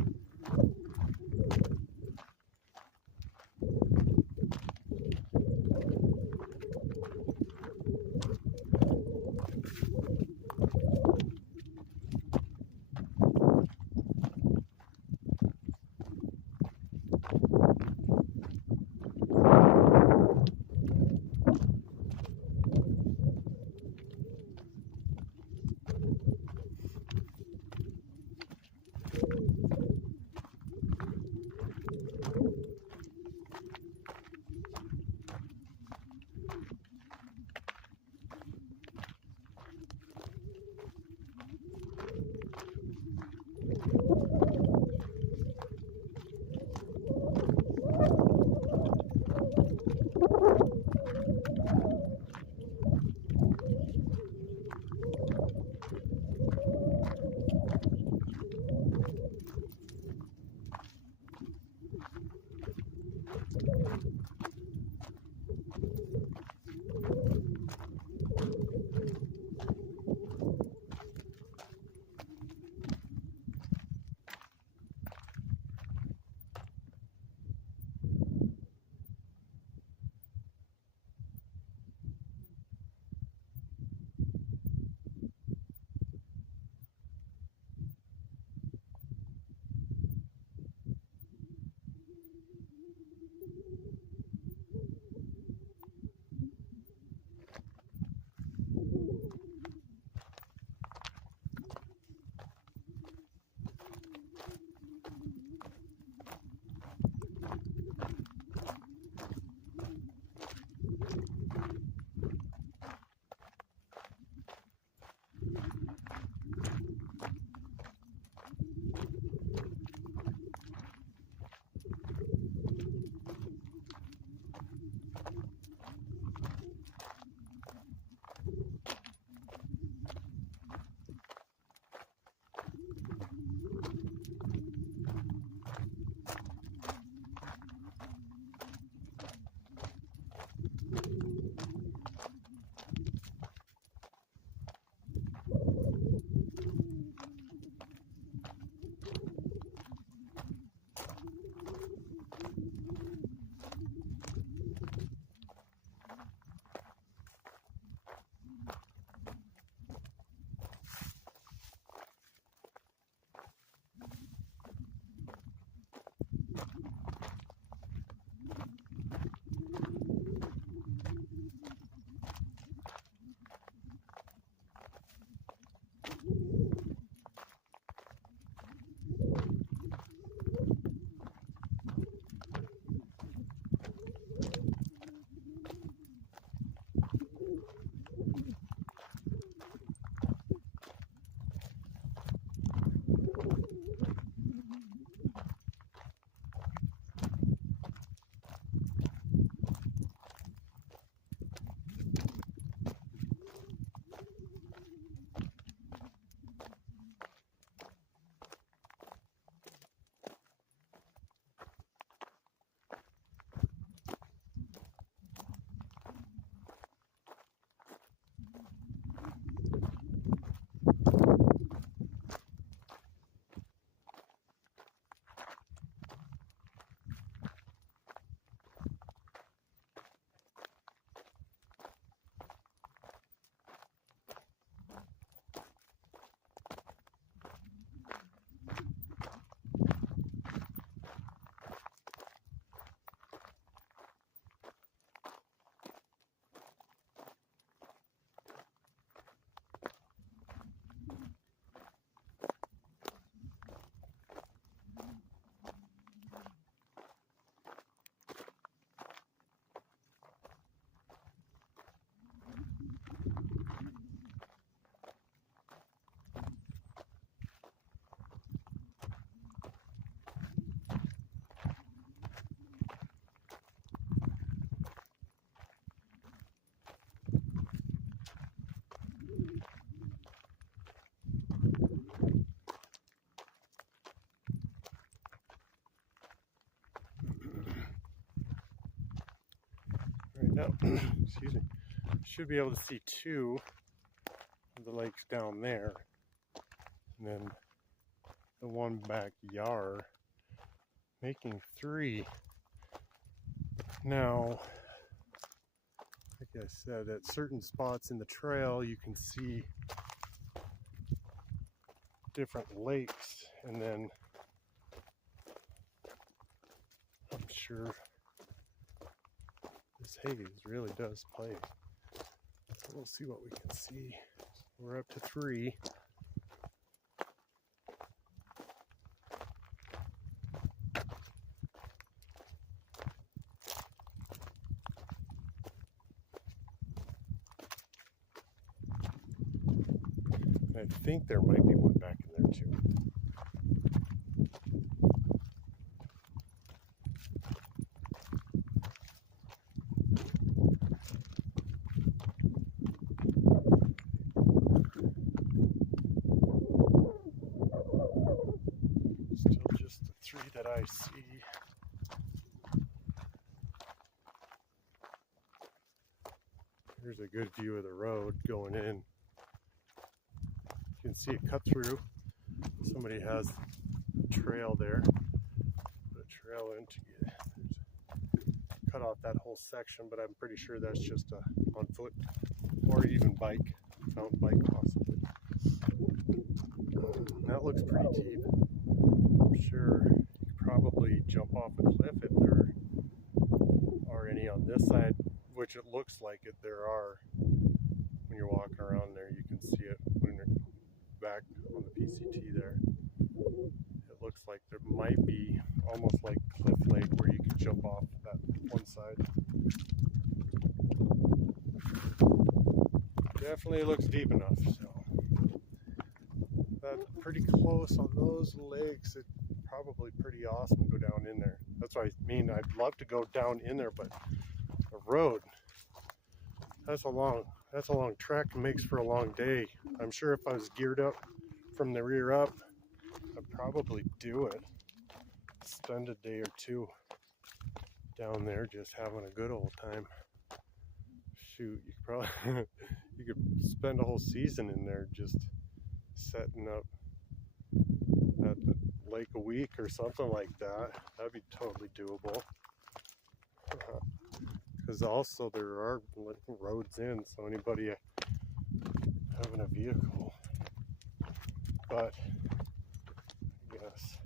Now, excuse me, should be able to see two of the lakes down there, and then the one backyard, making three. Now, like I said, at certain spots in the trail, you can see different lakes, and then I'm sure this haze really does play. So we'll see what we can see. We're up to three. I think there might be one back in there too. Still just the three that I see. Here's a good view of the road going in. You can see it cut through. Somebody has a trail there. Put a trail in to cut off that whole section, but I'm pretty sure that's just on foot or even bike, mountain bike possibly. That looks pretty deep. I'm sure you could probably jump off a cliff if there are any on this side, which it looks like it. There are. When you're walking around there, you can see it when you're back on the PCT there. It looks like there might be almost like Cliff Lake where you could jump off that one side. Definitely looks deep enough, so that's pretty close on those lakes. It's probably pretty awesome to go down in there. That's what I mean. I'd love to go down in there, but the road, that's a long trek. It makes for a long day. I'm sure if I was geared up from the rear up, I'd probably do it. Spend a day or two down there just having a good old time. Shoot, you could probably you could spend a whole season in there just setting up at the lake a week or something like that. That'd be totally doable. Because also there are roads in, so anybody having a vehicle. But yes,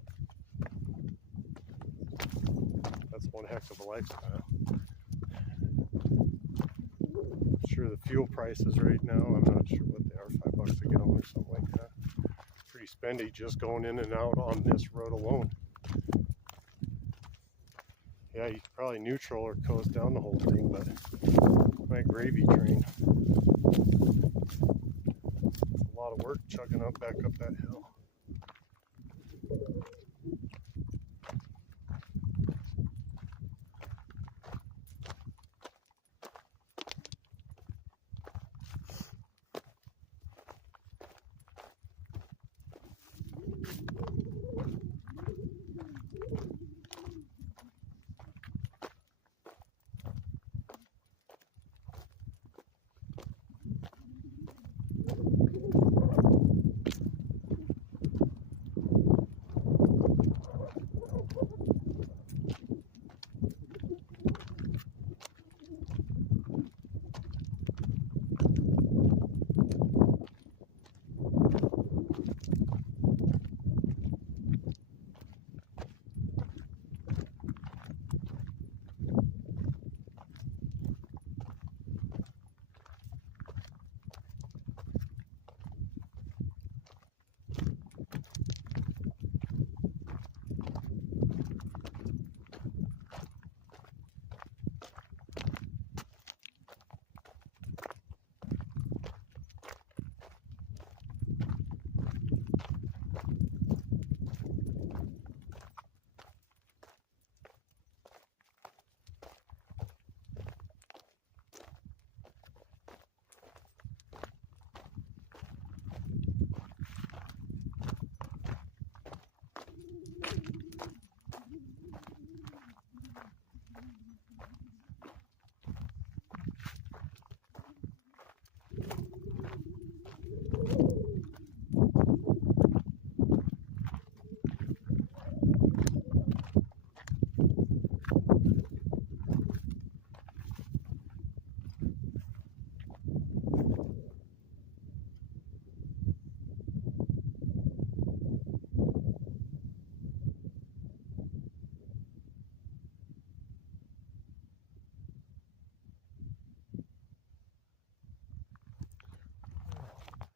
that's one heck of a lifestyle. I'm sure the fuel prices right now, I'm not sure what they are, $5 a gallon or something like that. Pretty spendy just going in and out on this road alone. Yeah, you could probably neutral or coast down the whole thing, but my gravy train. It's a lot of work chugging up back up that hill.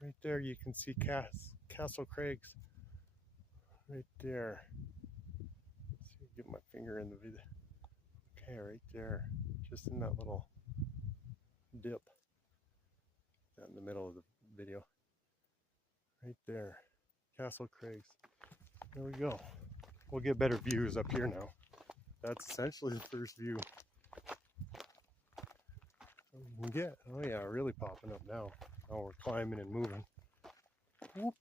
Right there you can see Castle Craigs. Right there. Let's see, get my finger in the video. Okay, right there. Just in that little dip. That in the middle of the video. Right there. Castle Craigs. There we go. We'll get better views up here now. That's essentially the first view we can get. Oh yeah, really popping up now. Now we're climbing and moving. Whoop.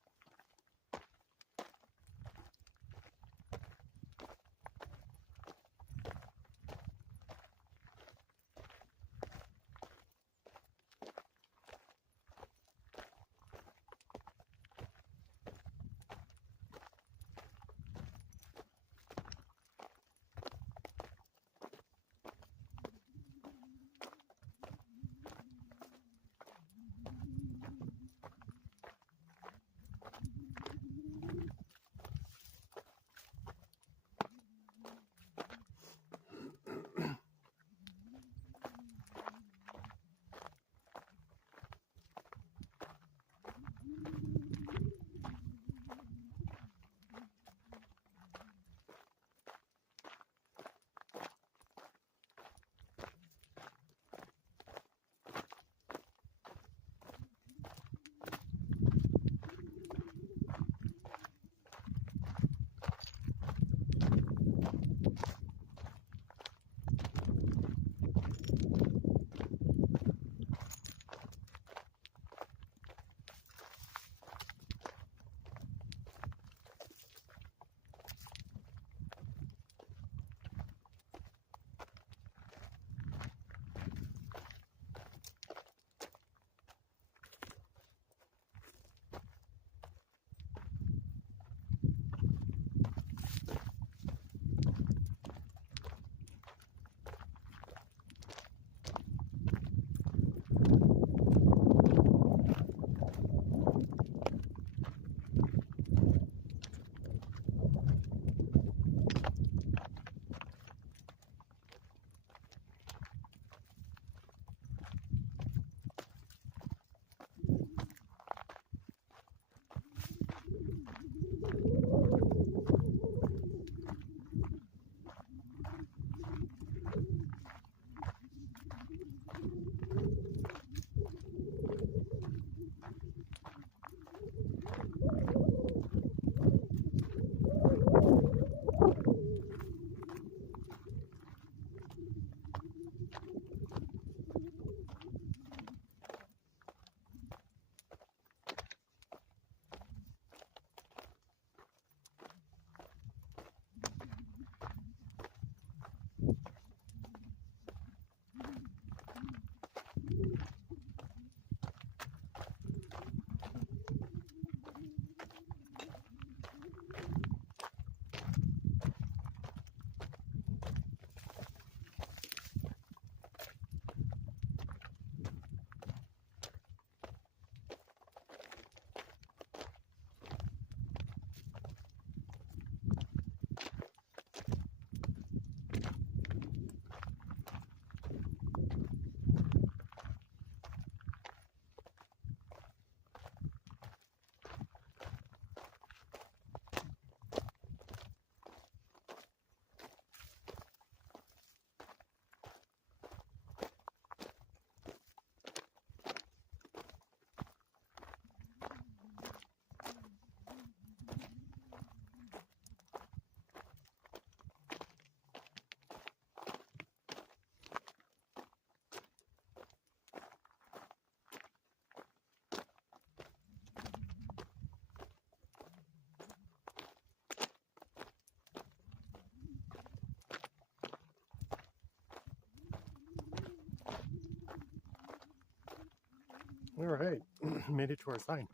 All right, made it to our sign.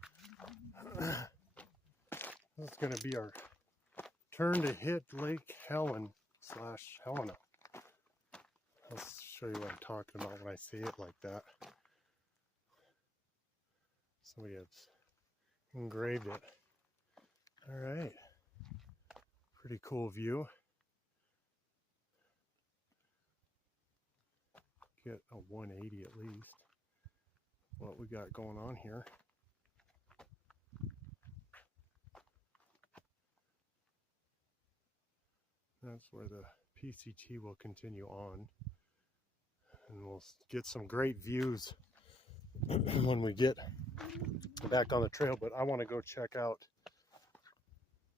That's going to be our turn to hit Lake Helen / Helena. I'll show you what I'm talking about when I say it like that. Somebody has engraved it. All right, pretty cool view. Get a 180 at least. What we got going on here. That's where the PCT will continue on. And we'll get some great views when we get back on the trail. But I want to go check out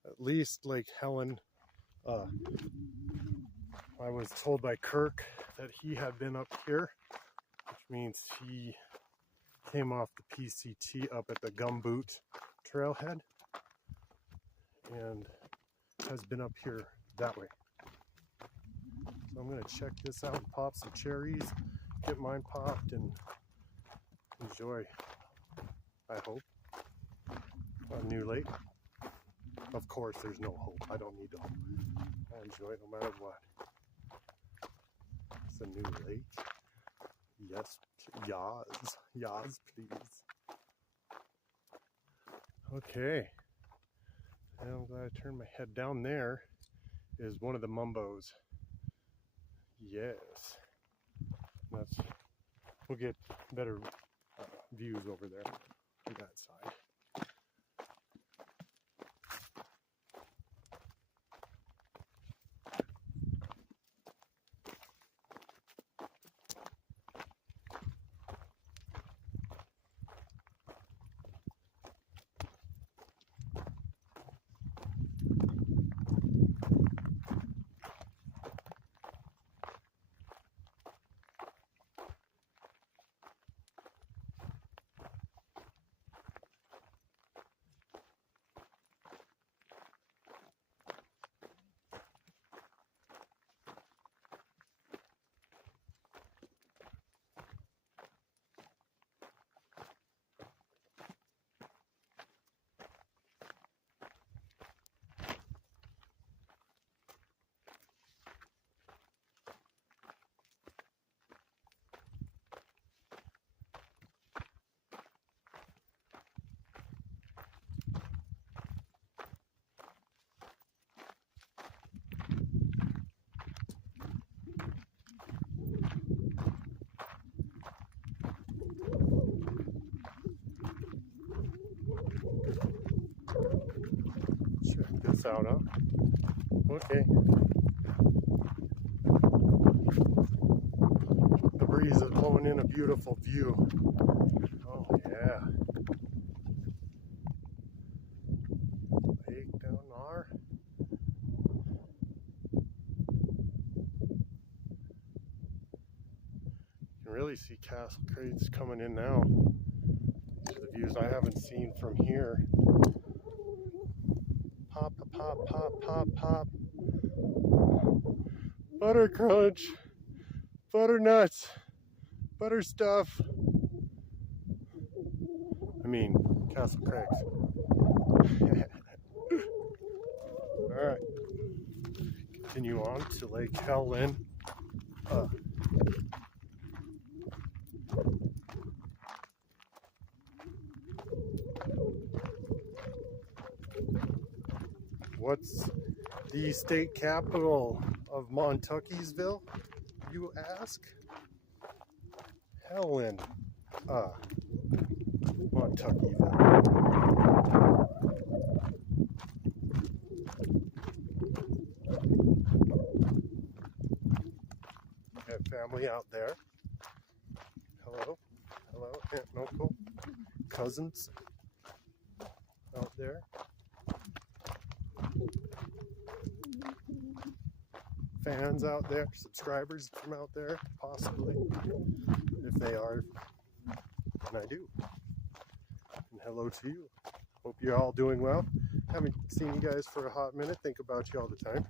at least Lake Helen. I was told by Kirk that he had been up here, which means he came off the PCT up at the Gumboot trailhead and has been up here that way. So I'm going to check this out and pop some cherries, get mine popped, and enjoy, I hope, a new lake. Of course, there's no hope. I don't need to hope. I enjoy it no matter what. It's a new lake. Yes, yas, please. Okay. And I'm glad I turned my head down. There is one of the mumbos. Yes. We'll get better views over there on that side. Check this out, huh? Okay. The breeze is blowing in a beautiful view. Oh yeah. Lake down there. You can really see Castle Crates coming in now. These are the views I haven't seen from here. Pop, pop, pop, pop, pop. Butter crunch, butternuts, butter stuff. I mean, Castle Crags. All right, continue on to Lake Helen. What's the state capital of Montuckiesville, you ask? Helen, Montuckieville. I have family out there. Hello, hello, aunt and uncle, cousins out there. Fans out there, subscribers from out there, possibly, if they are, and I do. And hello to you. Hope you're all doing well. Haven't seen you guys for a hot minute. Think about you all the time.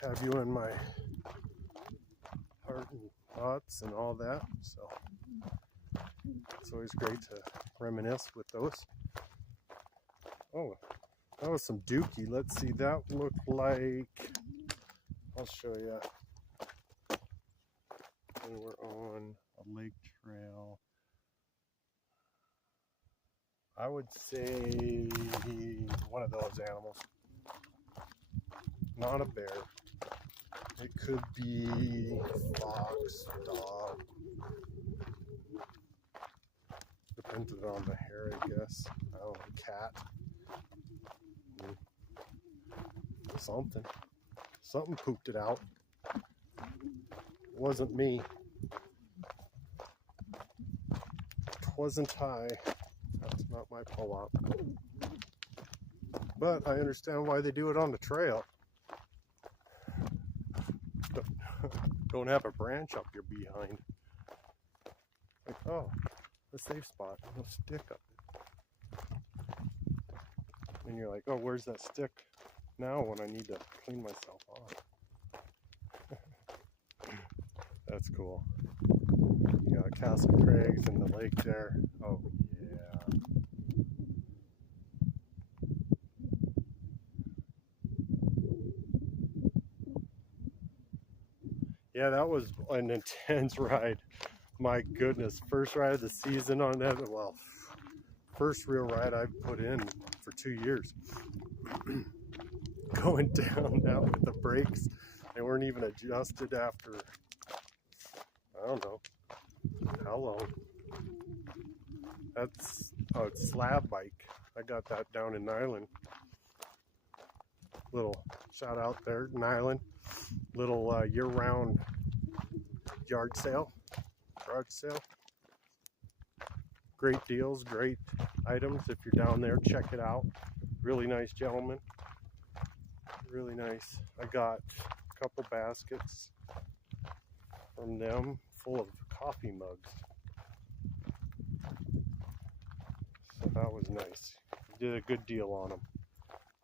Have you in my heart and thoughts and all that. So it's always great to reminisce with those. Oh, that was some dookie. Let's see, that looked like, I'll show you. And we're on a lake trail. I would say one of those animals. Not a bear. It could be fox, dog. Depended on the hair, I guess. I don't know, cat. Something pooped it out. It wasn't me. It wasn't I. That's not my pull-up. But I understand why they do it on the trail. Don't have a branch up your behind. Like, oh, a safe spot. No stick up there. And you're like, oh, where's that stick now when I need to clean myself off? That's cool. You got Castle Craigs and the lake there. Oh, yeah. Yeah, that was an intense ride. My goodness, first ride of the season on that. Well, first real ride I've put in for 2 years. Going down that with the brakes, they weren't even adjusted after, I don't know how long. That's a slab bike. I got that down in Nyland. Little shout out there, Nyland. Little year-round yard sale, garage sale. Great deals, great items. If you're down there, check it out. Really nice gentleman. Really nice. I got a couple baskets from them full of coffee mugs. So that was nice. Did a good deal on them.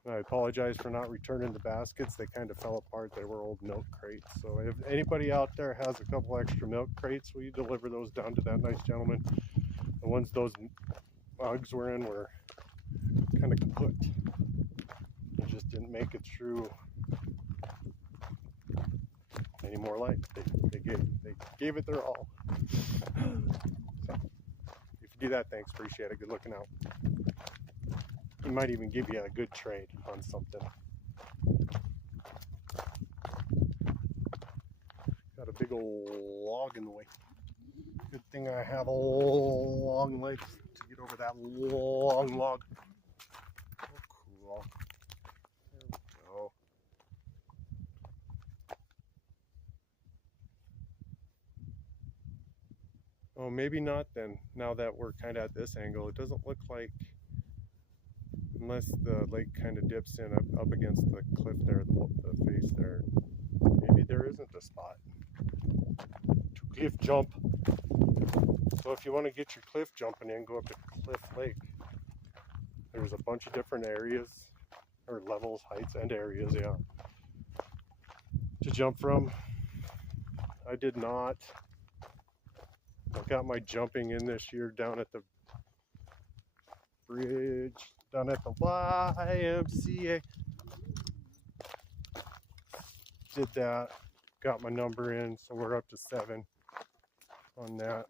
I apologize for not returning the baskets. They kind of fell apart. They were old milk crates. So if anybody out there has a couple extra milk crates, will you deliver those down to that nice gentleman? The ones those mugs were in were kind of kaput. They just didn't make it through any more life. They gave it their all. So if you do that, thanks. Appreciate it. Good looking out. He might even give you a good trade on something. Got a big old log in the way. Good thing I have long legs to get over that long log. Oh, cool. There we go. Oh, maybe not then. Now that we're kind of at this angle, it doesn't look like, unless the lake kind of dips in up against the cliff there, the face there, maybe there isn't a spot to cliff jump. So if you want to get your cliff jumping in, go up to Cliff Lake. There's a bunch of different areas, or levels, heights, and areas, yeah, to jump from. I did not. I got my jumping in this year down at the bridge, down at the YMCA. Did that, got my number in, so we're up to 7 on that.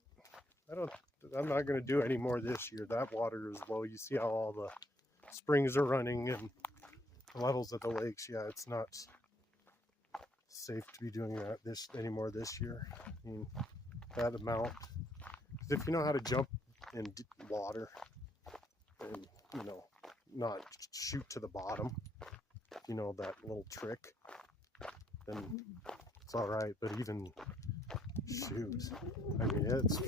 I'm not going to do any more this year. That water is low. You see how all the springs are running and the levels of the lakes. Yeah, it's not safe to be doing that anymore this year. I mean, that amount. If you know how to jump in water and, you know, not shoot to the bottom, you know, that little trick, then it's all right. But even shoot, I mean, it's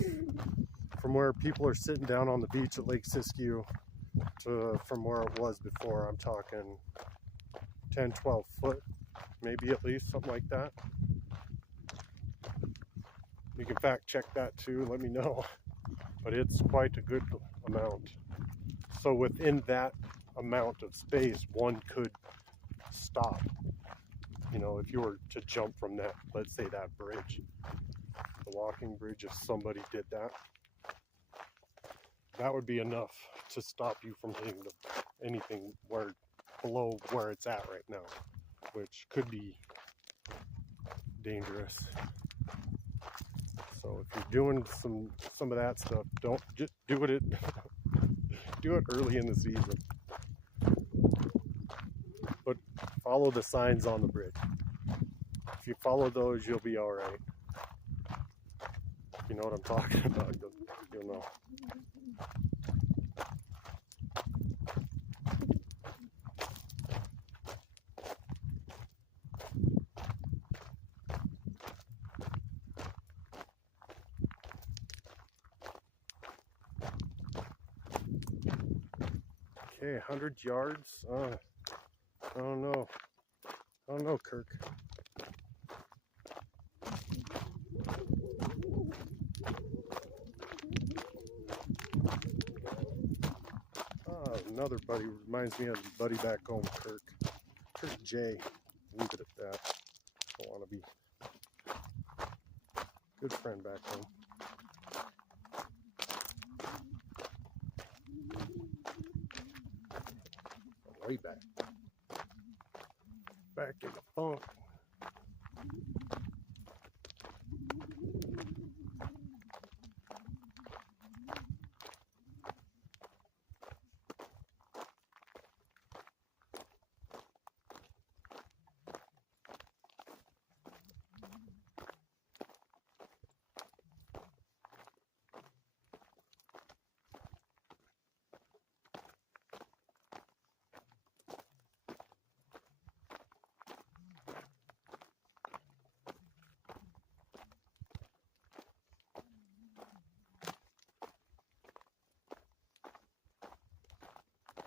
from where people are sitting down on the beach at Lake Siskiyou to from where it was before. I'm talking 10, 12 foot, maybe at least, something like that. You can fact check that too, let me know. But it's quite a good amount. So within that amount of space, one could stop. You know, if you were to jump from that, let's say that bridge, the walking bridge, if somebody did that, that would be enough to stop you from hitting anything below where it's at right now, which could be dangerous. So if you're doing some of that stuff, don't just do it early in the season. But follow the signs on the bridge. If you follow those, you'll be all right. You know what I'm talking about, you'll know. Okay, 100 yards. I don't know. I don't know, Kirk. Another buddy reminds me of a buddy back home, Kirk. Kirk J. Leave it at that. Don't want to be good friend back home. Way back. Back in the funk.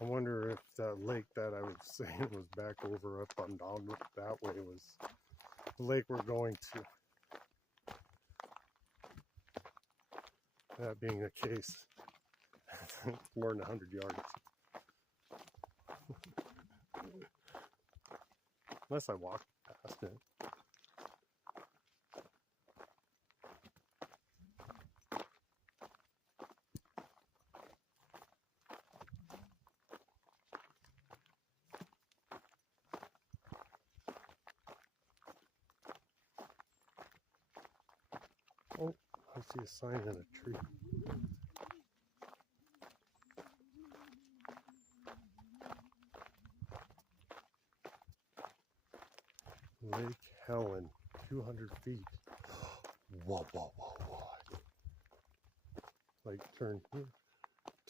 I wonder if that lake that I was saying was back over up on down that way was the lake we're going to. That being the case, it's more than 100 yards. Unless I walk past it. Oh, I see a sign in a tree. Lake Helen, 200 feet. Whoa, whoa, whoa, whoa. Like turn here,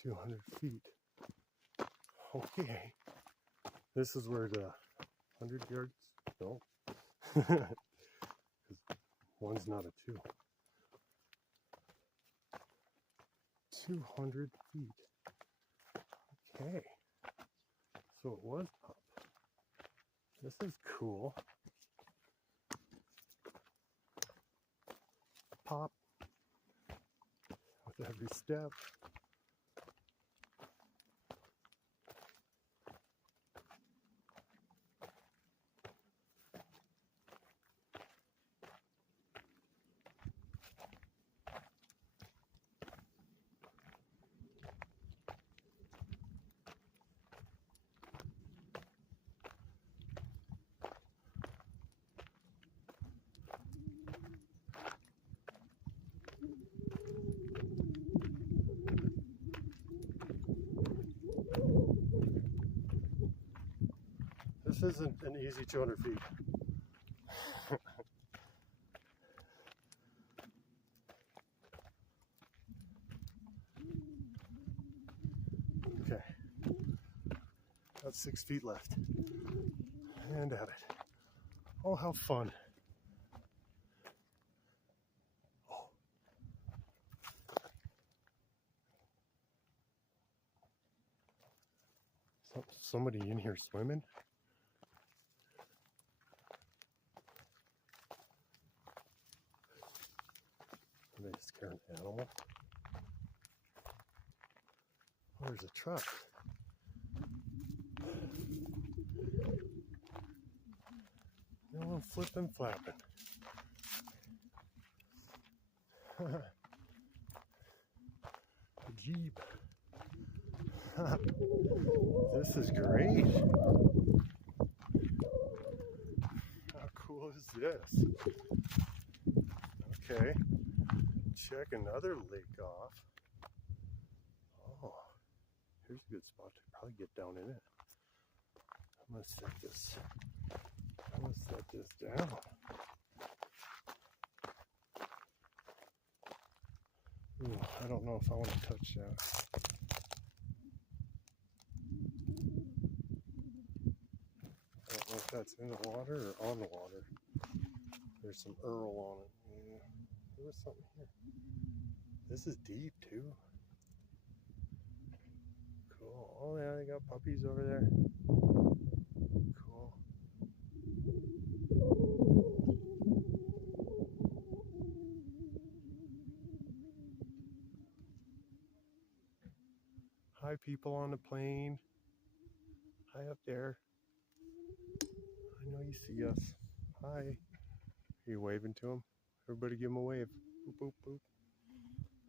200 feet. Okay. This is where the 100 yards, no. Because one's not a 2. 200 feet. Okay. So it was up. This is cool. Pop with every step. This isn't an easy 200 feet. Okay. Got 6 feet left. And at it. Oh, how fun. Oh. Somebody in here swimming? Are they scaring an animal? Oh, there's a truck. No one flipping, flapping. Jeep. This is great. How cool is this? Okay. Check another lake off. Oh, here's a good spot to probably get down in it. I'm gonna set this down. Ooh, I don't know if I want to touch that. I don't know if that's in the water or on the water. There's some Earl on it. Yeah. There was something here. This is deep too. Cool. Cool. Oh yeah, they got puppies over there. Cool. Hi, people on the plane. Hi up there. I know you see us. Hi. Are you waving to them? Everybody give them a wave. Boop, boop, boop.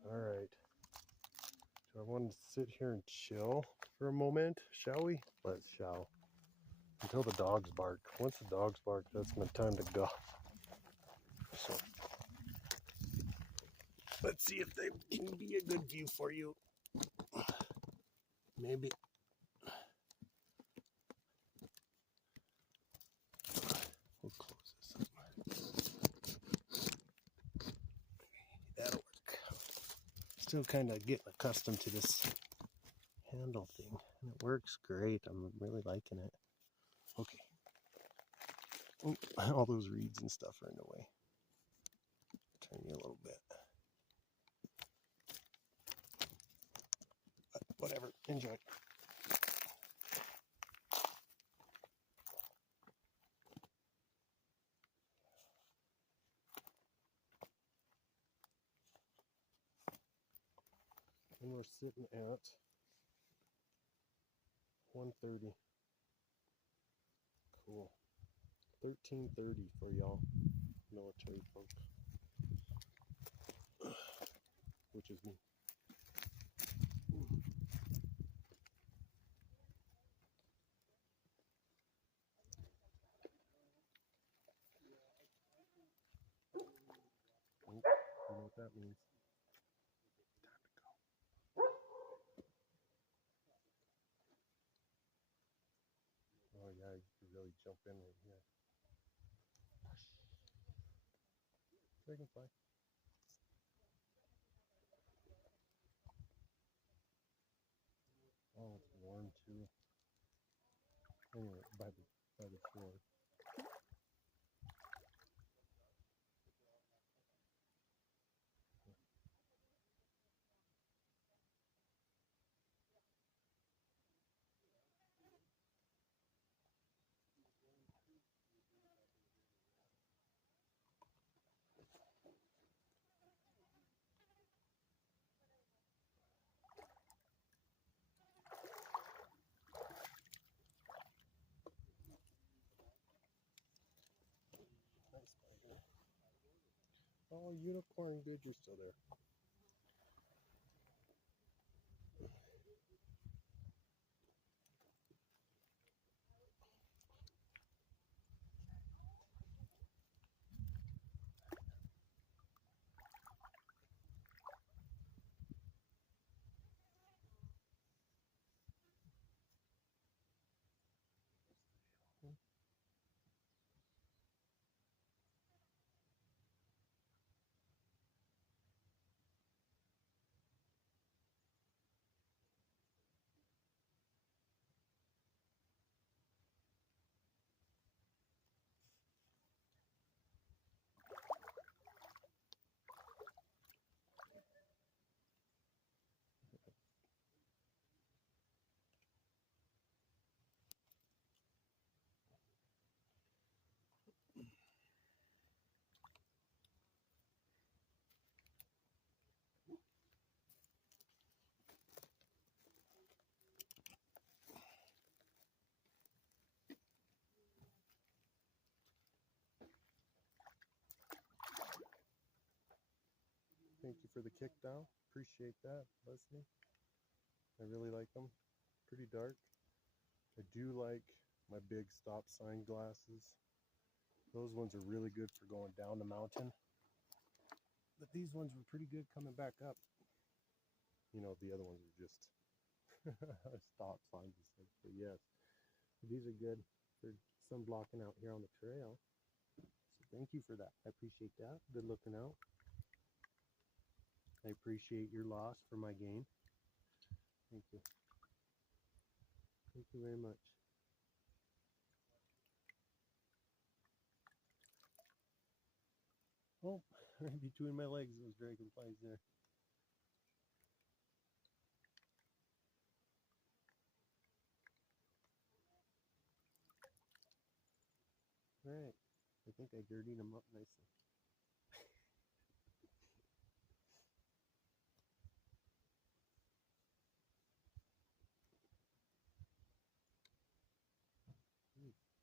All right. So I want to sit here and chill for a moment, shall we? Let's shall. Until the dogs bark. Once the dogs bark, that's my time to go. So let's see if they can be a good view for you. Maybe. We'll close this up. That'll work. Still kind of getting accustomed to this handle thing, and it works great. I'm really liking it. Okay. Oh, all those reeds and stuff are in the way. Turn you a little bit. But whatever. Enjoy. And we're sitting at 1:30. Cool. 13:30 for y'all military folk, which is me. Oh, you know what that means? Time to go. Oh yeah, you could really jump in right here. Dragonfly. Oh, it's warm too. Anyway, by the shore. Nice spider. Oh, unicorn, good, you're still there. Thank you for the kick down. Appreciate that, Leslie. I really like them. Pretty dark. I do like my big stop sign glasses. Those ones are really good for going down the mountain. But these ones were pretty good coming back up. You know, the other ones are just stop signs. But yes, these are good for sun blocking out here on the trail. So thank you for that. I appreciate that. Good looking out. I appreciate your loss for my gain. Thank you. Thank you very much. Oh, right between my legs, those dragonflies there. think I dirtied them up nicely.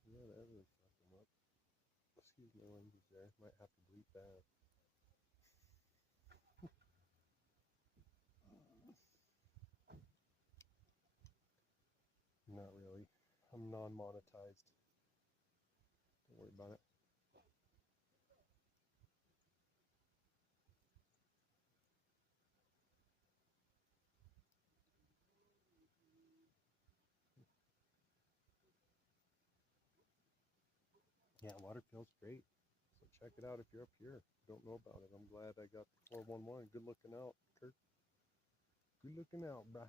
Yeah, that really fucked them up. Excuse my language there. Might have to bleep that. Not really. I'm non-monetized. Don't worry about it. Yeah, water feels great. So check it out if you're up here. Don't know about it. I'm glad I got the 411. Good looking out, Kurt. Good looking out, bruh.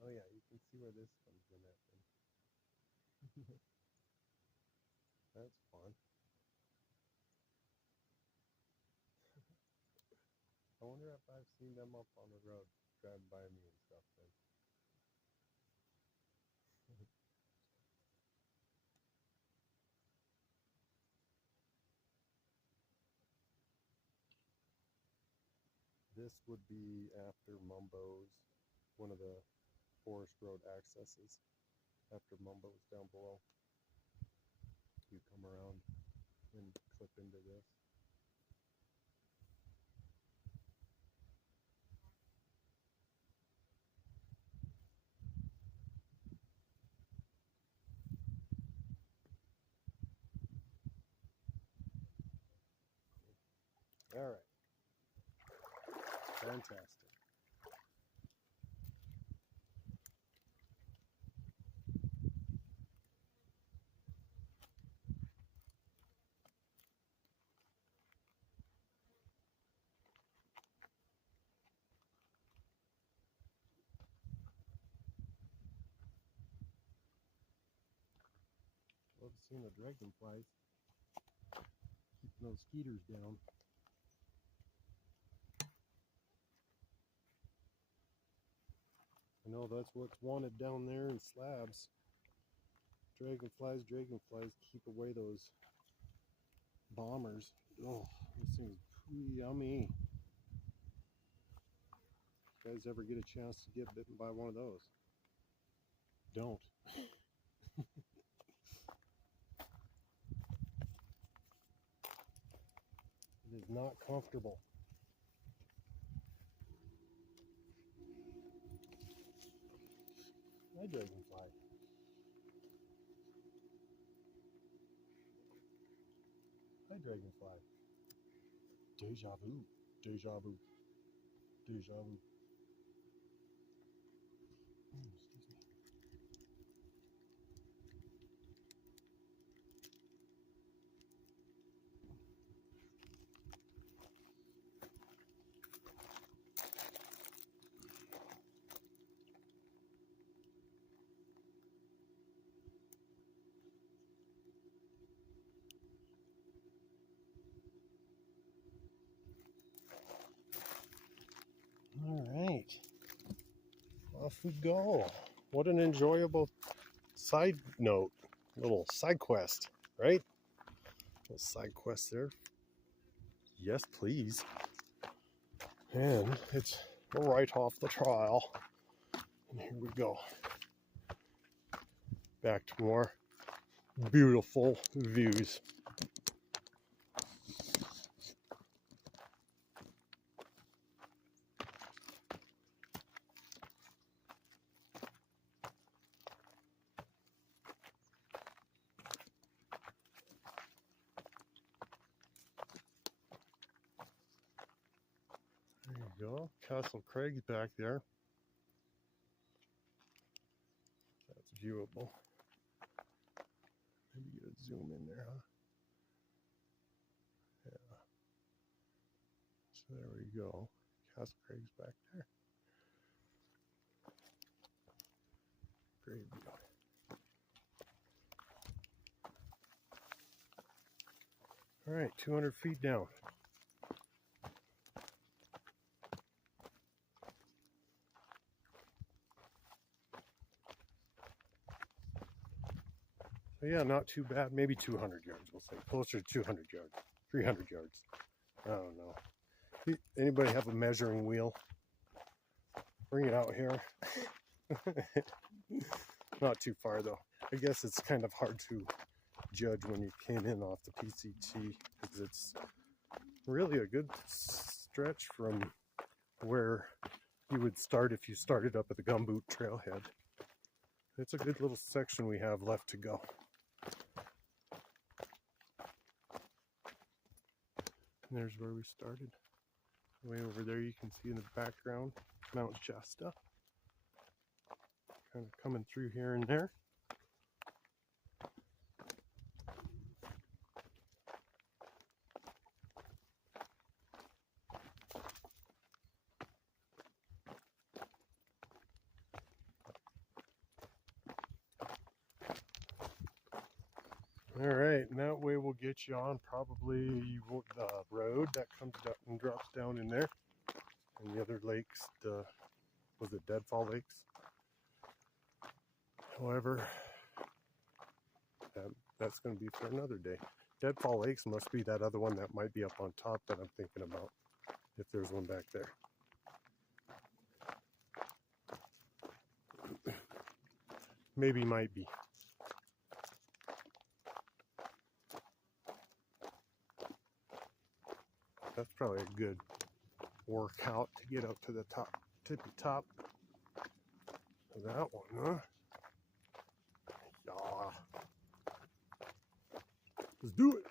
Oh yeah, you can see where this comes in at then. That's fun. I wonder if I've seen them up on the road driving by me and stuff then. This would be after Mumbo's, one of the Forest Road accesses. After Mumbo's down below, you come around and clip into this. All right, fantastic. Love seeing the dragonflies, keeping those skeeters down. I know that's what's wanted down there in slabs. Dragonflies, keep away those bombers. Oh, this thing's yummy. If you guys ever get a chance to get bitten by one of those, don't. It is not comfortable. Hi, dragonfly. Hi, dragonfly. Deja vu. Deja vu. Deja vu. Excuse me. All right. Off we go. What an enjoyable side note. Little side quest, right? Little side quest there. Yes, please. And we're right off the trail. And here we go. Back to more beautiful views. There you go. Castle Craig's back there. That's viewable. Maybe get a zoom in there, huh? Yeah. So there we go. Castle Craig's back there. Great view. All right, 200 feet down. So yeah, not too bad. Maybe 200 yards, we'll say. Closer to 200 yards. 300 yards. I don't know. Anybody have a measuring wheel? Bring it out here. Not too far though. I guess it's kind of hard to judge when you came in off the PCT because it's really a good stretch from where you would start if you started up at the Gumboot Trailhead. It's a good little section we have left to go. And there's where we started. Way over there you can see in the background Mount Shasta. Kind of coming through here and there. All right, and that way we'll get you on probably the road that comes down and drops down in there. And the other lakes, was it Deadfall Lakes? However, that's going to be for another day. Deadfall Lakes must be that other one that might be up on top that I'm thinking about, if there's one back there. Maybe might be. That's probably a good workout to get up to the top, tippy top of that one, huh? Yeah. Let's do it.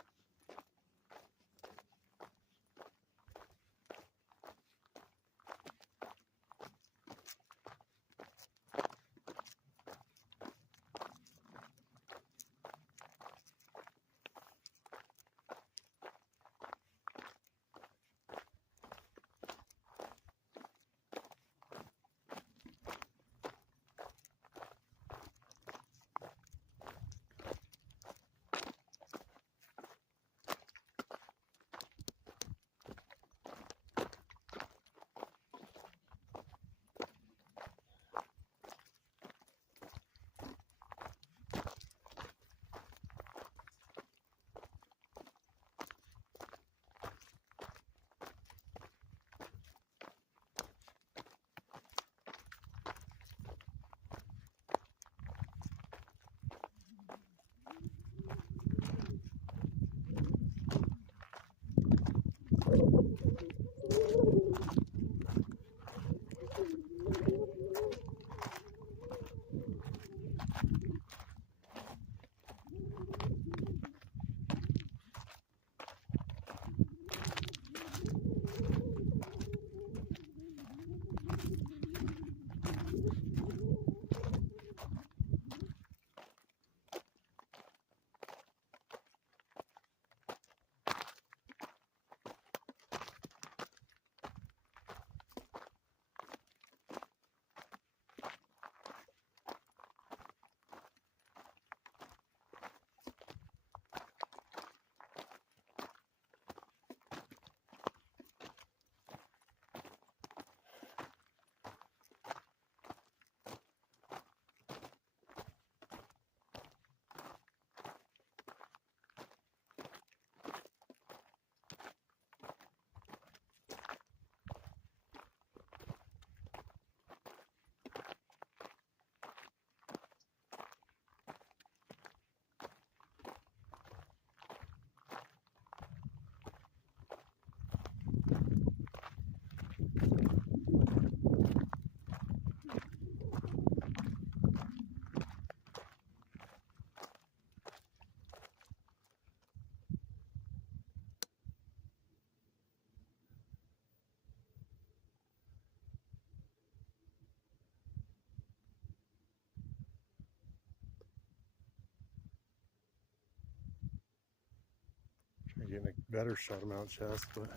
Getting a better shot of Mount Shasta, but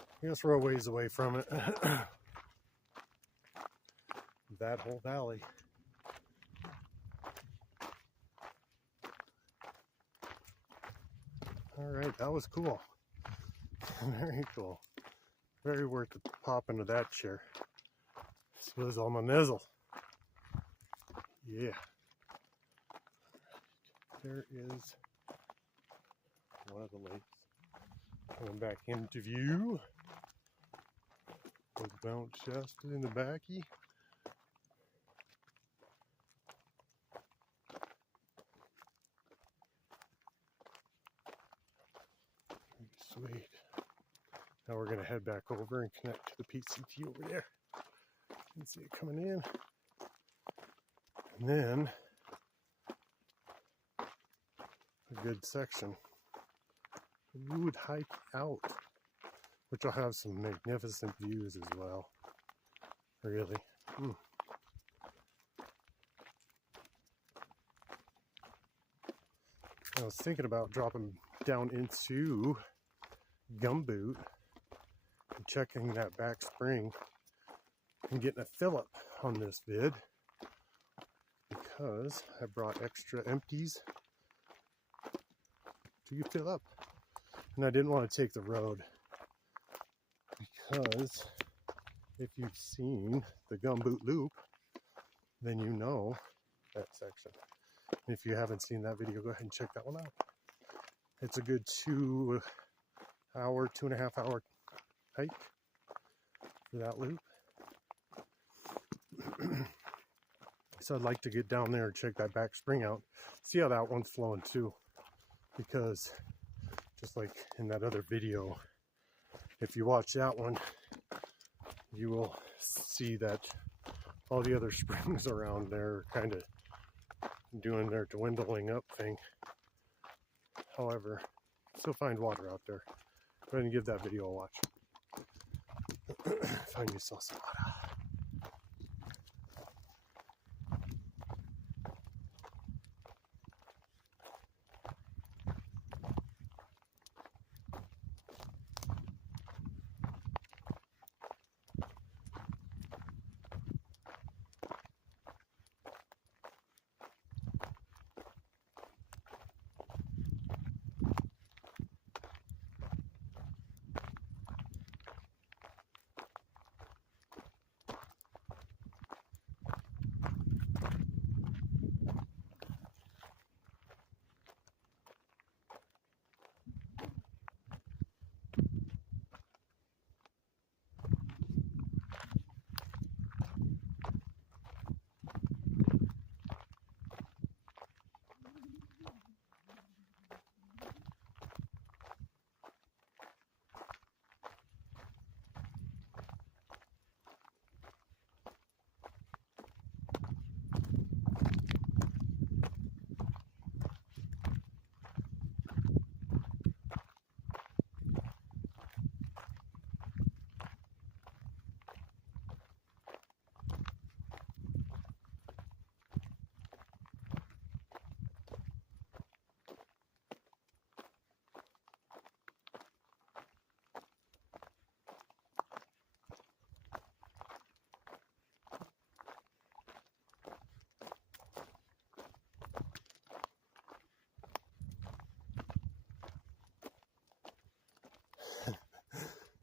I guess we're a ways away from it. That whole valley. All right, that was cool. Very cool. Very worth the pop into that chair. Swizzle my nizzle. Yeah. There is one of the lakes coming back into view with Mount Shasta in the backy. Sweet. Now we're going to head back over and connect to the PCT over there. You can see it coming in. And then a good section we would hike out, which will have some magnificent views as well. Really. I was thinking about dropping down into Gumboot and checking that back spring and getting a fill up on this vid, because I brought extra empties to fill up, and I didn't want to take the road, because if you've seen the Gumboot loop, then you know that section. And if you haven't seen that video, go ahead and check that one out. It's a good 2.5 hour hike for that loop. So I'd like to get down there and check that back spring out, see how that one's flowing too, because just like in that other video, if you watch that one, you will see that all the other springs around there are kind of doing their dwindling up thing. However, still find water out there. Go ahead and give that video a watch. Find yourself some water.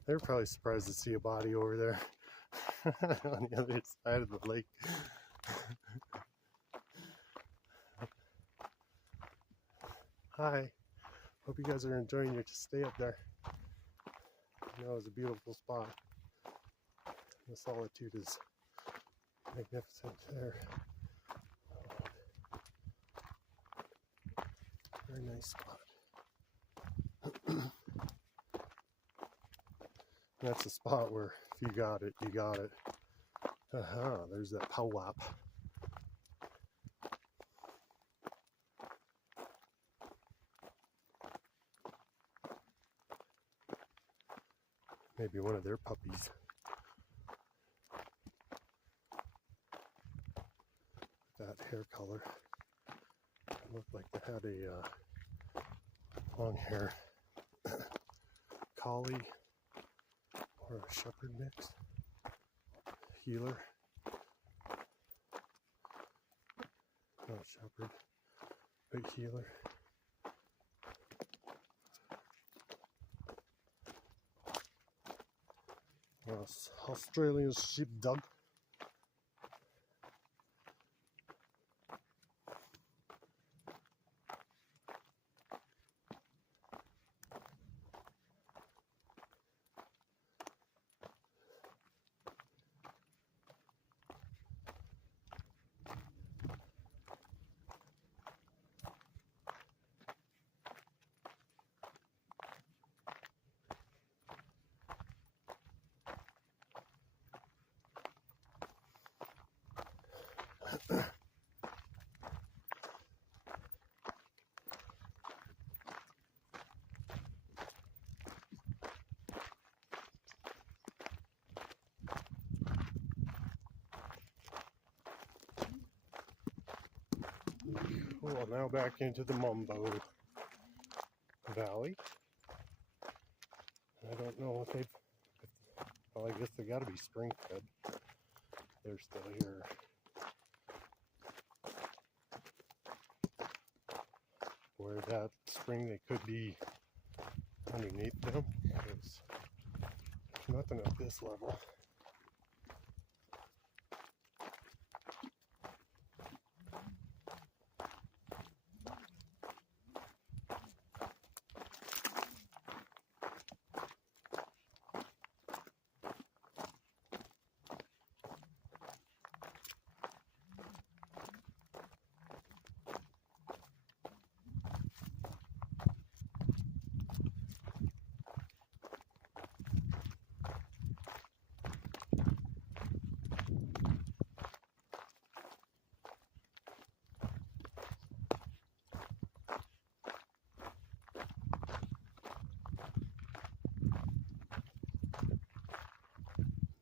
They're probably surprised to see a body over there on the other side of the lake. Hi, hope you guys are enjoying your stay up there. You know, it's a beautiful spot. The solitude is magnificent there. Very nice spot. That's a spot where if you got it, you got it. There's that powwap. Maybe one of their puppies. That hair color. It looked like they had a long hair collie or a shepherd mix. Healer. Not shepherd, but healer. Australian sheepdog. Cool, now back into the Mumbo Valley. I don't know if they've, well, I guess they gotta be spring fed. They're still here. Where that spring they could be underneath them, because there's nothing at this level.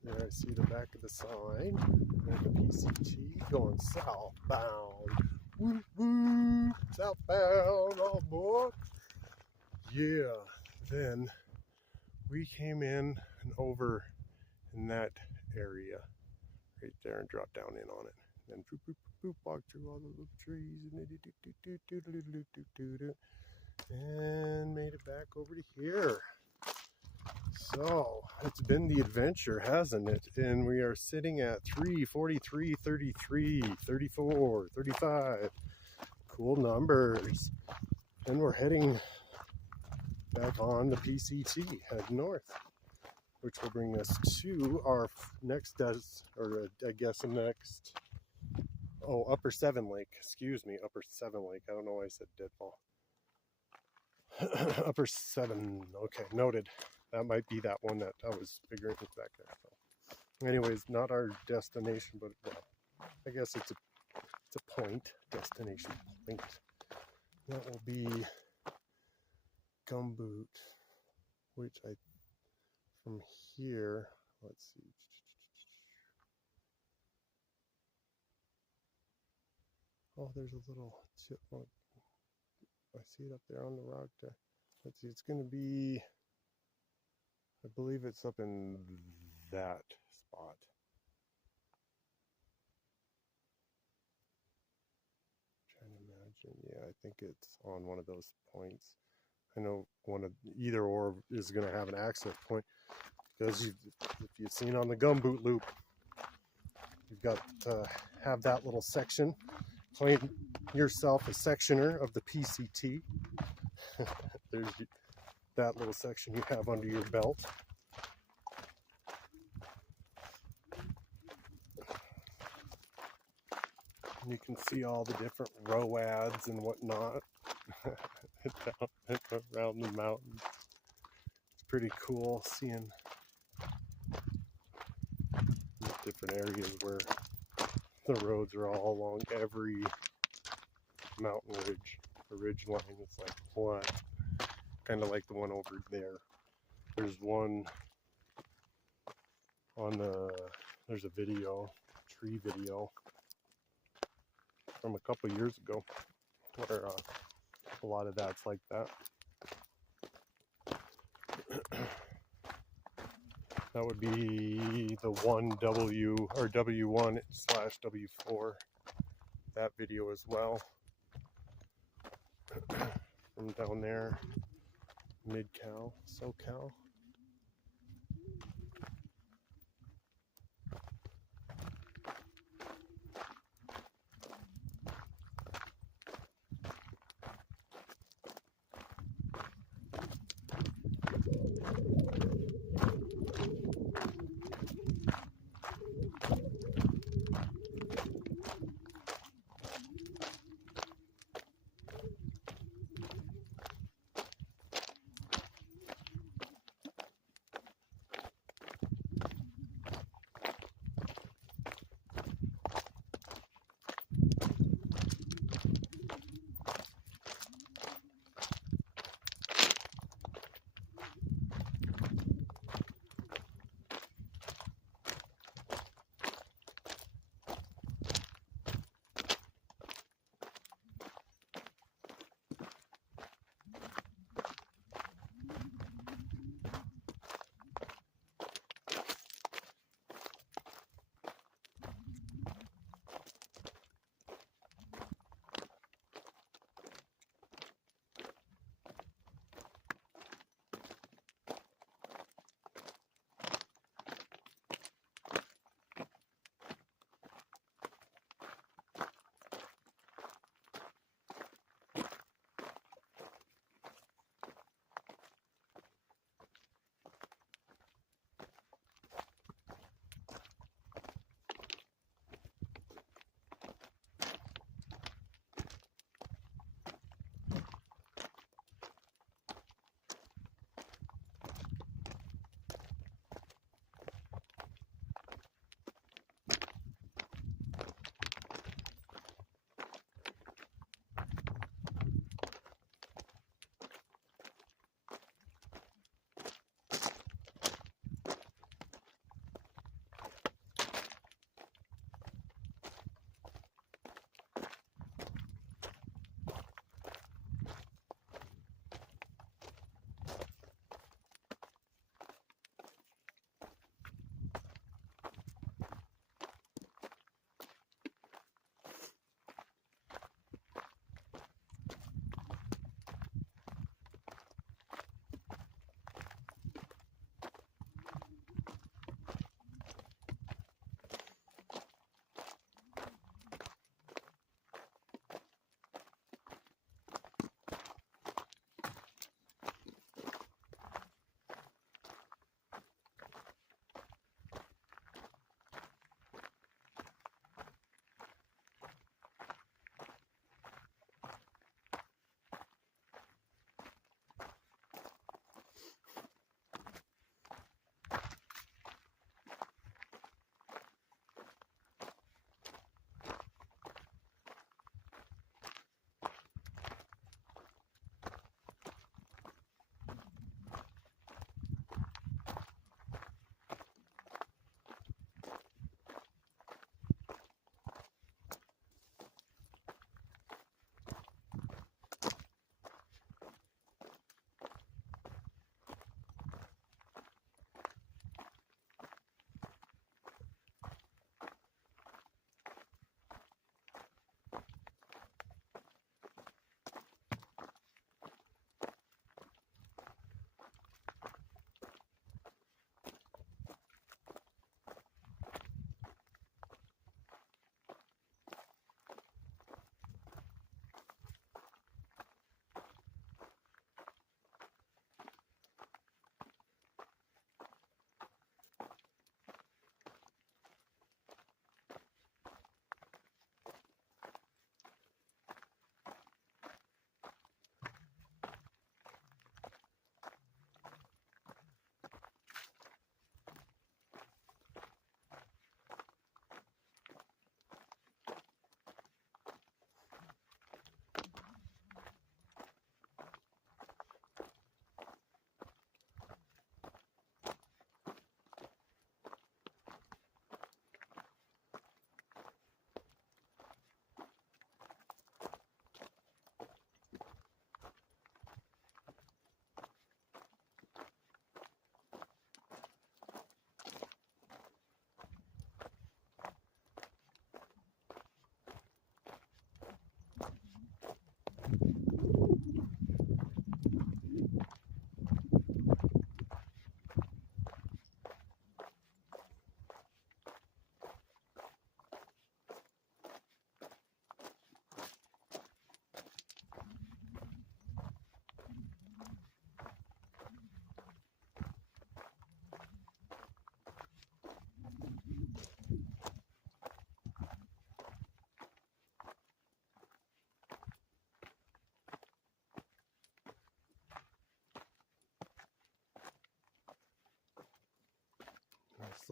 There I see the back of the sign and the PCT going southbound. Woo woo, southbound, all aboard. Yeah, then we came in and over in that area right there and dropped down in on it. Then boop, boop, boop, walked through all the little trees and made it back over to here. So it's been the adventure, hasn't it? And we are sitting at 3:43, 33, 34, 35. Cool numbers. And we're heading back on the PCT, head north, which will bring us to our next, or I guess the next, Upper Seven Lake. Excuse me, Upper Seven Lake. I don't know why I said Deadfall. Upper Seven. Okay, noted. That might be that one that I was figuring back there. So, anyways, not our destination, but well, I guess it's a point, destination point. That will be Gumboot, which from here, let's see. Oh, there's a little chipmunk. I see it up there on the rock there. Let's see, it's going to be, I believe it's up in that spot. I'm trying to imagine. Yeah, I think it's on one of those points. I know either or is going to have an access point, because if you've seen on the Gumboot loop, you've got to have that little section. Claim yourself a sectioner of the PCT. There's that little section you have under your belt. You can see all the different ROADs and whatnot around the mountains. It's pretty cool seeing different areas where the roads are all along every mountain ridge. The ridge line is like what? Kind of like the one over there. There's one on there's a video, tree video from a couple years ago where a lot of that's like that. That would be the 1W or W1/W4, that video as well. From down there, Mid-Cal, SoCal.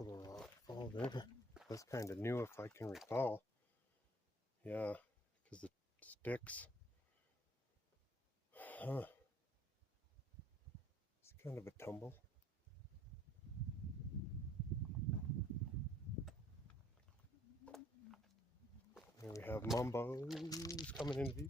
little rockfall there. That's kind of new if I can recall. Yeah, because it sticks. Huh. It's kind of a tumble. Here we have mumbos coming into view.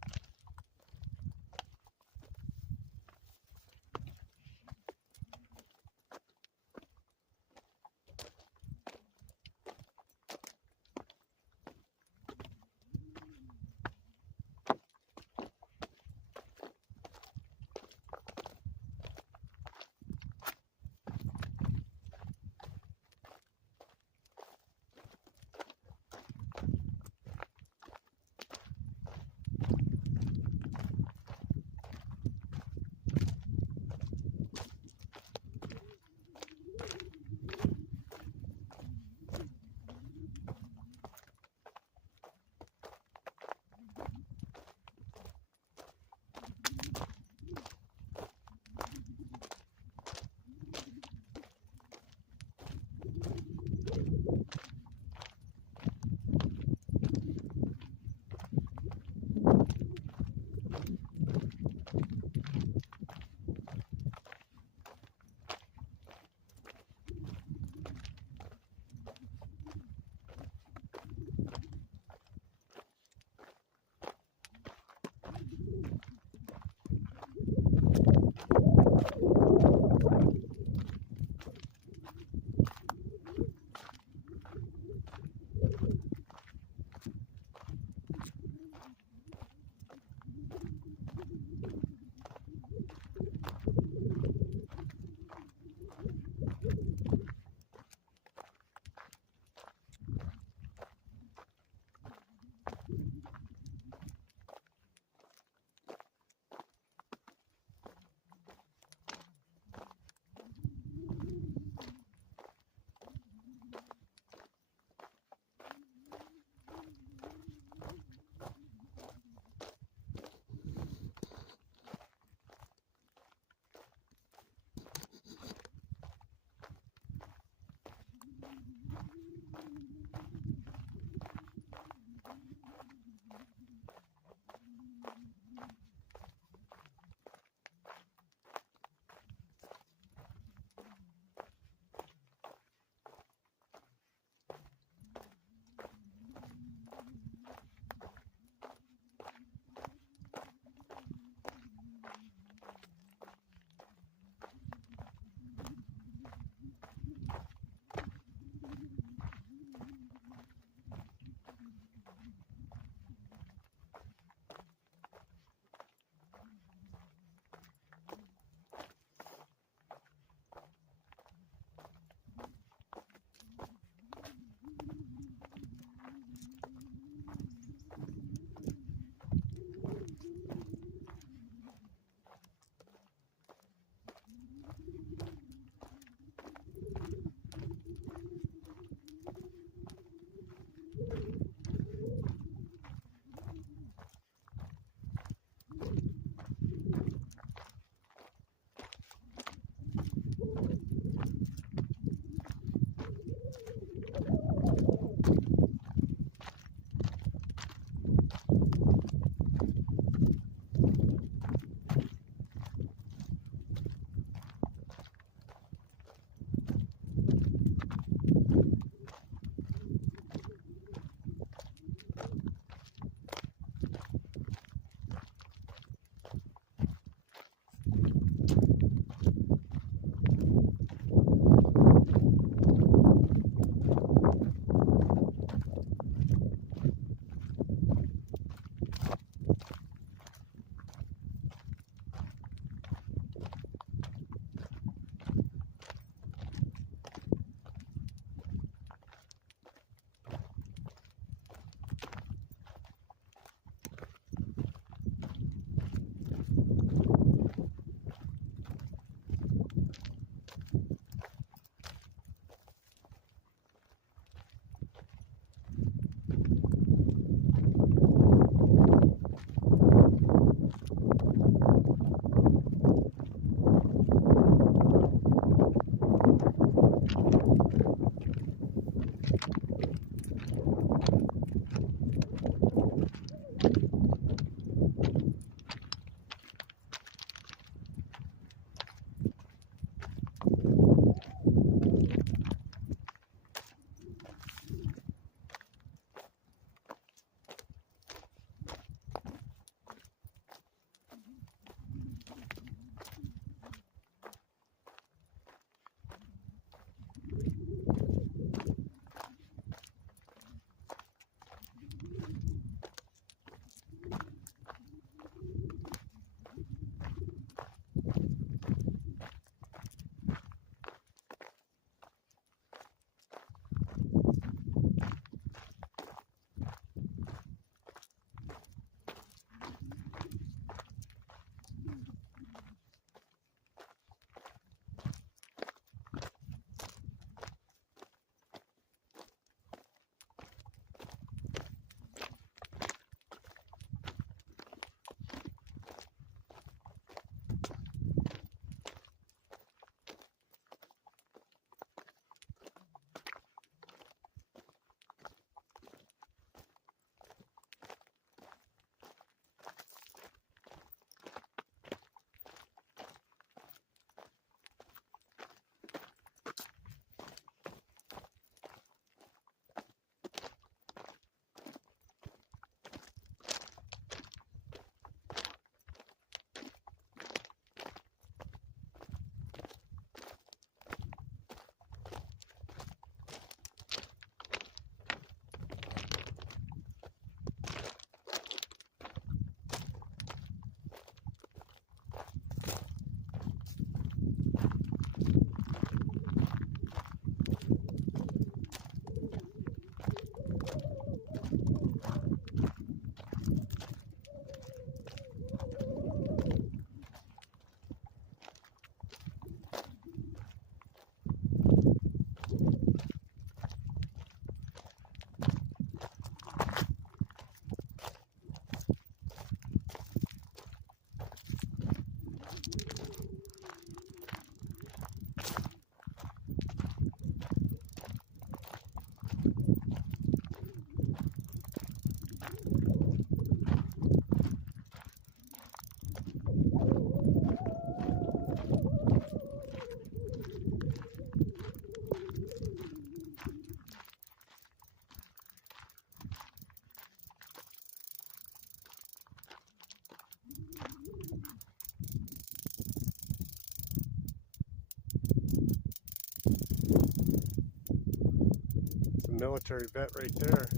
military vet right there.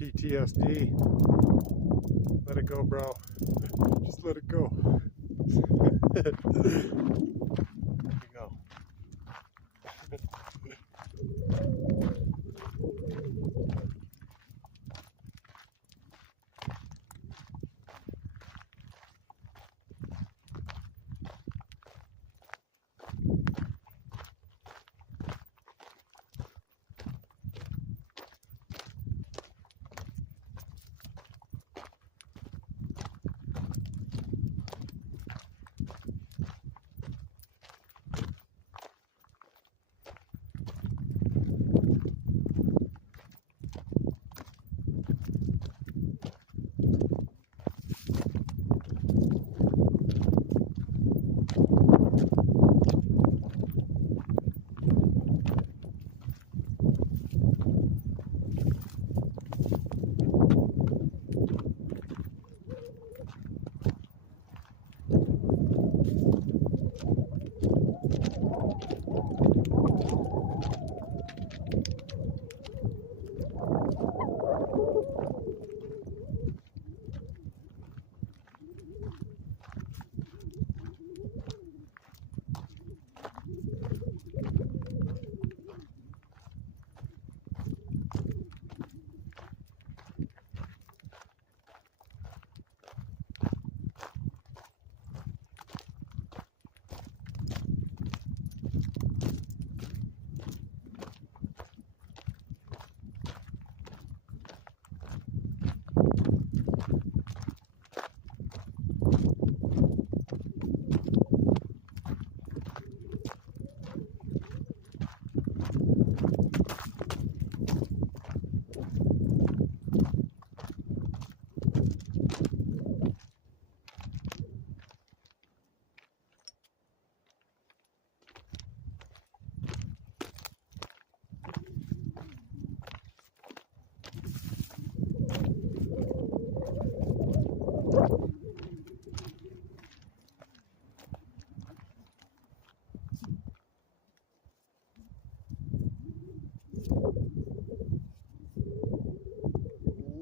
PTSD. Let it go, bro. Just let it go. There you go.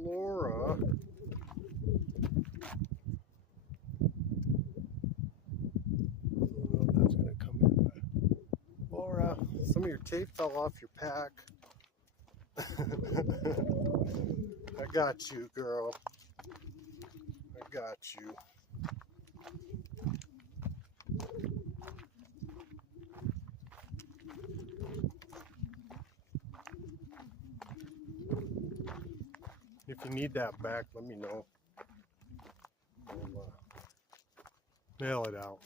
Laura. I don't know if that's going to come in, but Laura, some of your tape fell off your pack. I got you, girl. I got you. If you need that back, let me know. I'll mail it out.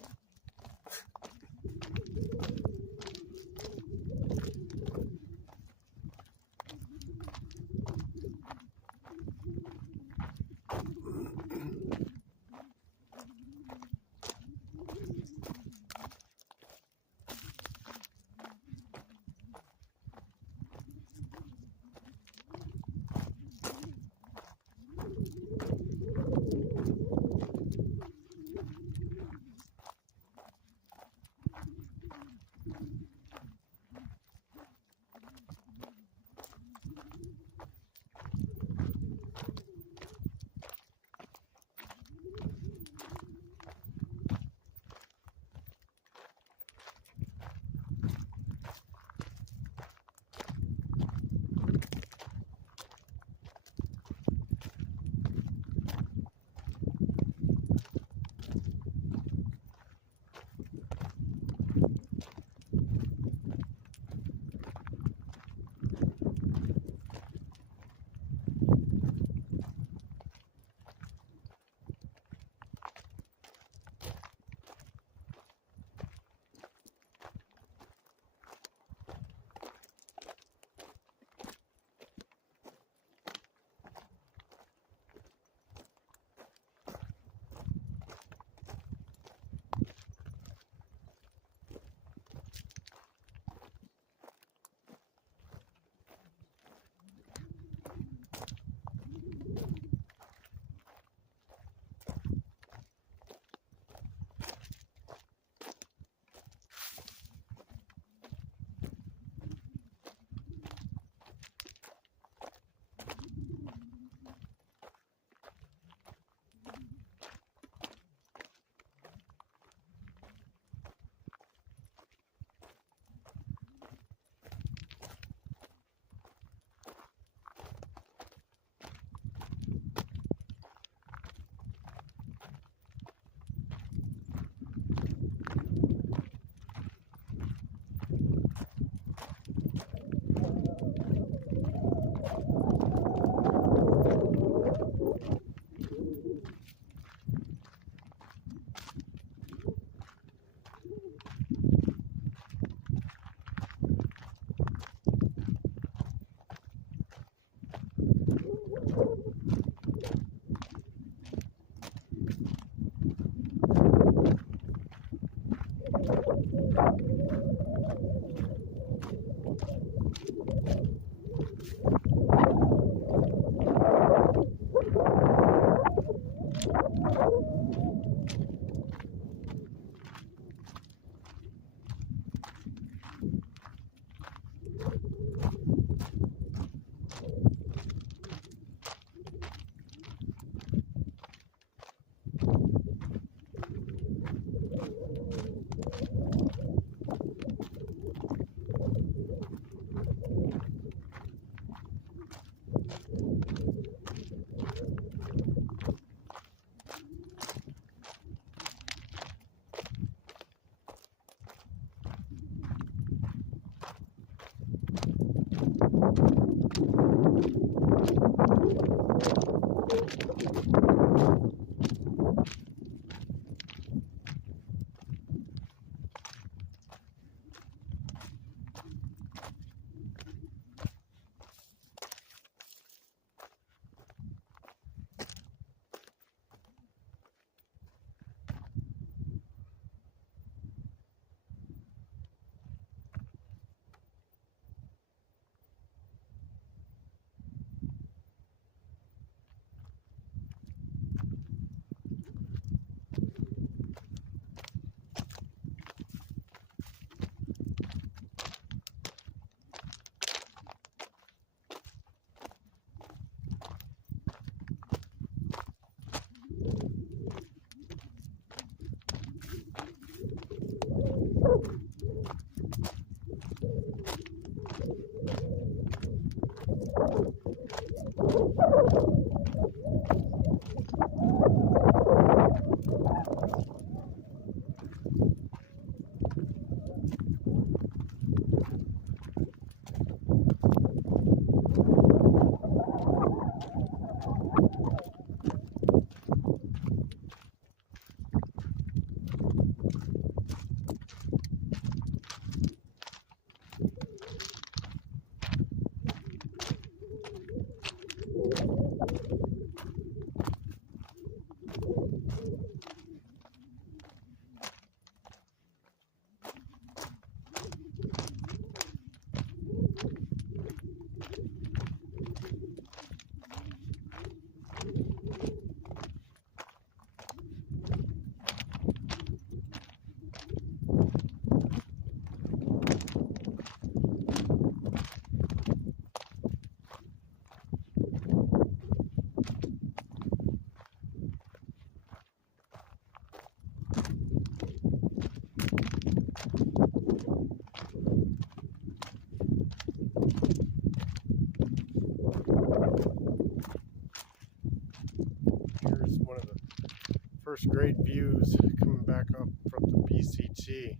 First great views coming back up from the PCT.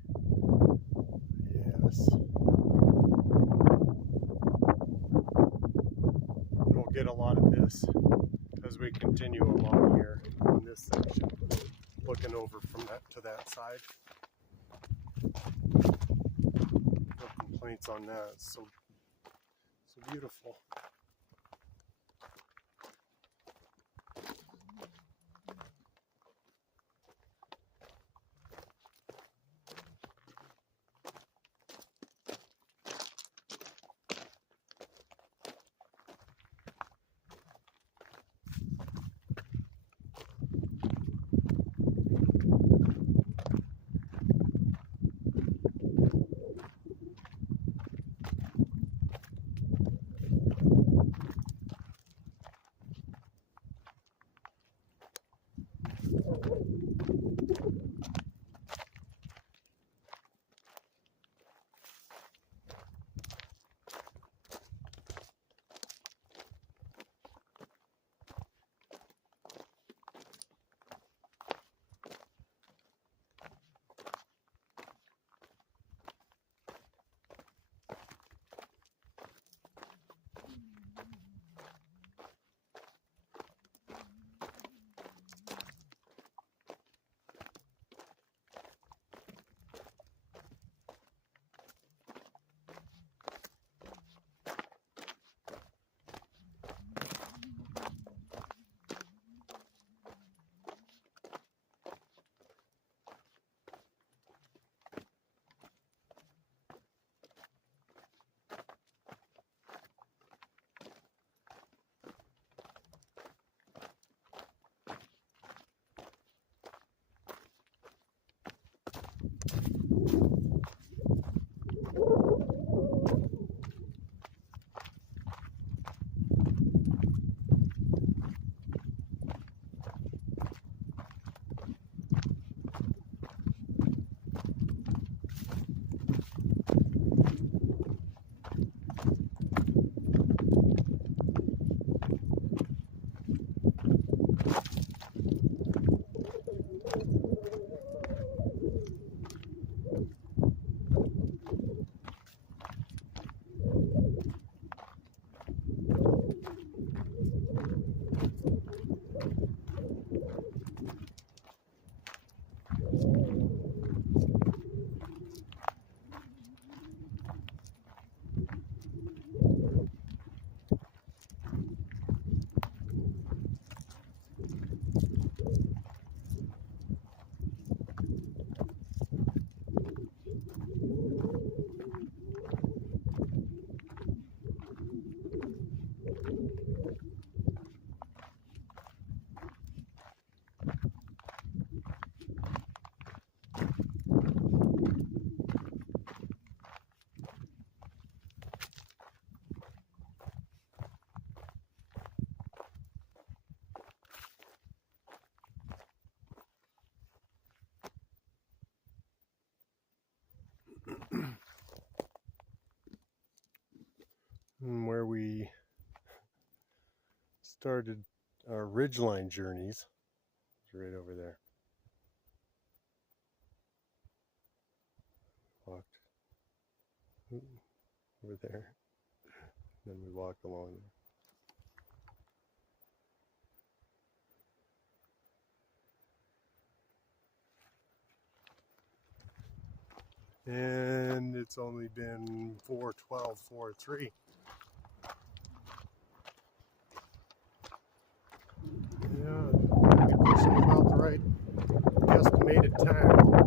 Yes. And we'll get a lot of this as we continue along here on this section, looking over from that to that side. No complaints on that. It's so beautiful. Where we started our ridgeline journeys is right over there. Walked over there, then we walked along there. And it's only been 4:12, 4:03. Yeah, pushing about the right estimated time.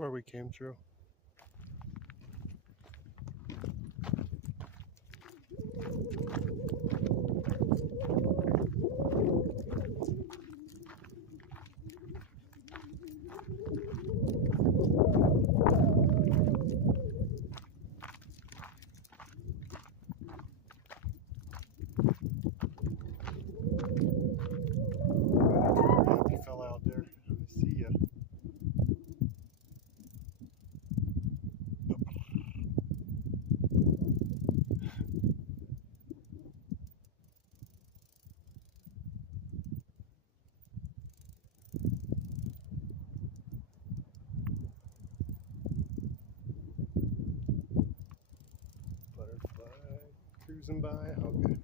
where we came through. Happy fella out there. I see ya. Butterfly cruising by. Okay.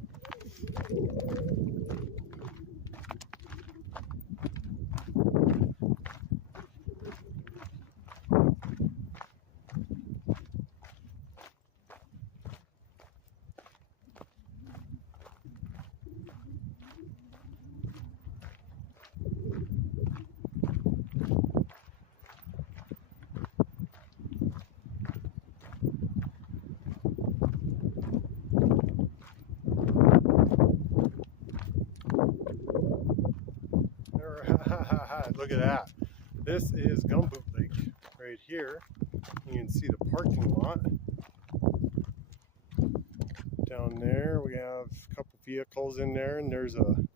Look at that. This is Gumboot Lake right here. You can see the parking lot. Down there we have a couple vehicles in there, and there's on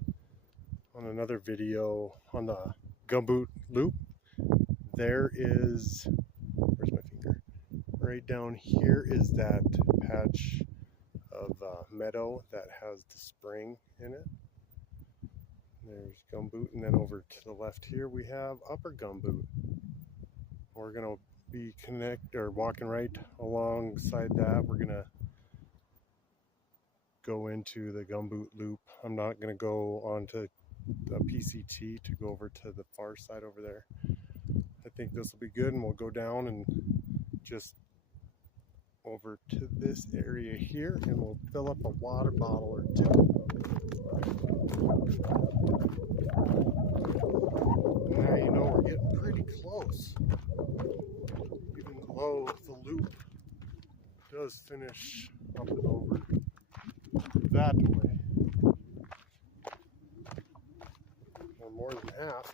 another video on the Gumboot Loop, there is, where's my finger? Right down here is that patch of meadow that has the spring in it. There's Gumboot, and then over to the left here we have Upper Gumboot. We're gonna be walking right alongside that. We're gonna go into the Gumboot Loop. I'm not gonna go onto the PCT to go over to the far side over there. I think this will be good, and we'll go down and just over to this area here, and we'll fill up a water bottle or two. Now you know we're getting pretty close, even though the loop does finish up and over that way, or more than half.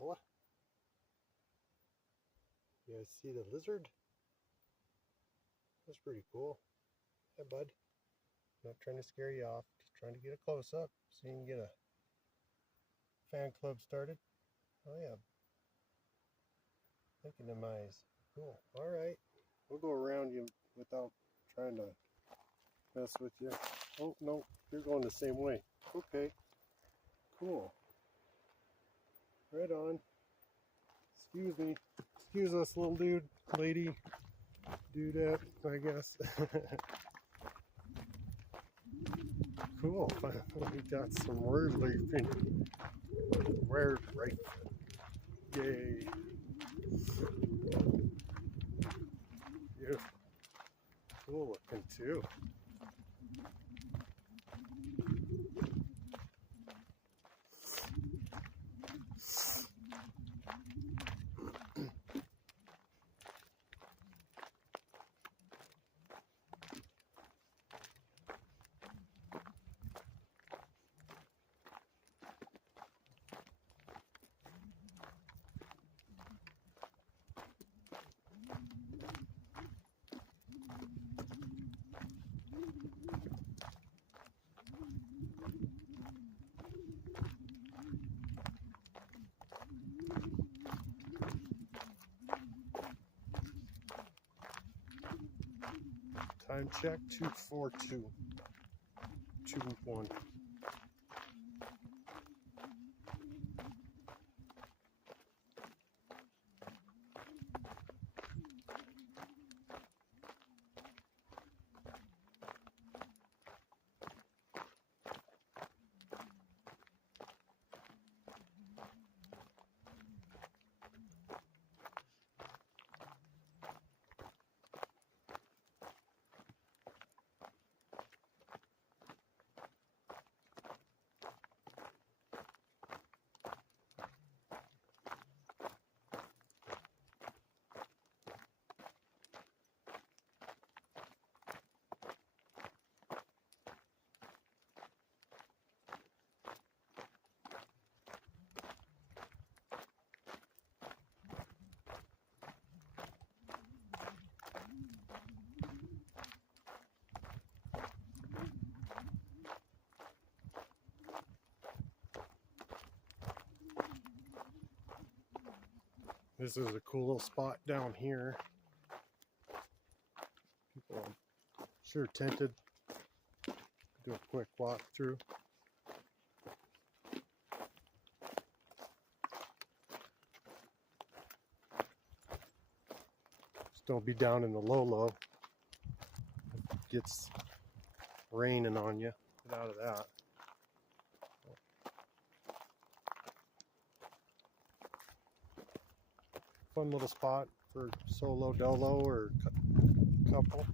fella. You guys see the lizard? That's pretty cool. Hey, bud. Not trying to scare you off, just trying to get a close up so you can get a fan club started. Oh yeah. Look at them eyes. Cool. Alright. We'll go around you without trying to mess with you. Oh, no. You're going the same way. Okay. Cool. Right on. Excuse me. Excuse us, little dude. Lady. Dudette, I guess. Cool. We got some word leaping. Word right. Yay. Beautiful. Cool looking too. Time check 2:42. 2:1. This is a cool little spot down here. People, I'm sure, tented. Do a quick walk through. Just don't be down in the low. It gets raining on you. Get out of that. Fun little spot for solo dolo or couple.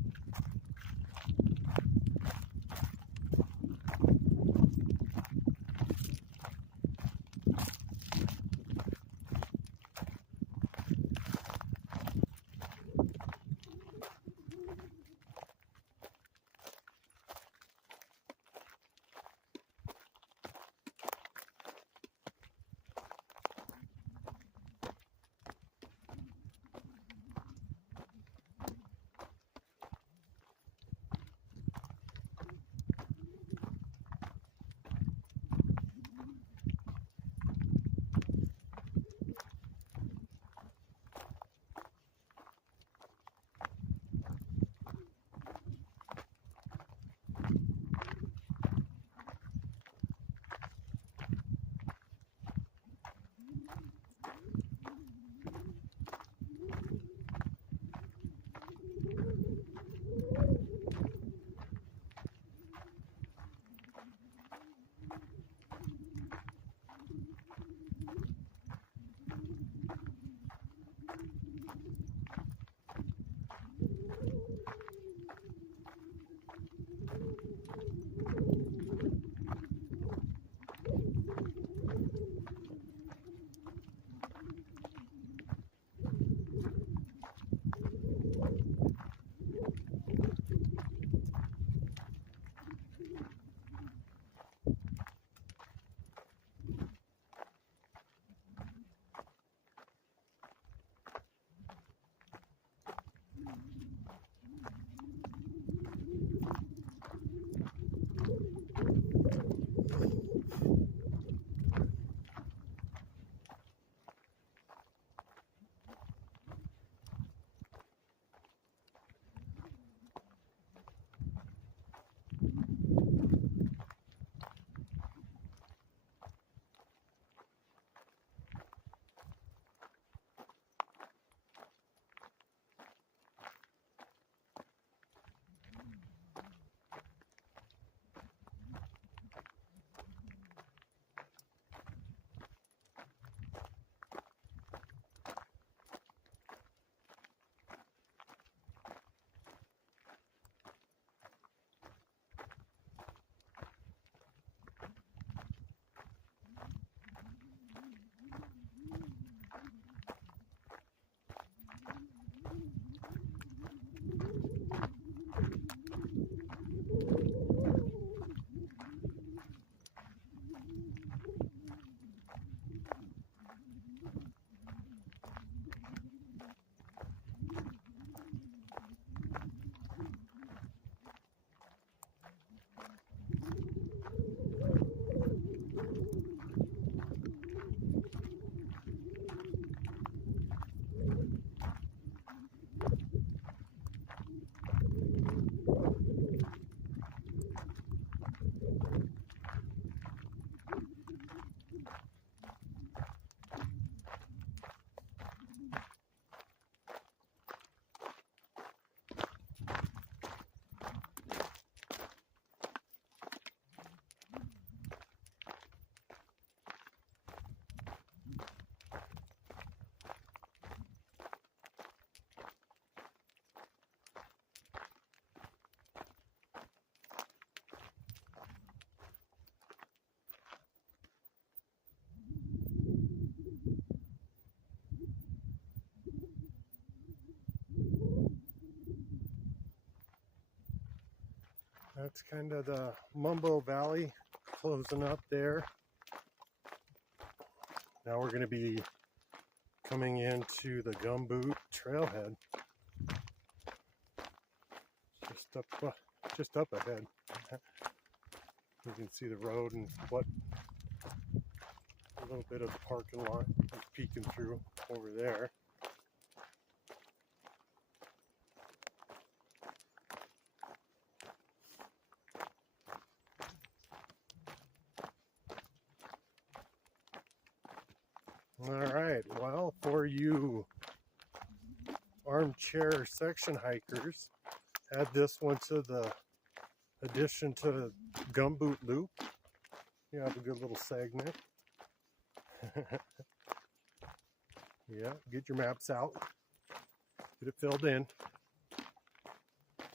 That's kind of the Mumbo Valley closing up there. Now we're going to be coming into the Gumboot Trailhead. Just up ahead. You can see the road and what a little bit of the parking lot is peeking through over there. All right, well, for you armchair section hikers, add this one to the addition to Gumboot Loop. You have a good little segment. Yeah, get your maps out, get it filled in.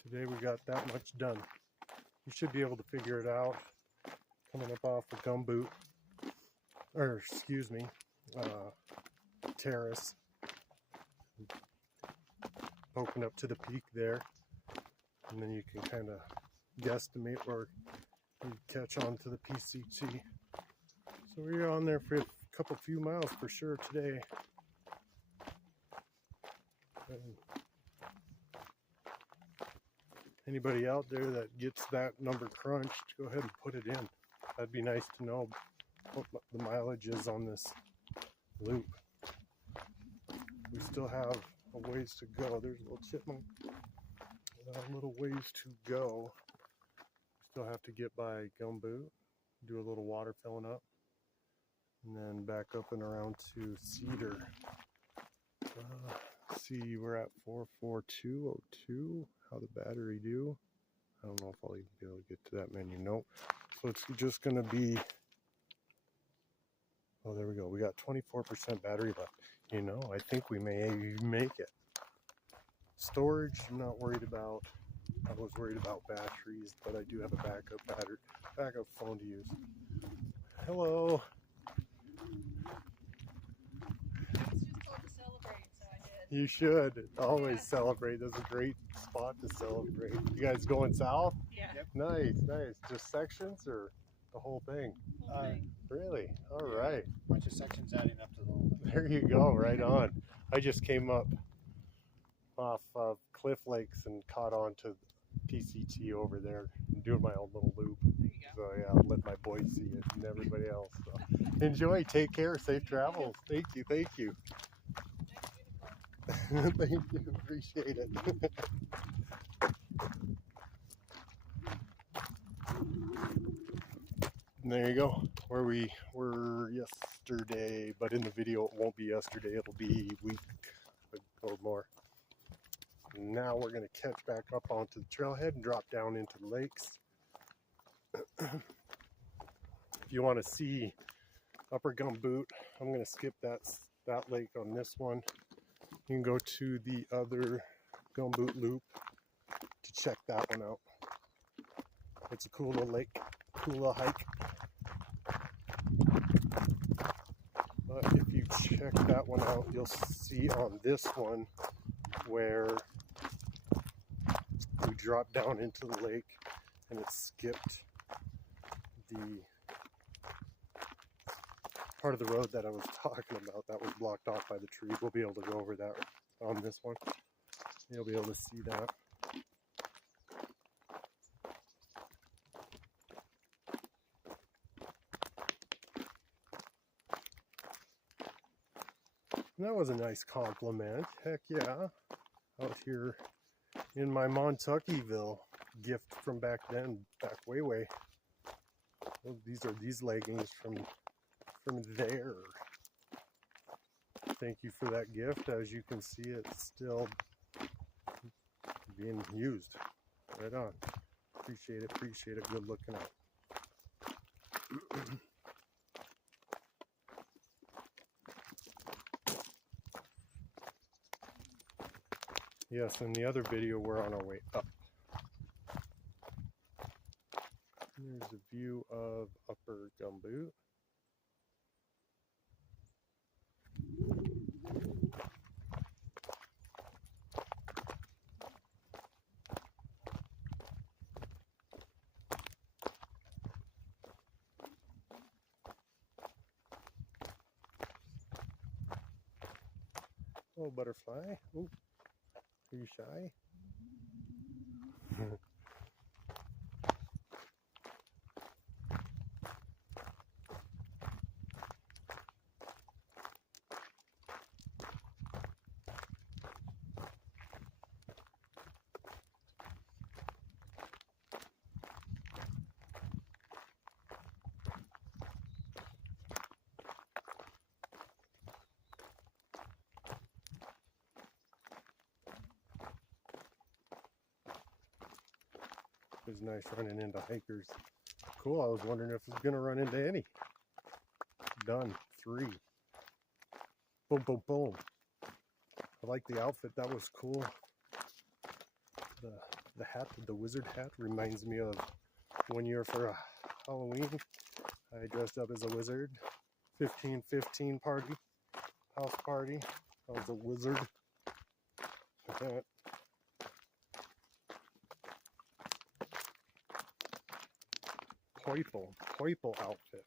Today we got that much done. You should be able to figure it out coming up off of Gumboot, or excuse me, Terrace, poking up to the peak there, and then you can kind of guesstimate where you catch on to the PCT. So we're on there for a few miles for sure today. And anybody out there that gets that number crunched, go ahead and put it in. That'd be nice to know what the mileage is on this loop. We still have a ways to go. There's a little chipmunk. A little ways to go. Still have to get by Gumboot, do a little water filling up, and then back up and around to Cedar. See, we're at 44202. How the battery do? I don't know if I'll even be able to get to that menu. Nope. So it's just going to be. Oh, there we go. We got 24% battery left. You know, I think we may make it. Storage, I'm not worried about. I was worried about batteries, but I do have a backup phone to use. Hello. I was just told to celebrate, so I did. You should always celebrate. That's a great spot to celebrate. You guys going south? Yeah. Yep. Nice. Just sections or the whole thing? Whole thing. Really? All right. Bunch of sections adding up to the whole thing. There you go. Right on. I just came up off of Cliff Lakes and caught on to PCT over there, doing my own little loop. There you go. So yeah, I'll let my boys see it and everybody else. So enjoy, take care, safe travels. Thank you. Nice unicorn. Thank you, appreciate it. And there you go, where we were yesterday, but in the video it won't be yesterday, it'll be week or more. Now we're going to catch back up onto the trailhead and drop down into the lakes. If you want to see Upper Gumboot, I'm going to skip that lake on this one. You can go to the other Gumboot Loop to check that one out. It's a cool little lake, cool little hike. But if you check that one out, you'll see on this one where we drop down into the lake and it skipped the part of the road that I was talking about that was blocked off by the trees. We'll be able to go over that on this one. You'll be able to see that. And that was a nice compliment. Heck yeah. Out here in my Montuckyville gift from back then, back way. Well, these are these leggings from there. Thank you for that gift. As you can see, it's still being used. Right on. Appreciate it. Good looking out. Yes, in the other video, we're on our way up. Here's a view of Upper Gumboot. Hello, butterfly. Ooh, are you shy? It was nice running into hikers. Cool, I was wondering if I was going to run into any. Done. 3. Boom, boom, boom. I like the outfit. That was cool. The hat, the wizard hat, reminds me of one year for Halloween. I dressed up as a wizard. 15-15 party. House party. I was a wizard. Like that. Poiple outfit.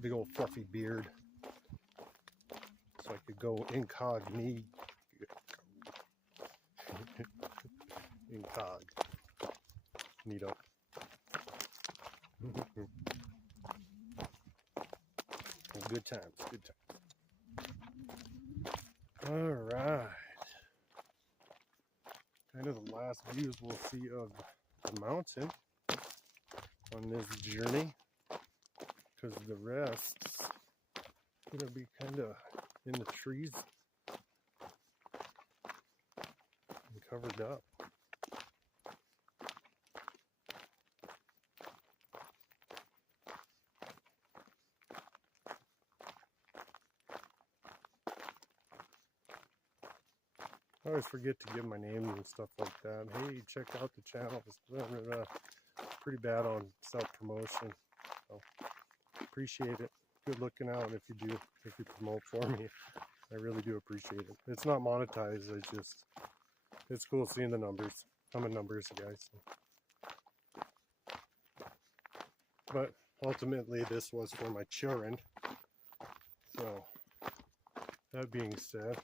Big old fluffy beard. So I could go incognito. Incognito. Good times, good times. Alright. Kind of the last views we'll see of the mountain on this journey, because the rest's gonna be kind of in the trees and covered up. I always forget to give my name and stuff like that. Hey, check out the channel. Pretty bad on self-promotion. So appreciate it. Good looking out if you promote for me. I really do appreciate it. It's not monetized. It's cool seeing the numbers. I'm a numbers guy. So. But ultimately, this was for my children. So that being said,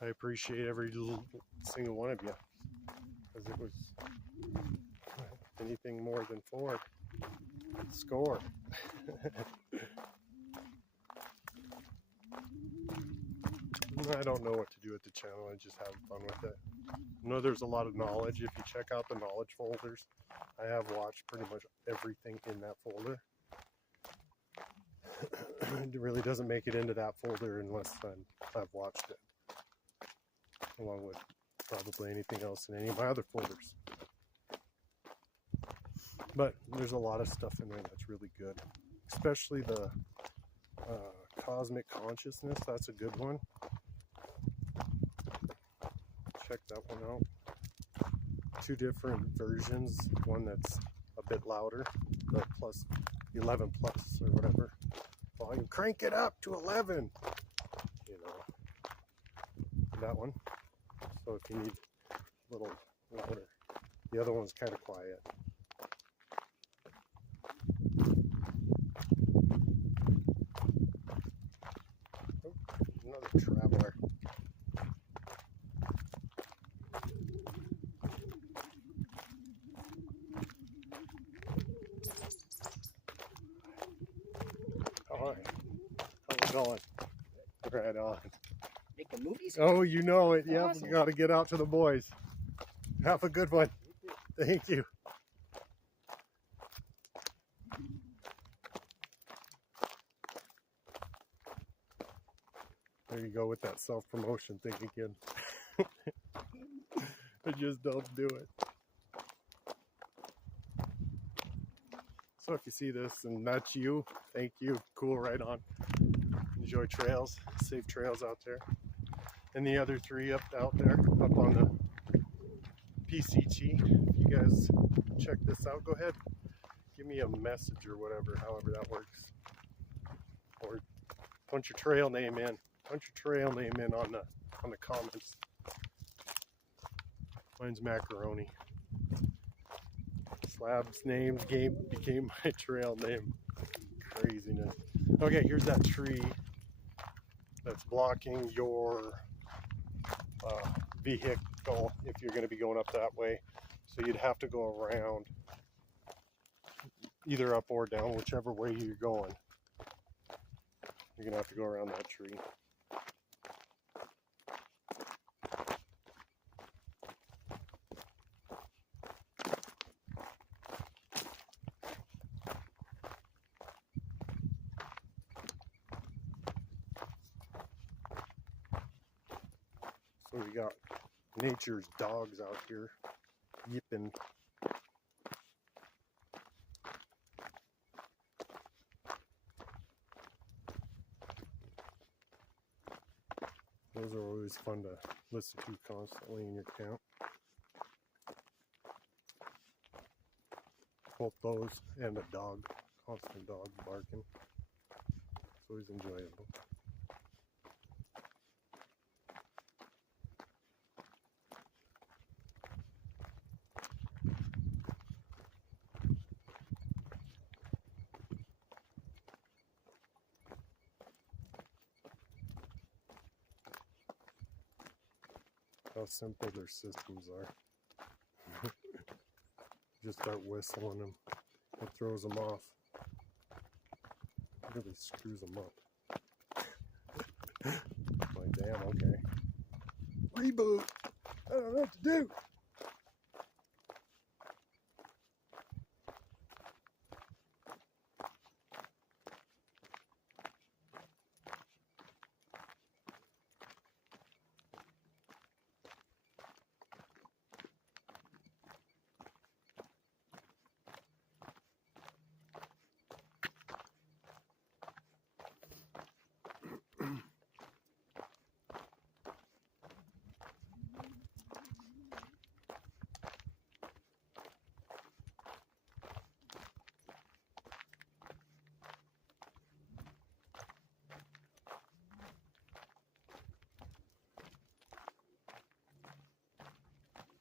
I appreciate every single one of you, because it was anything more than 4. Score. I don't know what to do with the channel. I just have fun with it. I know there's a lot of knowledge. If you check out the knowledge folders, I have watched pretty much everything in that folder. It really doesn't make it into that folder unless I've watched it, along with probably anything else in any of my other folders. But there's a lot of stuff in there that's really good, especially the cosmic consciousness. That's a good one. Check that one out. 2 different versions. One that's a bit louder, the plus 11 plus or whatever volume. Crank it up to 11. You know, that one. So if you need a little louder, the other one's kind of quiet. Oh, another traveler. All right, how's it going? Right on. Making movies? Oh, you know it. Yep, Awesome. we got to get out to the boys. Have a good one. Thank you. There you go with that self-promotion thing again. I just don't do it. So if you see this and that's you, thank you. Cool, right on. Enjoy trails, safe trails out there. And the other 3 up out there, up on the PCT. If you guys check this out, go ahead, give me a message or whatever, however that works. Or punch your trail name in. Punch your trail name in on the comments. Mine's Macaroni. Slab's name became my trail name. craziness. Okay, here's that tree that's blocking your vehicle if you're going to be going up that way. So you'd have to go around, either up or down, whichever way you're going. You're going to have to go around that tree. So we got nature's dogs out here yipping. Those are always fun to listen to constantly in your camp. Both those and a dog, constant dog barking. It's always enjoyable. How simple their systems are. Just start whistling them. It throws them off. It really screws them up. Like, damn, okay. Reboot! I don't know what to do!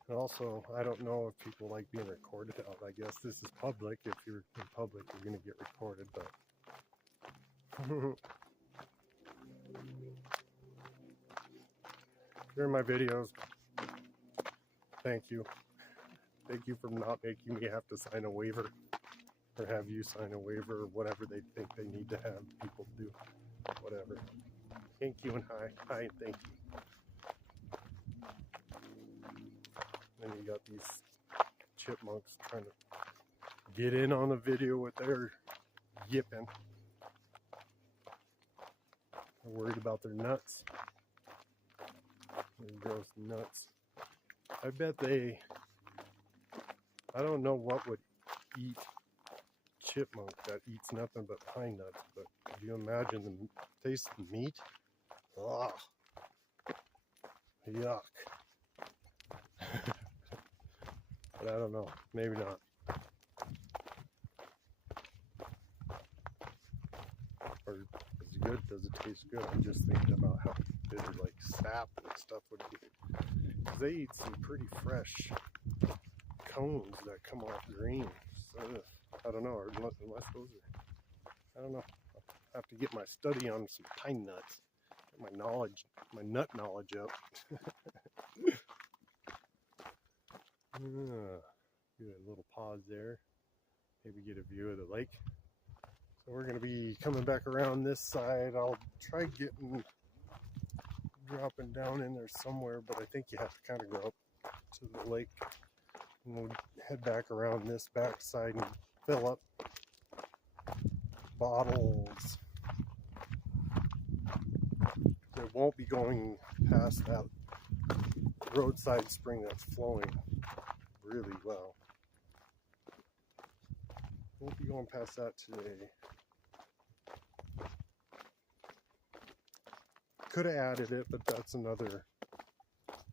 And also, I don't know if people like being recorded out. I guess this is public. If you're in public, you're going to get recorded, but if you're in my videos, thank you. Thank you for not making me have to sign a waiver or have you sign a waiver or whatever they think they need to have people do. Whatever. Thank you and hi. Hi and thank you. And you got these chipmunks trying to get in on the video with their yipping. They're worried about their nuts. Their gross nuts. I bet they, I don't know what would eat chipmunk that eats nothing but pine nuts, but could you imagine the taste of meat? Ugh. Yuck. But I don't know. Maybe not. Or is it good? Does it taste good? I'm just thinking about how bitter like sap and stuff would be. Because they eat some pretty fresh cones that come off green. So I don't know. Or unless those are, I don't know. I'll have to get my study on some pine nuts. Get my knowledge, my nut knowledge up. Do a little pause there, maybe get a view of the lake. So we're going to be coming back around this side. I'll try dropping down in there somewhere, but I think you have to kind of go up to the lake. And we'll head back around this back side and fill up bottles. It won't be going past that roadside spring that's flowing really well. Won't be going past that today. Could have added it, but that's another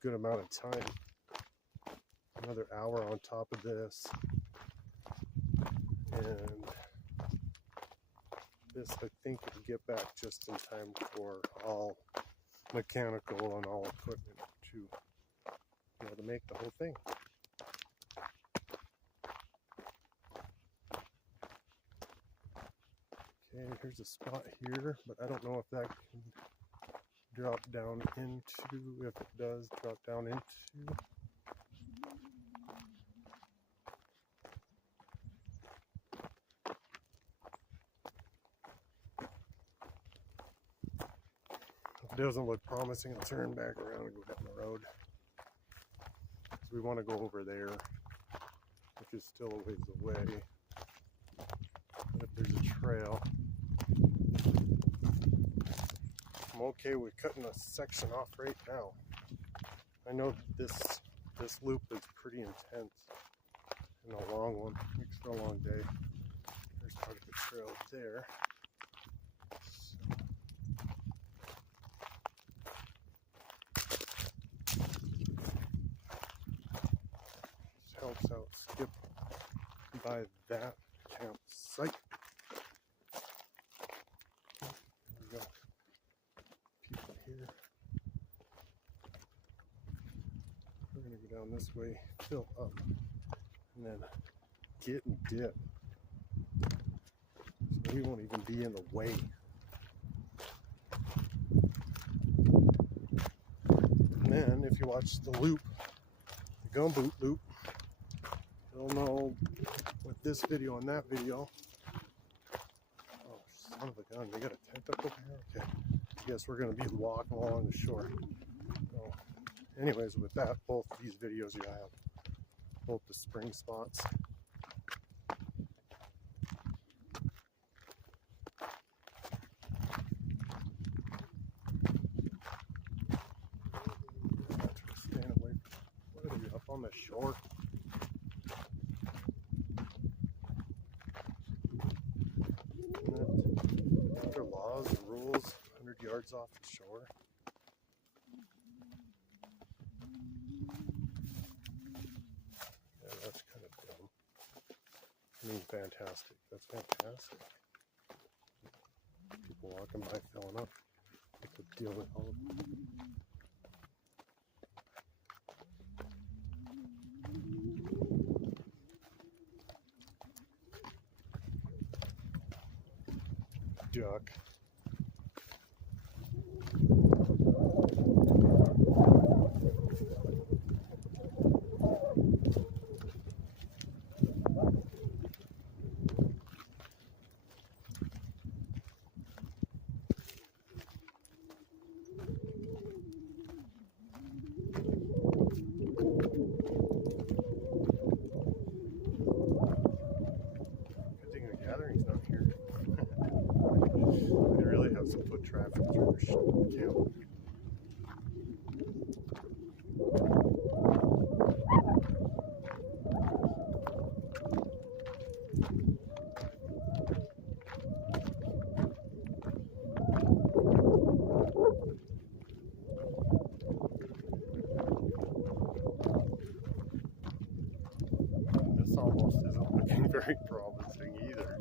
good amount of time. Another hour on top of this. And this, I think, will get back just in time for all mechanical and all equipment to be able to make the whole thing. Okay, here's a spot here, but I don't know if that can drop down into, if it does drop down into. If it doesn't look promising, I'll turn back around and go down the road. So we want to go over there, which is still a ways away. But if there's a trail, I'm okay with cutting a section off right now. I know this loop is pretty intense and a long one. Makes for a long day. There's part of the trail there. This helps out skip by that campsite. There we go. People here. We're gonna go down this way, fill up, and then get and dip. So we won't even be in the way. And then if you watch the loop, the gumboot loop, you'll know with this video and that video. Oh, son of a gun, they got a tent up over here? Okay. I guess we're gonna be walking along the shore. So anyways, with that, both of these videos you have both the spring spots. Stand away. What are we up on the shore? Are there laws and rules 100 yards off the shore? Yeah, that's kind of dumb. I mean, fantastic. That's fantastic. People walking by filling up. What's the deal with all of them? Duck. Good thing the gathering's not here. They really have some foot traffic through their camp. This almost isn't looking very promising either.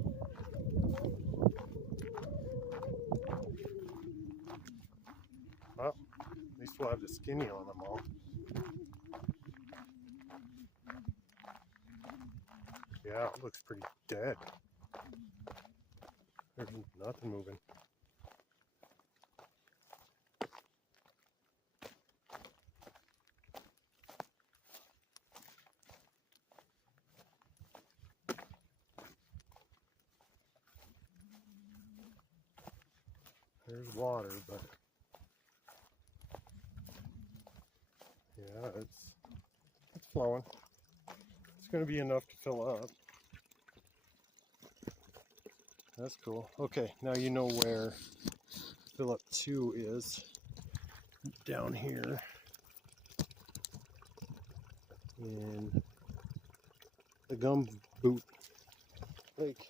Well, at least we'll have the skinny on them all. Yeah, it looks pretty dead. There's nothing moving. There's water, but yeah, it's flowing. It's going to be enough to fill up. That's cool. Okay, now you know where fill up 2 is. Down here in the Gumboot Lake.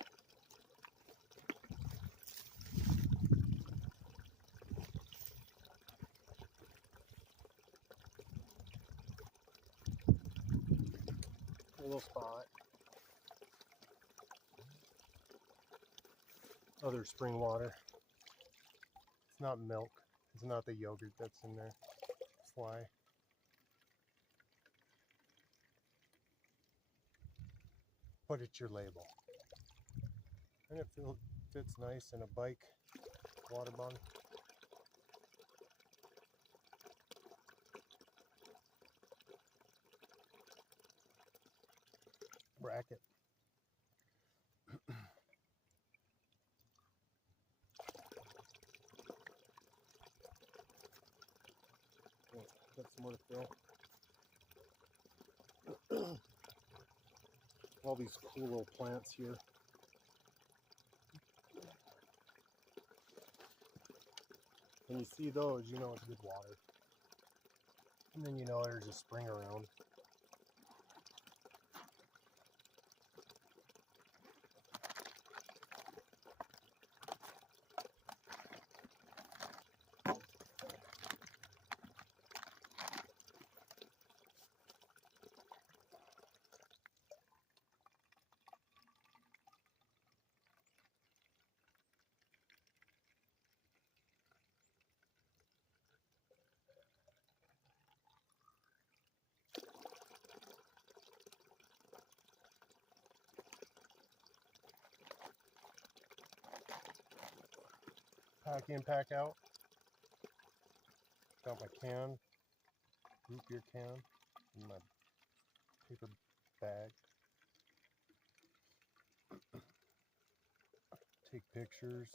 A little spot. Other spring water. It's not milk. It's not the yogurt that's in there. It's why. But it's your label. And it Fits nice in a bike water bottle. Bracket. Got some more to fill. All these cool little plants here. When you see those, you know it's good water. And then you know there's a spring around. Pack in, pack out. Got my can, root beer can, in my paper bag. Take pictures,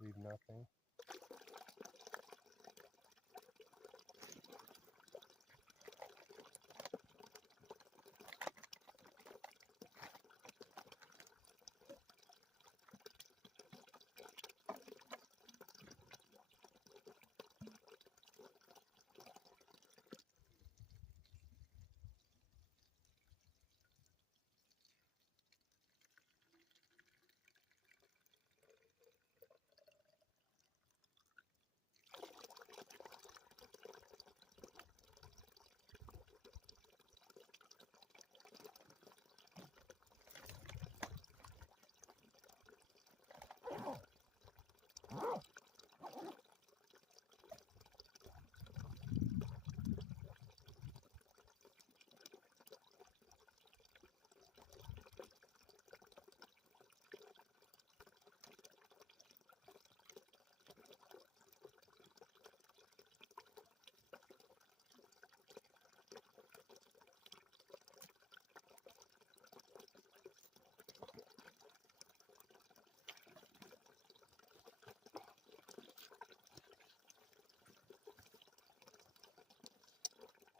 leave nothing.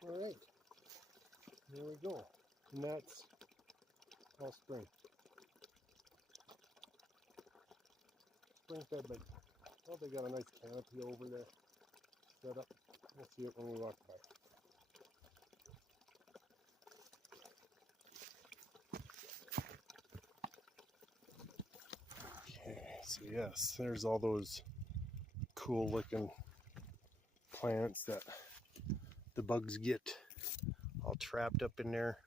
All right, there we go. And that's all spring. Spring fed, but well, they got a nice canopy over there set up. We'll see it when we walk by. Okay, so yes, there's all those cool looking plants that the bugs get all trapped up in there.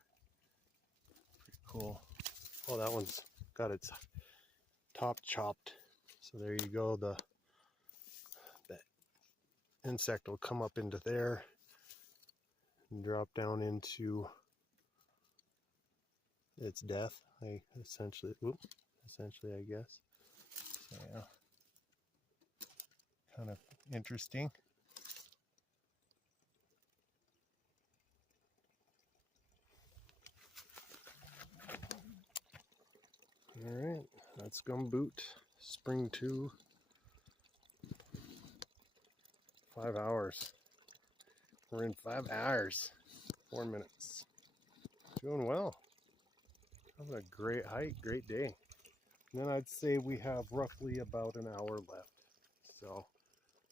Pretty cool. Oh, that one's got its top chopped. So there you go. The insect will come up into there and drop down into its death. Essentially, I guess. So yeah, kind of interesting. All right, that's Gumboot Spring 2. 5 hours. We're in 5 hours, 4 minutes. Doing well. Having a great hike, great day. And then I'd say we have roughly about an hour left. So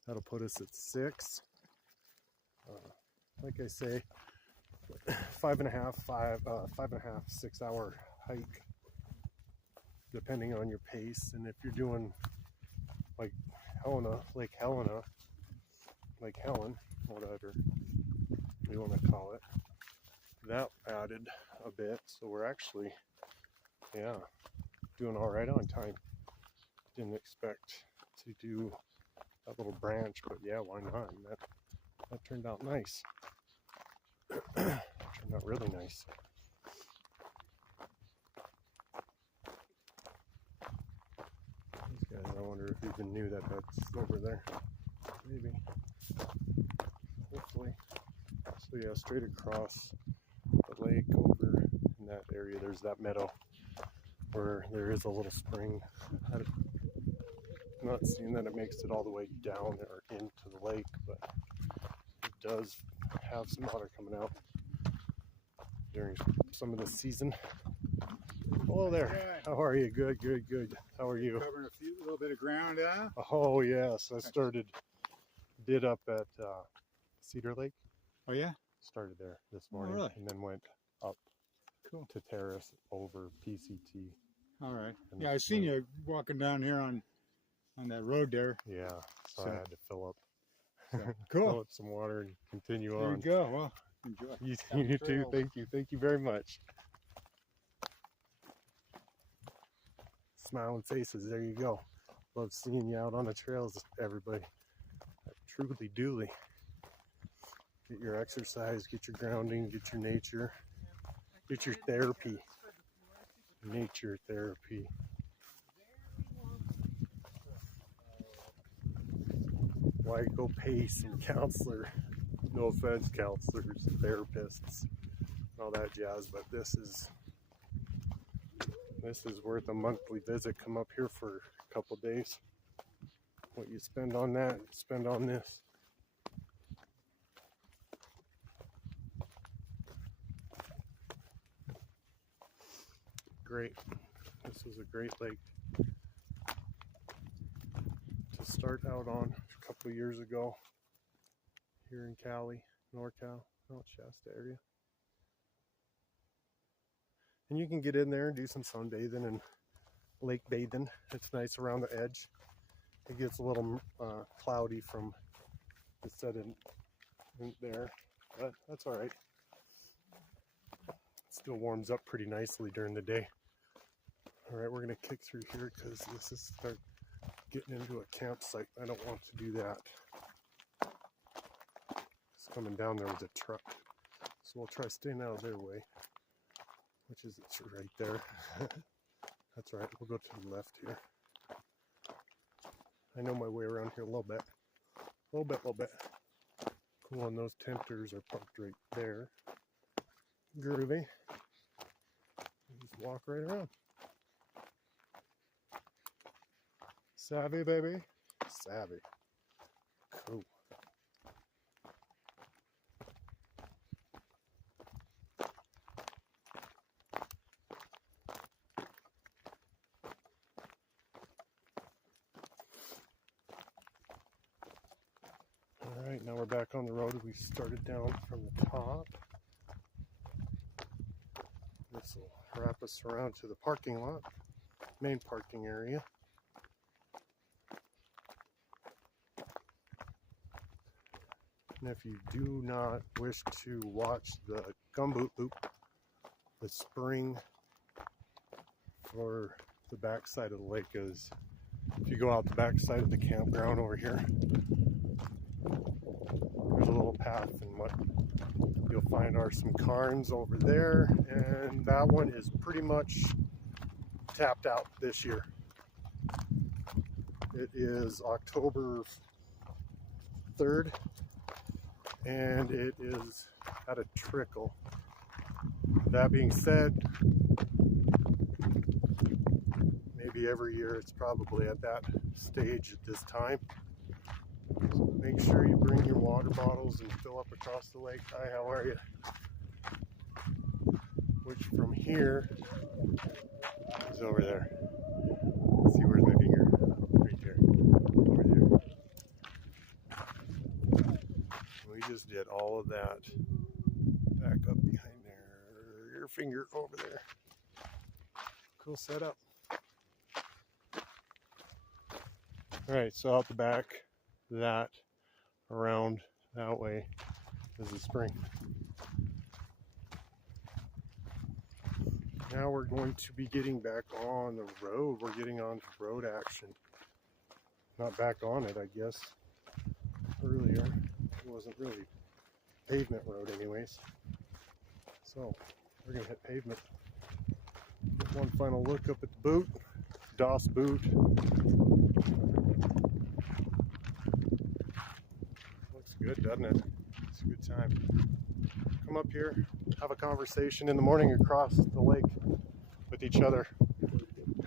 that'll put us at 6. Like I say, 5.5, 6 hour hike, depending on your pace. And if you're doing like Lake Helen, whatever you want to call it, that added a bit. So we're actually, yeah, doing all right on time. Didn't expect to do that little branch, but yeah, why not? And that turned out nice. Turned out really nice. even knew that that's over there. Maybe. Hopefully. So yeah, straight across the lake over in that area, there's that meadow where there is a little spring. I'm not seeing that it makes it all the way down or into the lake, but it does have some water coming out during some of the season. Hello there. How are you? Good, good, good. How are you? Covering a little bit of ground, huh? Oh yes, I did up at Cedar Lake. Oh yeah? Started there this morning, really? and then went up Cool. to Terrace over PCT. All right. And Yeah, I seen you walking down here on that road there. Yeah, so I had to fill up, So, fill cool. up some water and continue There you on. go. Well, enjoy. You too. Thank you very much. Smiling faces. There you go. Love seeing you out on the trails, everybody. Truly, duly. Get your exercise, get your grounding, get your nature, get your therapy. Nature therapy. Why go pay some counselor? No offense, counselors, therapists, and all that jazz, but this is worth a monthly visit. Come up here for a couple days. What you spend on that, spend on this. Great. This is a great lake to start out on a couple of years ago here in Cali, NorCal, Shasta area. And you can get in there and do some sunbathing and lake bathing. It's nice around the edge. It gets a little cloudy from the setting there, but that's all right. It still warms up pretty nicely during the day. All right, we're gonna kick through here because this is start getting into a campsite. I don't want to do that. It's coming down there with a truck, so we'll try staying out of their way, which is it's right there. That's right. We'll go to the left here. I know my way around here a little bit. Little bit. Cool, and those tenters are parked right there. Groovy. Just walk right around. Savvy, baby. Savvy. Cool. Alright, now we're back on the road. We started down from the top. This will wrap us around to the parking lot, main parking area. And if you do not wish to watch the gumboot loop, the spring for the backside of the lake is, if you go out the backside of the campground over here, there's a little path, and what you'll find are some cairns over there, and that one is pretty much tapped out this year. It is October 3rd, and it is at a trickle. That being said, maybe every year it's probably at that stage at this time. So make sure you bring your water bottles and fill up across the lake. Hi, how are you? Which from here is over there. Let's see, where's my finger? Right there. Over there. We just did all of that. Back up behind there. Your finger over there. Cool setup. Alright, so out the back, that around that way is the spring. Now we're going to be getting back on the road. We're getting on to road action. Not back on it, I guess. Earlier, it wasn't really pavement road anyways. So, we're gonna hit pavement. Get one final look up at the boot. DOS boot. good, doesn't it? It's a good time. Come up here, have a conversation in the morning across the lake with each other.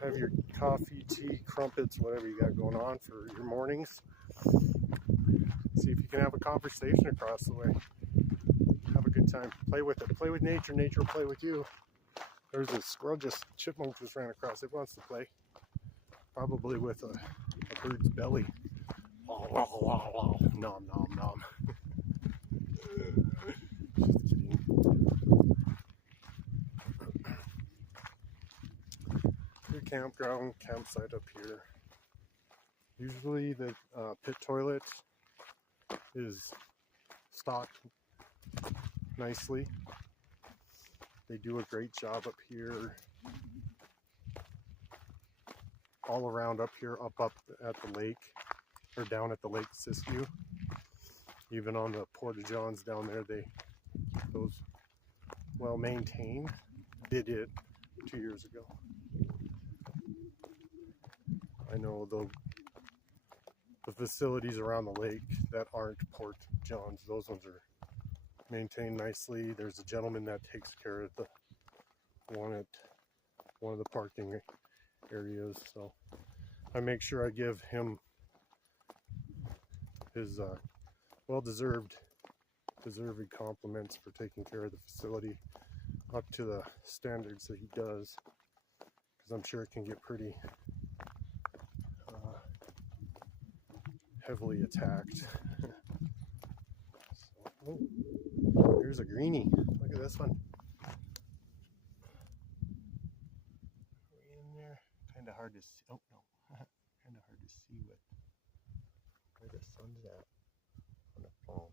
Have your coffee, tea, crumpets, whatever you got going on for your mornings. See if you can have a conversation across the way. Have a good time. Play with it. Play with nature. Nature will play with you. There's a squirrel chipmunk just ran across. It wants to play. Probably with a bird's belly. Nom, nom, nom. Just kidding. Your campsite up here. Usually the pit toilet is stocked nicely. They do a great job up here. All around up here, up at the lake, or down at the Lake Siskiyou. Even on the Porta Johns down there, they keep those well maintained. Did it 2 years ago. I know the facilities around the lake that aren't Port Johns, those ones are maintained nicely. There's a gentleman that takes care of the one at one of the parking areas, so I make sure I give him his well-deserved compliments for taking care of the facility up to the standards that he does, because I'm sure it can get pretty heavily attacked. So, oh, here's a greenie. Look at this one. Way in there. Kind of hard to see. Oh no, kind of hard to see where the sun's at on the phone.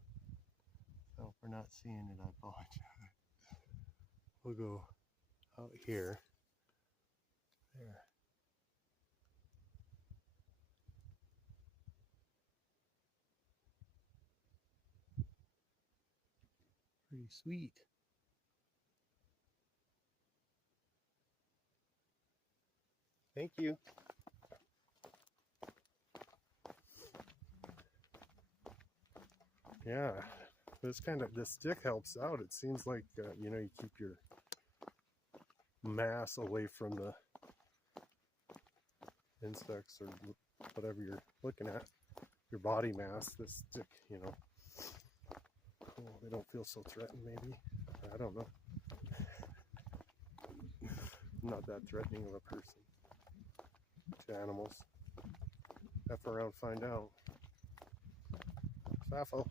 So if we're not seeing it, I apologize. We'll go out here. There. Pretty sweet. Thank you. Yeah, this stick helps out. It seems like you know, you keep your mass away from the insects or whatever you're looking at. Your body mass. This stick, you know. Cool. They don't feel so threatened, maybe. I don't know. I'm not that threatening of a person to animals. F around, find out. Saffo.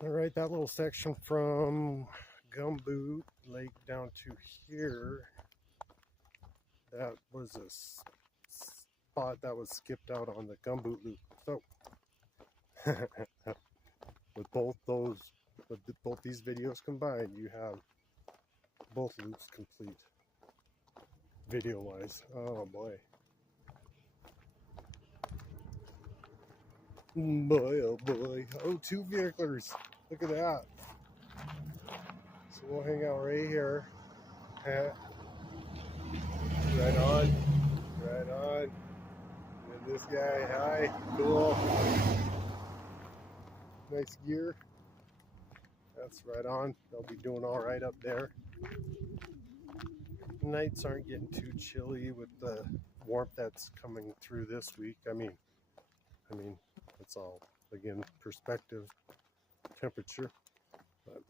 All right, that little section from Gumboot Lake down to here, that was a spot that was skipped out on the Gumboot loop. So with both these videos combined, you have both loops complete video wise. Oh boy. Boy, oh boy. Oh, two vehiclers. Look at that. So we'll hang out right here. Right on. Right on. And this guy, hi. Cool. Nice gear. That's right on. They'll be doing all right up there. Nights aren't getting too chilly with the warmth that's coming through this week. I mean, it's all, again, perspective, temperature. But,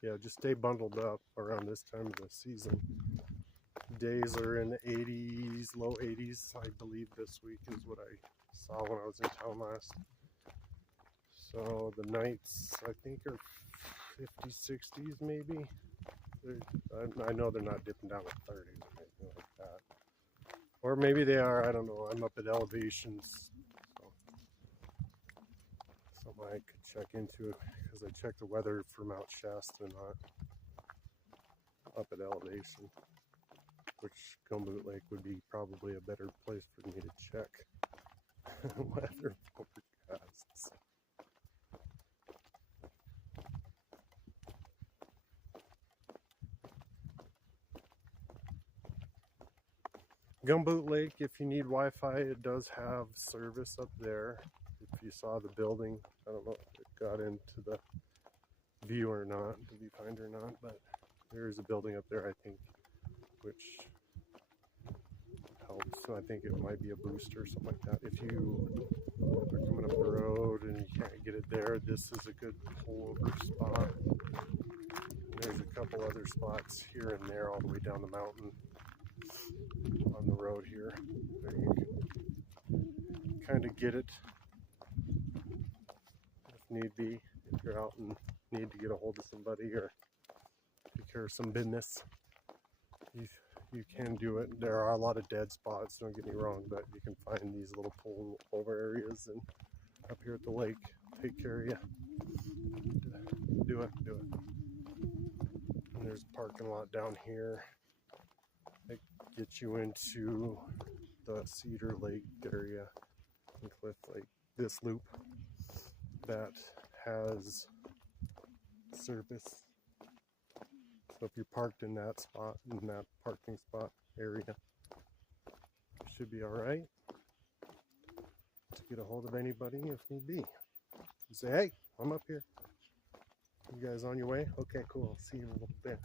yeah, just stay bundled up around this time of the season. Days are in the 80s, low 80s, I believe this week is what I saw when I was in town last. So the nights, I think, are 50s, 60s maybe. I know they're not dipping down to 30s or anything like that. Or maybe they are, I don't know. I'm up at elevations. So something I could check into because I checked the weather from Mount Shasta, not up at elevation, which Gumboot Lake would be probably a better place for me to check weather forecasts. Gumboot Lake, if you need Wi-Fi, it does have service up there. If you saw the building, I don't know if it got into the view or not, the viewfinder or not, but there is a building up there, I think, which helps. So I think it might be a booster or something like that. If you are coming up the road and you can't get it there, this is a good pullover spot. And there's a couple other spots here and there all the way down the mountain on the road here. There you can kind of get it if need be. If you're out and need to get a hold of somebody or take care of some business, you can do it. There are a lot of dead spots, don't get me wrong, but you can find these little pull over areas and up here at the lake take care of you. Do it. And there's a parking lot down here that gets you into the Cedar Lake area and Cliff Lake. This loop that has service. So if you're parked in that spot, in that parking spot area, you should be all right to get a hold of anybody if need be. You say, hey, I'm up here. You guys on your way? Okay, cool. I'll see you in a little bit.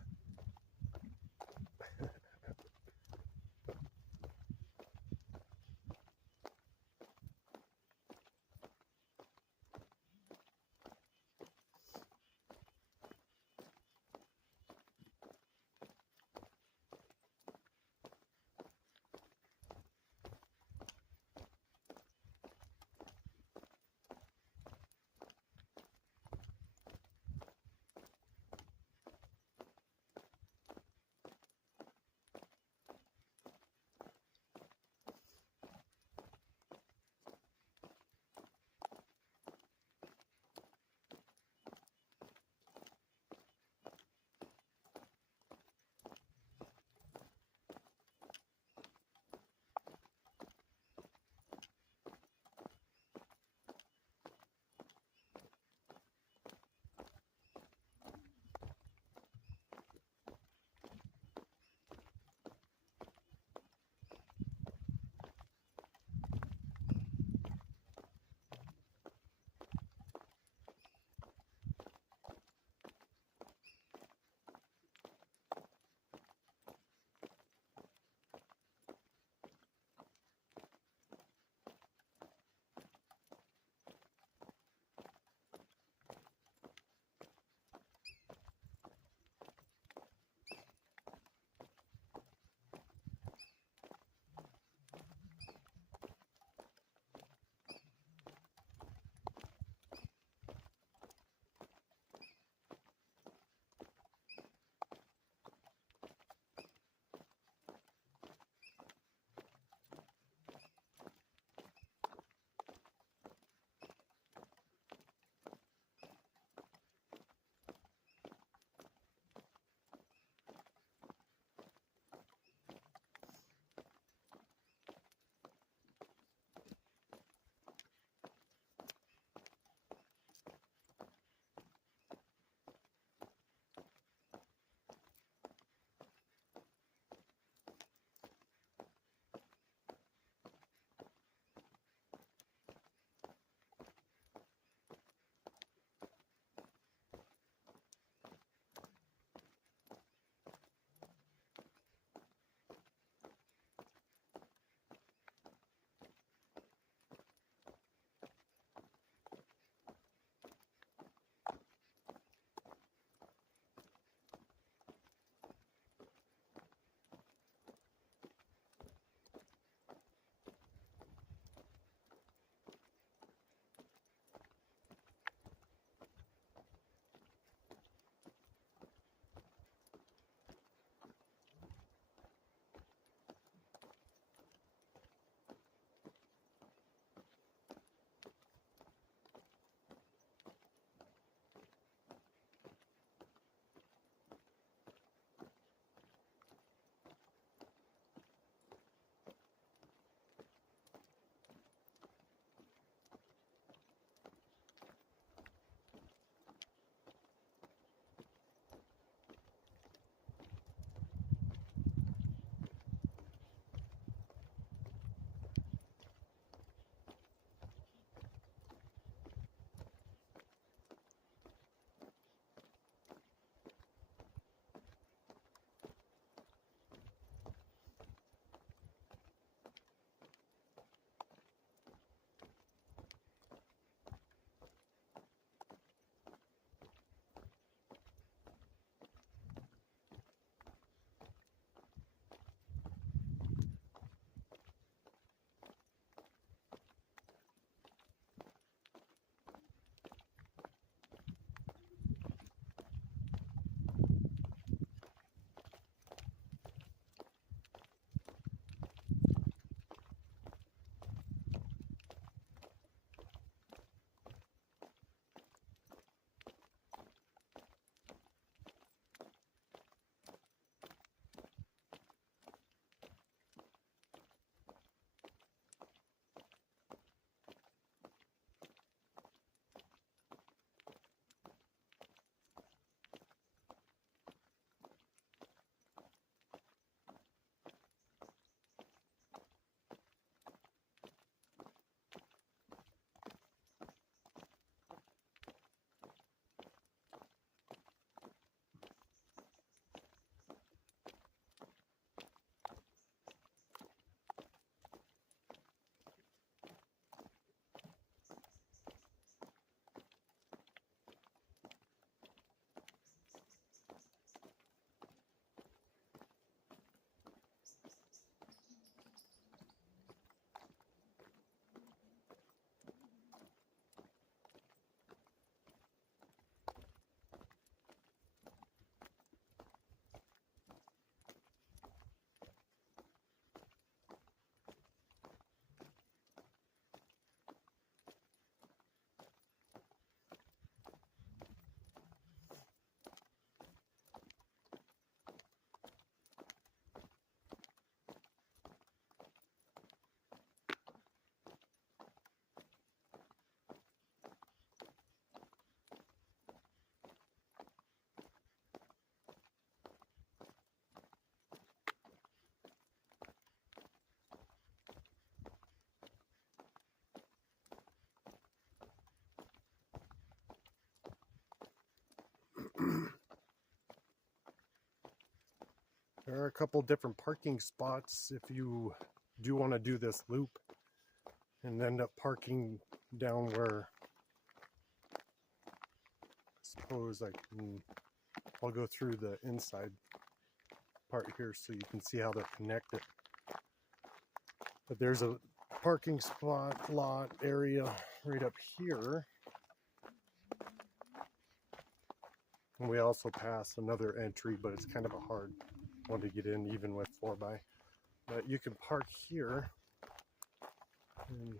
a couple different parking spots if you do want to do this loop and end up parking down where, I suppose I'll go through the inside part here so you can see how they're connected. But there's a parking spot lot area right up here. And we also pass another entry, but it's kind of a hard one to get in even with 4x. But you can park here and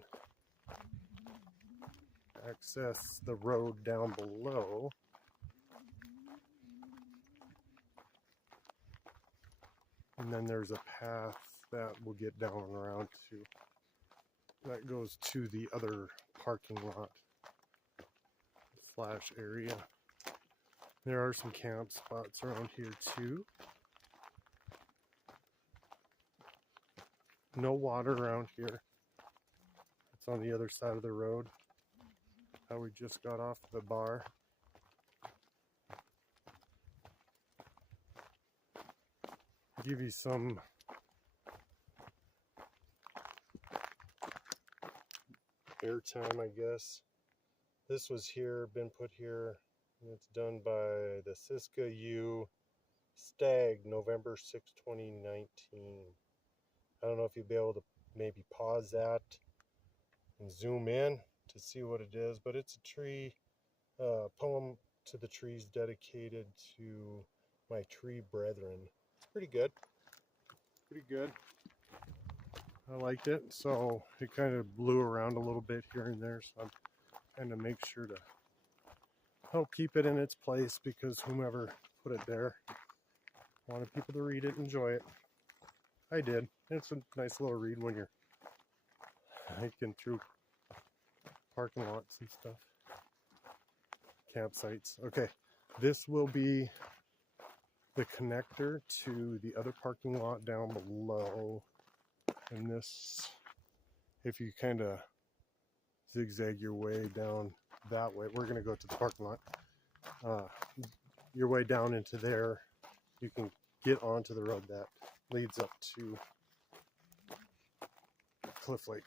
access the road down below. And then there's a path that will get down and around to, that goes to the other parking lot / area. There are some camp spots around here too. No water around here. It's on the other side of the road. How we just got off the bar. Give you some airtime, I guess. This was here, been put here. It's done by the Siska U Stag, November 6, 2019. I don't know if you'll be able to maybe pause that and zoom in to see what it is, but it's a tree, poem to the trees dedicated to my tree brethren. It's pretty good. Pretty good. I liked it. So it kind of blew around a little bit here and there, so I'm trying to make sure to help keep it in its place because whomever put it there wanted people to read it, enjoy it. I did. It's a nice little read when you're hiking through parking lots and stuff. Campsites. Okay, this will be the connector to the other parking lot down below. And this, if you kind of zigzag your way down that way, we're going to go to the parking lot. Your way down into there, you can get onto the road that leads up to Cliff Lake.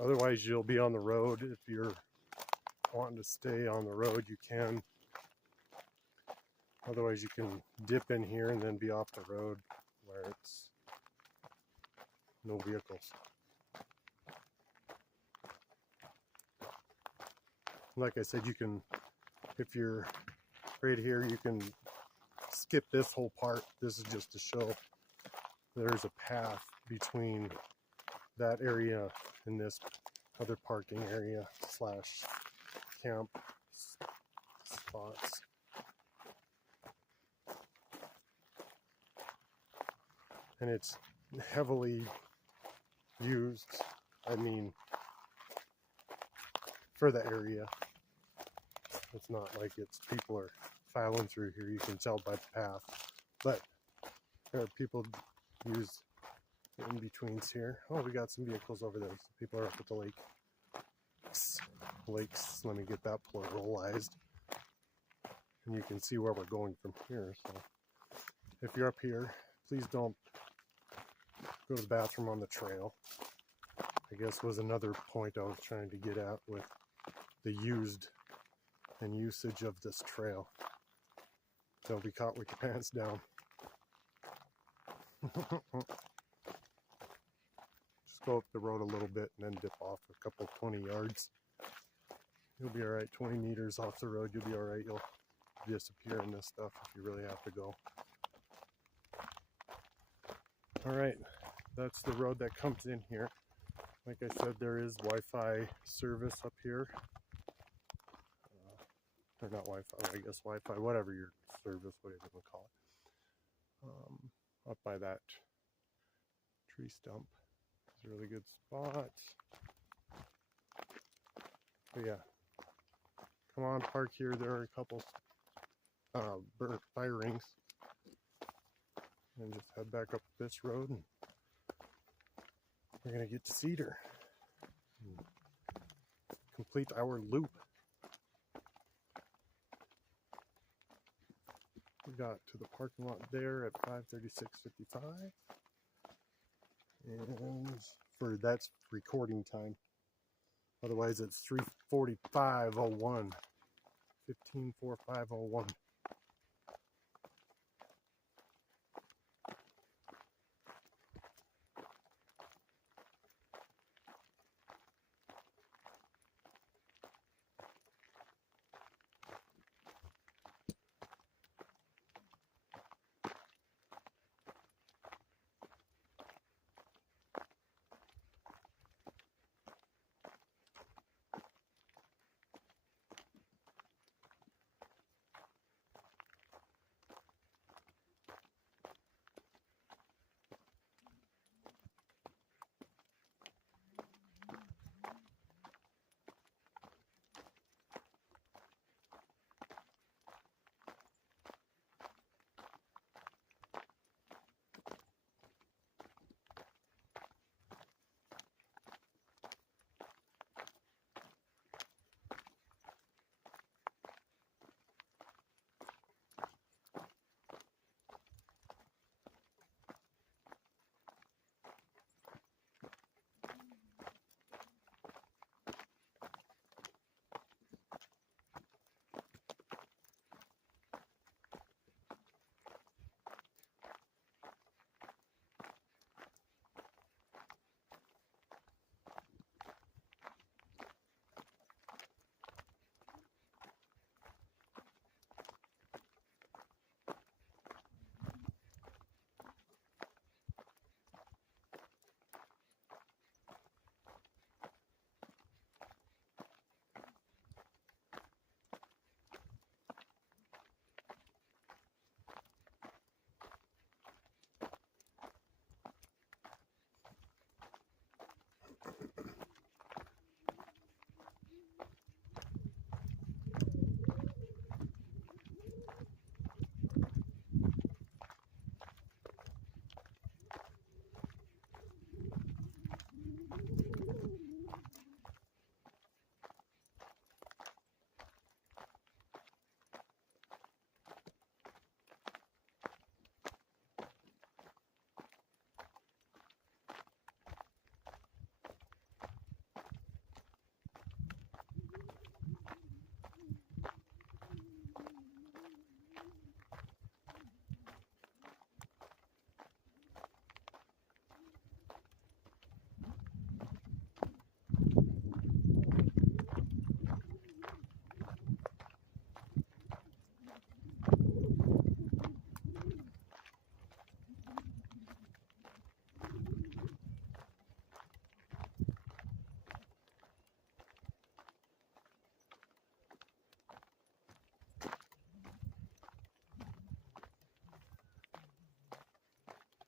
Otherwise, you'll be on the road. If you're wanting to stay on the road, you can. Otherwise, you can dip in here and then be off the road where it's no vehicles. Like I said, you can, if you're right here, you can skip this whole part. This is just to show there's a path between that area and this other parking area / camp spots. And it's heavily used, I mean, for the area. It's not like it's people are filing through here, you can tell by the path. But there are people use in betweens here. Oh, we got some vehicles over there. So people are up at the lake. Lakes, let me get that pluralized. And you can see where we're going from here. So if you're up here, please don't go to the bathroom on the trail. I guess was another point I was trying to get at with the used and usage of this trail. Don't be caught with your pants down. Just go up the road a little bit and then dip off a couple 20 yards. You'll be alright. 20 meters off the road, you'll be alright. You'll disappear in this stuff if you really have to go. Alright, that's the road that comes in here. Like I said, there is Wi-Fi service up here. Or not Wi-Fi, I guess Wi-Fi, whatever your service, whatever you want to call it. Up by that tree stump. It's a really good spot. But yeah, come on, park here. There are a couple fire rings. And just head back up this road and we're going to get to Cedar. Complete our loop. got to the parking lot there at 5:36:55, and that's recording time. Otherwise, it's 3:45:01, 15:45:01.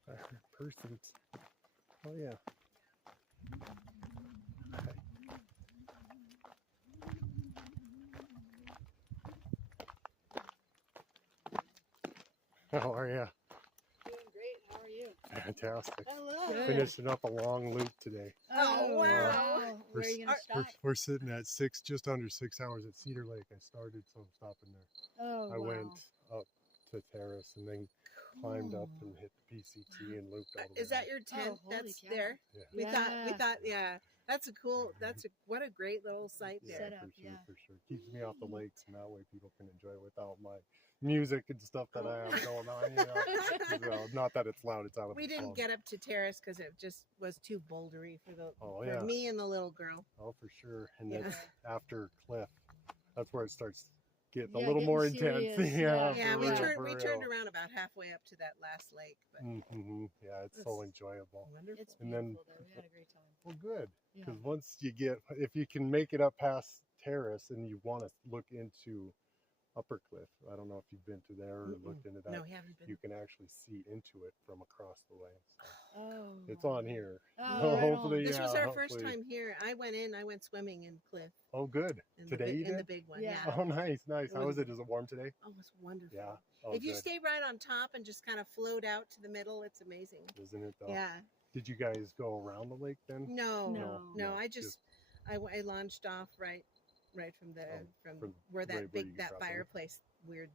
I heard persons. Oh yeah. How are you? Doing great. How are you? Fantastic. Hello. Finishing up a long loop today. Oh, wow. Where are you going to stop? We're sitting at just under 6 hours at Cedar Lake. I started, so I'm stopping there. Oh, I wow. went up to Terrace and then climbed up and hit the PCT and looped all the way. Is that your tent holy that's cow. there? Yeah. We thought, yeah, that's a cool, what a great little site Yeah, there. Set up, for sure, yeah. for sure. Keeps me off the lakes, and that way people can enjoy without my music and stuff that I have going on. So, not that it's loud; it's out of We the didn't phone. get up to Terrace because it just was too bouldery for Oh, for yeah. me and the little girl. Oh, for sure. And Yeah. that's after Cliff. That's where it starts getting Yeah, a little getting more serious, intense. yeah. Yeah, for we real, turned for we real. turned around about halfway up to that last lake, but Yeah, it's so enjoyable. wonderful. It's And then- beautiful there. We had a great time. Well, good. Yeah. Because once you if you can make it up past Terrace and you want to look into Upper Cliff, I don't know if you've been to there or looked into that. No, we haven't been. You can actually see into it from across the way. So Oh. it's on here. Oh, right Hopefully, on. This was yeah, our first hopefully. time here. I went swimming in Cliff. Oh, good. Today you in the did? big one. Yeah. Yeah. Oh, nice, nice. It How was- is it? Is it warm today? Oh, it's wonderful. Yeah. Oh, If you good. stay right on top and just kind of float out to the middle, it's amazing. Isn't it though? Yeah. Did you guys go around the lake then? No, No. no. I launched off right right from the from where that right where big you that drop in. fireplace weird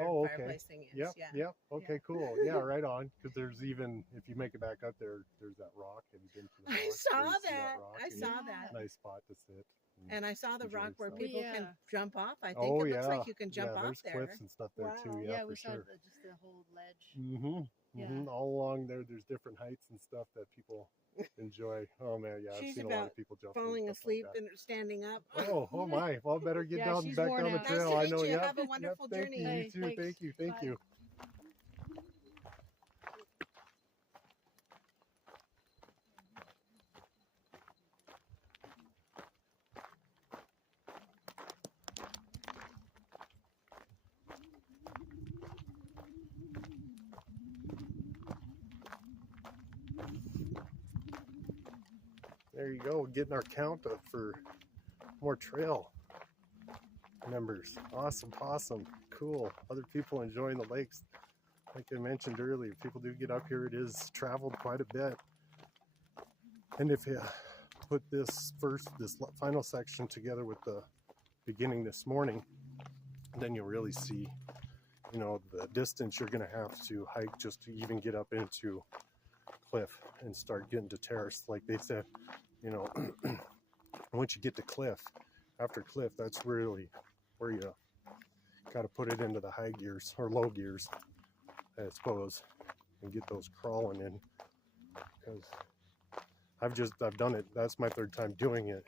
Oh, okay. fireplace thing is. Yep, Yeah. yep. Okay, Yeah. cool. Yeah, right on. Because there's even, if you make it back up there, there's that rock. Have you been to the rock? I Where saw you see that. rock? I And saw it's that. a nice spot to sit. And I saw the enjoy rock where yourself. people can Yeah. jump off. I think Oh, it looks yeah. like you can jump yeah, off there's there. cliffs and stuff there too. Wow. Yeah, we for saw sure. just the whole ledge. Mm-hmm. Yeah. Mm-hmm. All along there, there's different heights and stuff that people enjoy. Oh man, yeah, I've She's seen a lot about of people jumping falling and stuff asleep like and standing up. that. Oh my! Well, better get Yeah, down she's back worn down the out. Nice to trail. I meet know. you. Yep, Have a wonderful yep, journey. Thank you. Hey, You too. thanks. Thank you. Thank Bye. you. There you go. Getting our count up for more trail members. Awesome, awesome, cool. Other people enjoying the lakes. Like I mentioned earlier, people do get up here. It is traveled quite a bit. And if you put this final section together with the beginning this morning, then you'll really see, you know, the distance you're going to have to hike just to even get up into cliff and start getting to terrace. Like they said, you know, once you get to cliff, after cliff, that's really where you got to put it into the high gears or low gears, I suppose, and get those crawling in. Because I've done it. That's my third time doing it.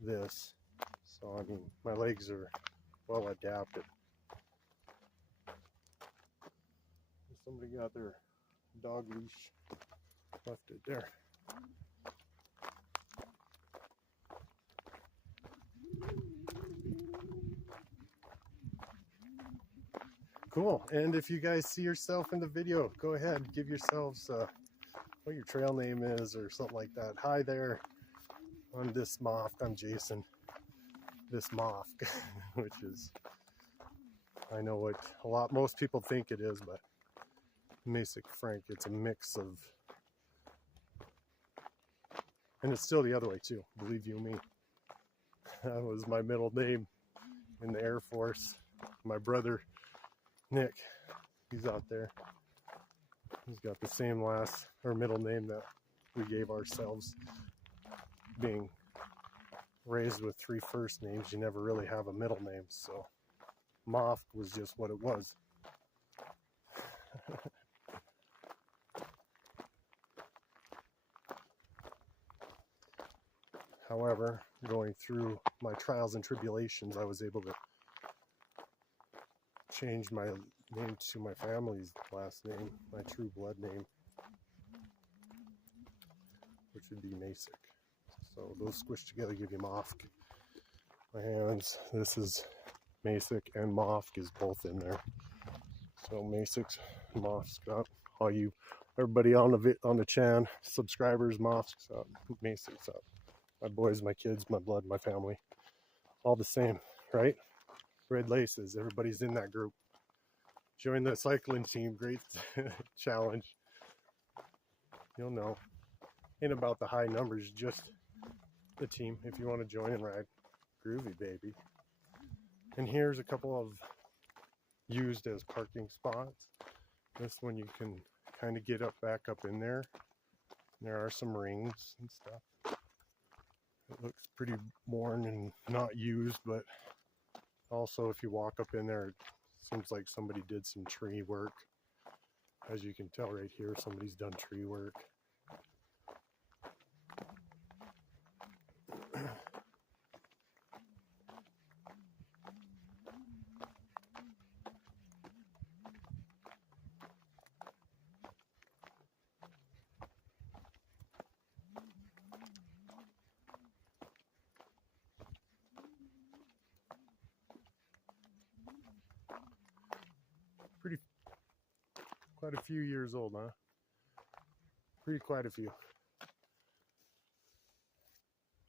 This, so I mean, my legs are well adapted. Somebody got their dog leash, left it there. Cool. And if you guys see yourself in the video, go ahead, give yourselves what your trail name is or something like that. Hi there, I'm this Moff. I'm Jason. This Moff, which is, I know what most people think it is, but Masick Frank, it's a mix of, and it's still the other way too, believe you me. That was my middle name in the Air Force. My brother Nick, he's out there. He's got the same last or middle name that we gave ourselves. Being raised with 3 first names, you never really have a middle name, so Moff was just what it was. However, going through my trials and tribulations, I was able to change my name to my family's last name, my true blood name, which would be Masick. So those squished together give you Moff. My hands, this is Masick, and Moff is both in there. So Masick's, Moff's got all you, everybody on the chan, subscribers, Moff's up, Masick's up. My boys, my kids, my blood, my family, all the same, right? Red laces, everybody's in that group. Join the cycling team, great challenge. You'll know. Ain't about the high numbers, just the team. If you want to join and ride, groovy baby. And here's a couple of used as parking spots. This one you can kind of get back up in there. There are some rings and stuff. It looks pretty worn and not used, but also if you walk up in there, it seems like somebody did some tree work. As you can tell right here, somebody's done tree work. Quite a few years old, huh? Quite a few.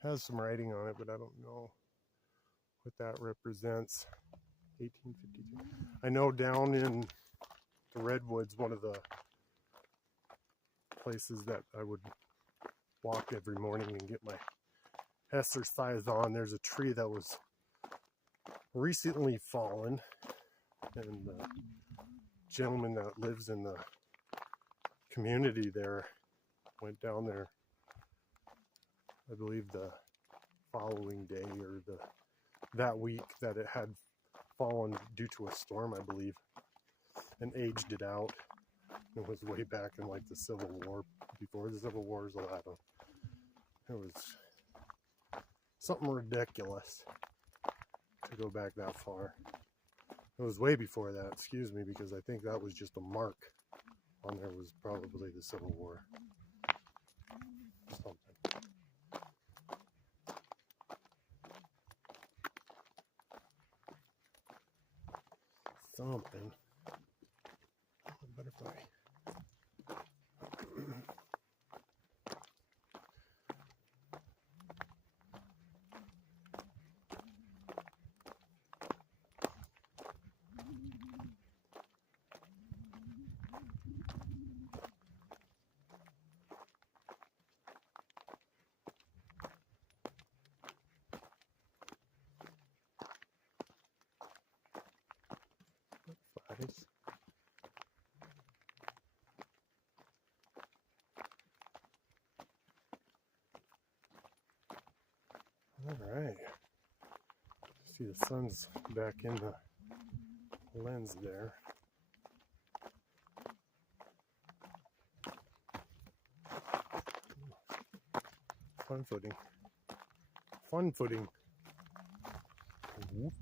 Has some writing on it, but I don't know what that represents. 1852. I know down in the Redwoods, one of the places that I would walk every morning and get my exercise on. There's a tree that was recently fallen, and the gentleman that lives in the community there went down there, I believe the following day or that week that it had fallen due to a storm, I believe, and aged it out. It was way back in like the Civil War, before the Civil War, so I don't. It was something ridiculous to go back that far. It was way before that, excuse me, because I think that was just a mark on there was probably the Civil War. Something. Something. Butterfly. Butterflies. All right. See, the sun's back in the lens there. Fun footing. Fun footing. Whoop.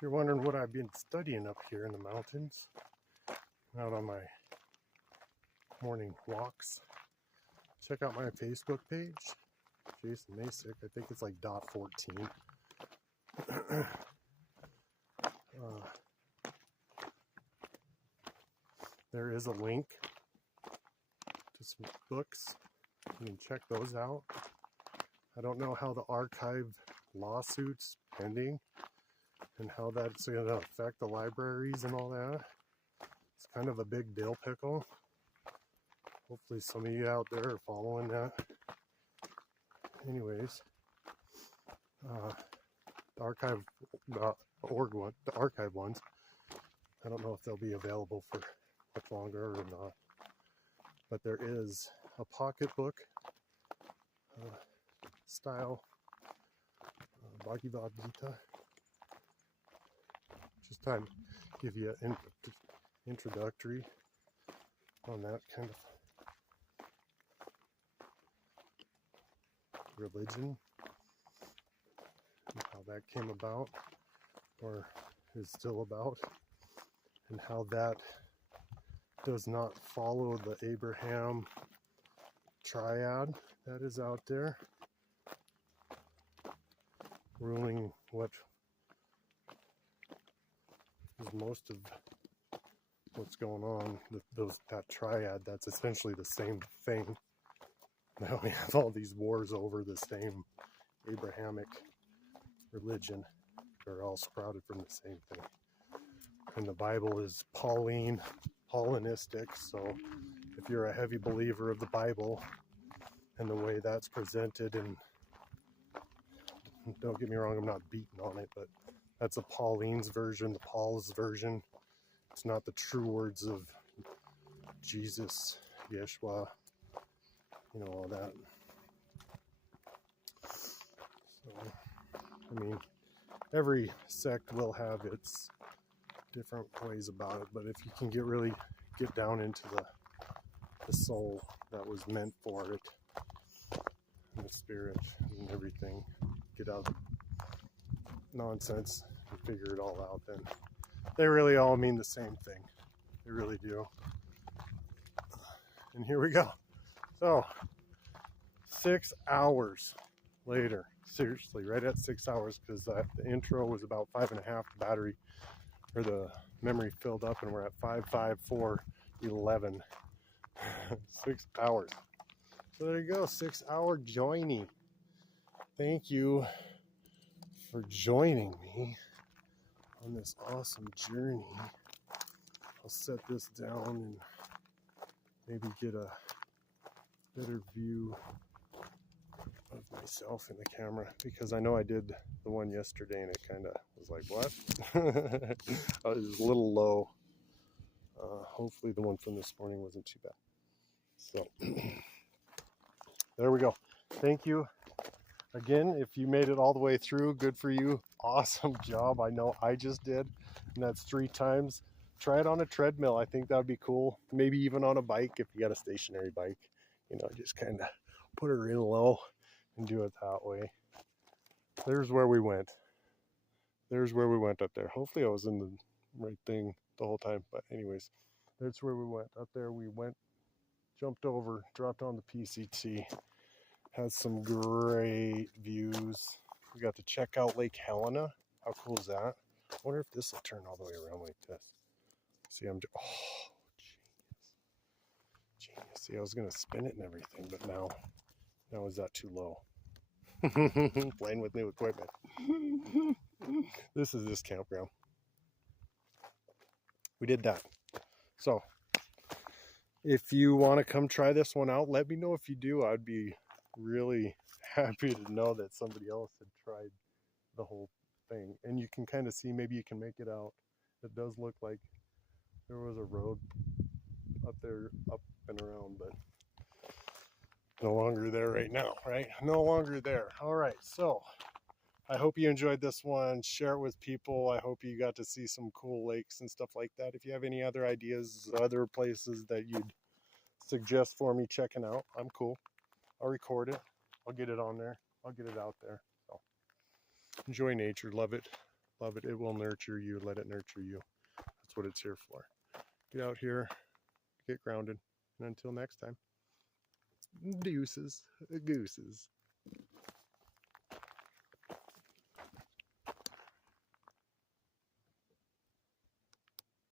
If you're wondering what I've been studying up here in the mountains, out on my morning walks, check out my Facebook page, Jason Masick. I think it's like .14. There is a link to some books You can check those out. I don't know how the archive lawsuits pending and how that's going to affect the libraries and all that. It's kind of a big dill pickle. Hopefully some of you out there are following that. Anyways, the archive.org one, the archive ones, I don't know if they'll be available for much longer or not. But there is a pocketbook style Bhagavad Gita. Just time to give you an introductory on that kind of religion and how that came about or is still about, and how that does not follow the Abraham triad that is out there ruling what is most of what's going on. That triad, that's essentially the same thing. Now we have all these wars over the same Abrahamic religion. They're all sprouted from the same thing. And the Bible is Paulinistic, so if you're a heavy believer of the Bible and the way that's presented, and don't get me wrong, I'm not beating on it, but that's a Pauline's version, the Paul's version. It's not the true words of Jesus, Yeshua, you know, all that. So, I mean, every sect will have its different ways about it, but if you can get down into the soul that was meant for it, and the spirit and everything, get out of nonsense and figure it all out, then they really all mean the same thing. They really do. And here we go. So 6 hours later, seriously, right at 6 hours, because the intro was about 5.5. The battery or the memory filled up, and we're at 55411. 6 hours. So there you go, 6 hour joining. Thank you for joining me on this awesome journey. I'll set this down and maybe get a better view of myself in the camera, because I know I did the one yesterday and it kind of was like, what? I was a little low. Hopefully the one from this morning wasn't too bad. So there we go. Thank you again. If you made it all the way through, good for you. Awesome job. I know I just did, and that's 3 times. Try it on a treadmill. I think that would be cool. Maybe even on a bike if you got a stationary bike. You know, just kind of put her in low and do it that way. There's where we went. There's where we went up there. Hopefully I was in the right thing the whole time. But anyways, that's where we went. Up there we went, jumped over, dropped on the PCT. Has some great views. We got to check out Lake Helena. How cool is that? I wonder if this will turn all the way around like this. See, oh, genius. See, I was going to spin it and everything, but now is that too low? Playing with new equipment. This is this campground. We did that. So, if you want to come try this one out, let me know if you do. I'd be really happy to know that somebody else had tried the whole thing. And you can kind of see, maybe you can make it out. It does look like there was a road up there, up and around, but no longer there right now, right? No longer there. All right, so I hope you enjoyed this one. Share it with people. I hope you got to see some cool lakes and stuff like that. If you have any other ideas, other places that you'd suggest for me checking out, I'm cool. I'll record it. I'll get it on there. I'll get it out there. So enjoy nature. Love it. Love it. It will nurture you. Let it nurture you. That's what it's here for. Get out here. Get grounded. And until next time, deuces, gooses.